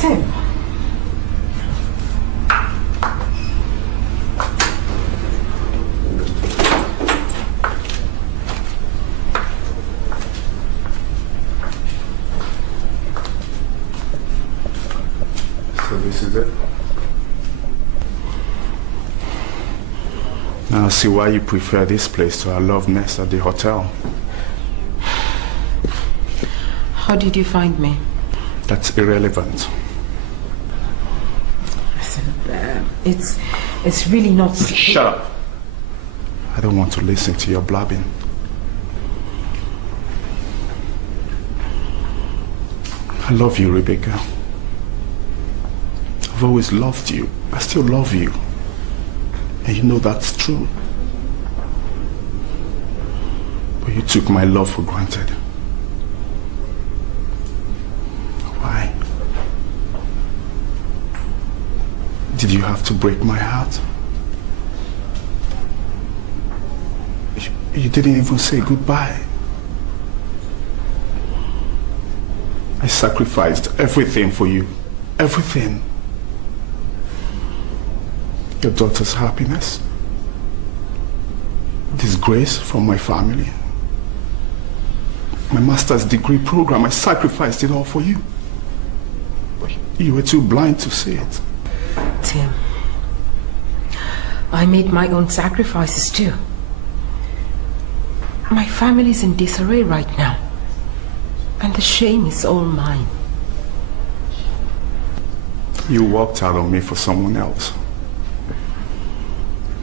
Tim. So this is it? Now I see why you prefer this place to our love nest at the hotel. How did you find me? That's irrelevant. Listen, it's really not... Shut up. I don't want to listen to your blabbing. I love you, Rebecca. I've always loved you. I still love you. And you know that's true. But you took my love for granted. Why? Did you have to break my heart? You didn't even say goodbye. I sacrificed everything for you. Everything. Your daughter's happiness, disgrace from my family, my master's degree program. I sacrificed it all for you. But you were too blind to see it. Tim, I made my own sacrifices too. My family's in disarray right now, and the shame is all mine. You walked out on me for someone else.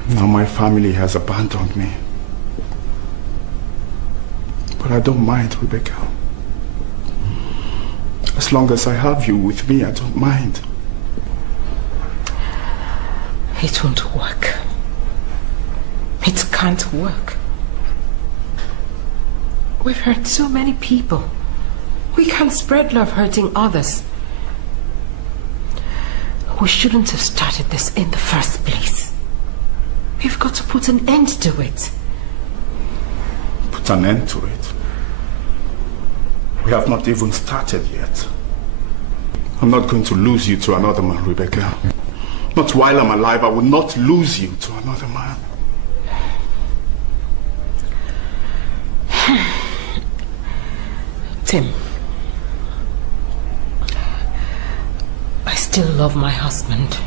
Now my family has abandoned me. But I don't mind, Rebecca. As long as I have you with me, I don't mind. It won't work. It can't work. We've hurt so many people. We can't spread love hurting others. We shouldn't have started this in the first place. We've got to put an end to it. Put an end to it? We have not even started yet. I'm not going to lose you to another man, Rebecca. Not while I'm alive. I will not lose you to another man. Tim, I still love my husband.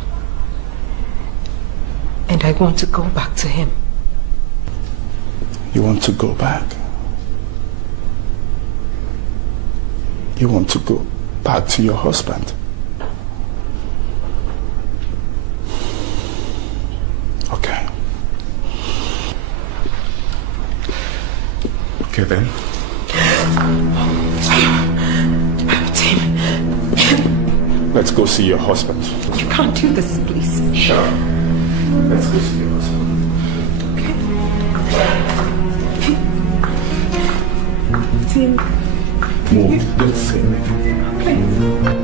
And I want to go back to him. You want to go back? You want to go back to your husband? Okay. Okay then. Tim. Let's go see your husband. You can't do this, please. Sure. Let's go see your husband. Tim. Move. Don't say anything. Please.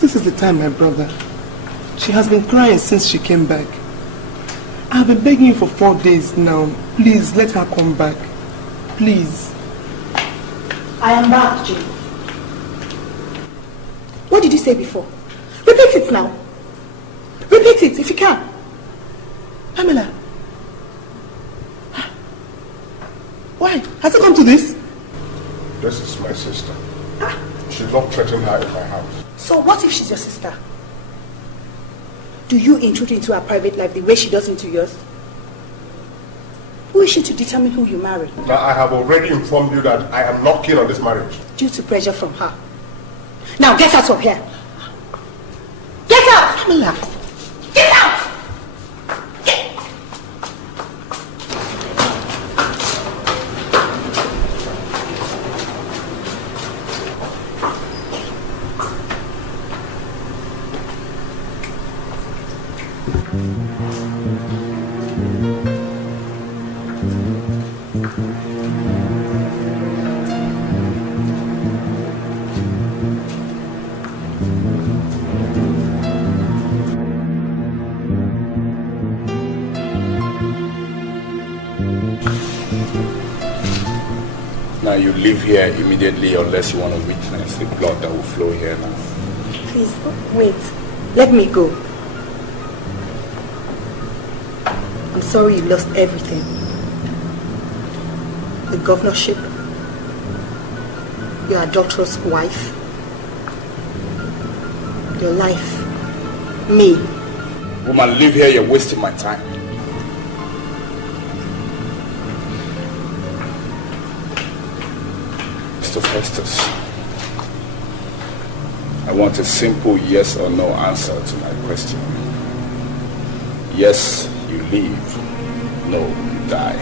This is the time, my brother. She has been crying since she came back. I've been begging you for 4 days now. Please, let her come back. Please. I am back, Jane. What did you say before? Repeat it now. Repeat it if you can. Pamela. Why? Has it come to this? This is my sister. She's not threatening her in my house. So what if she's your sister? Do you intrude into her private life the way she does into yours? Who wish you to determine who you marry. Now, I have already informed you that I am not keen on this marriage. Due to pressure from her. Now get out of here. Get out! Pamela! Get out! Now you leave here immediately unless you want to witness the blood that will flow here now. Please, wait. Let me go. I'm sorry you lost everything. The governorship, your adulterous wife, your life, me. Woman, leave here, you're wasting my time. Mr. Festus, I want a simple yes or no answer to my question. Yes, you leave. No, you die.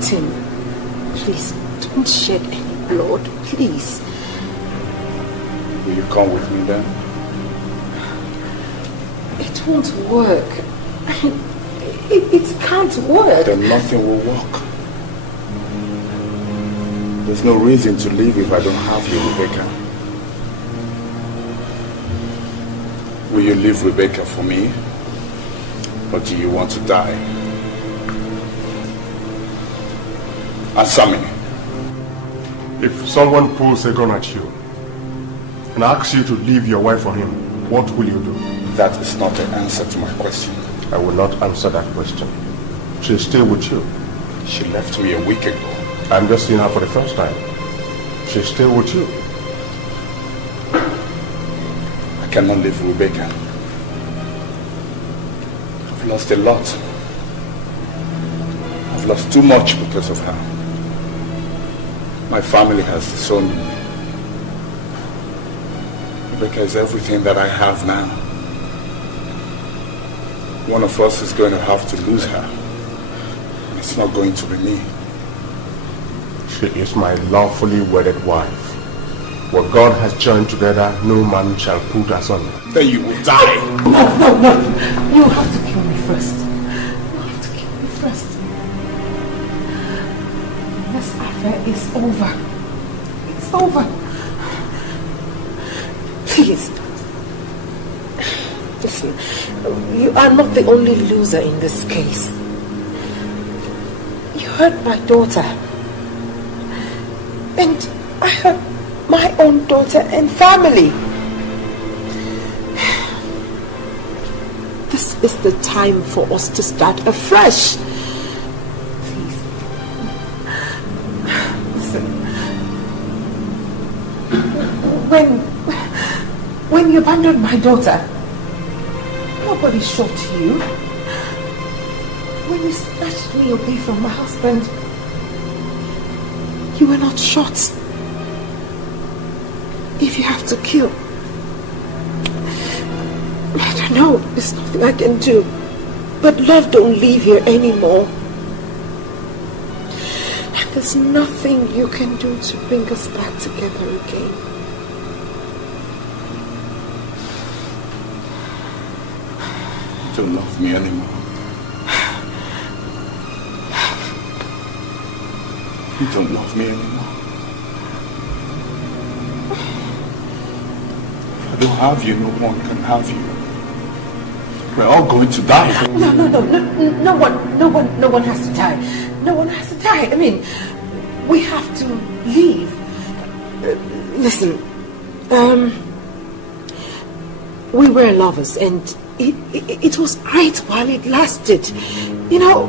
Tim, please, don't shed any blood, please. Will you come with me then? It won't work. It can't work. Then nothing will work. There's no reason to leave if I don't have you, Rebecca. Will you leave Rebecca for me? Or do you want to die? Answer me. If someone pulls a gun at you and asks you to leave your wife for him, what will you do? That is not the answer to my question. I will not answer that question. She'll stay with you. She left me a week ago. I'm just seeing her for the first time. She'll stay with you. I cannot leave Rebecca. I've lost a lot. I've lost too much because of her. My family has disowned me. Rebecca is everything that I have now. One of us is going to have to lose her. And it's not going to be me. She is my lawfully wedded wife. What God has joined together, no man shall put asunder. Then you will die. No. You have to kill me first. You have to kill me first. This affair is over. It's over. Please. Listen, you are not the only loser in this case. You hurt my daughter. And I hurt my own daughter and family. This is the time for us to start afresh. Please. Listen. When you abandoned my daughter, nobody shot you. When you snatched me away from my husband, you were not shot. If you have to kill, I don't know, there's nothing I can do. But love don't live here anymore. And there's nothing you can do to bring us back together again. You don't love me anymore. You don't love me anymore. If I don't have you, no one can have you. We're all going to die. No one has to die. No one has to die. I mean, we have to leave. Listen, we were lovers and it was great while it lasted. You know,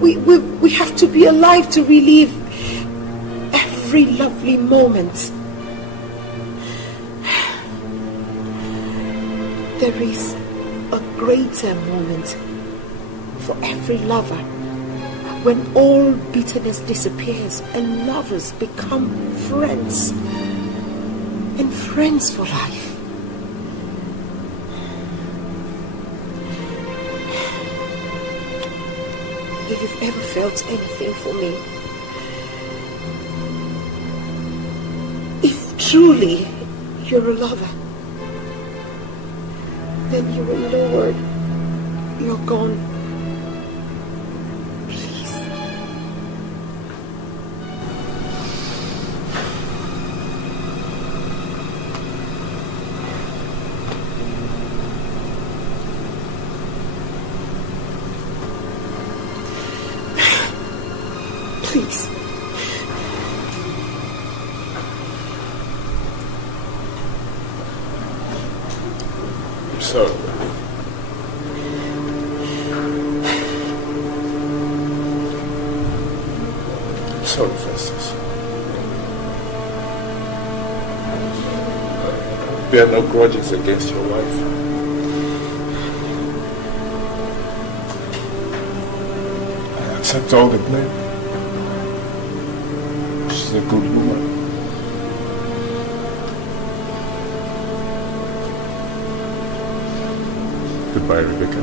we have to be alive to relive every lovely moment. There is a greater moment for every lover, when all bitterness disappears and lovers become friends, and friends for life. If you've ever felt anything for me, if truly you're a lover, then you will know word you're gone. Please. Please. I'm sorry. I'm sorry, Festus. Bear no grudges against your wife. I accept all the blame. She's a good woman. Goodbye, Rebecca.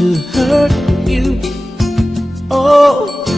to hurt you. Oh.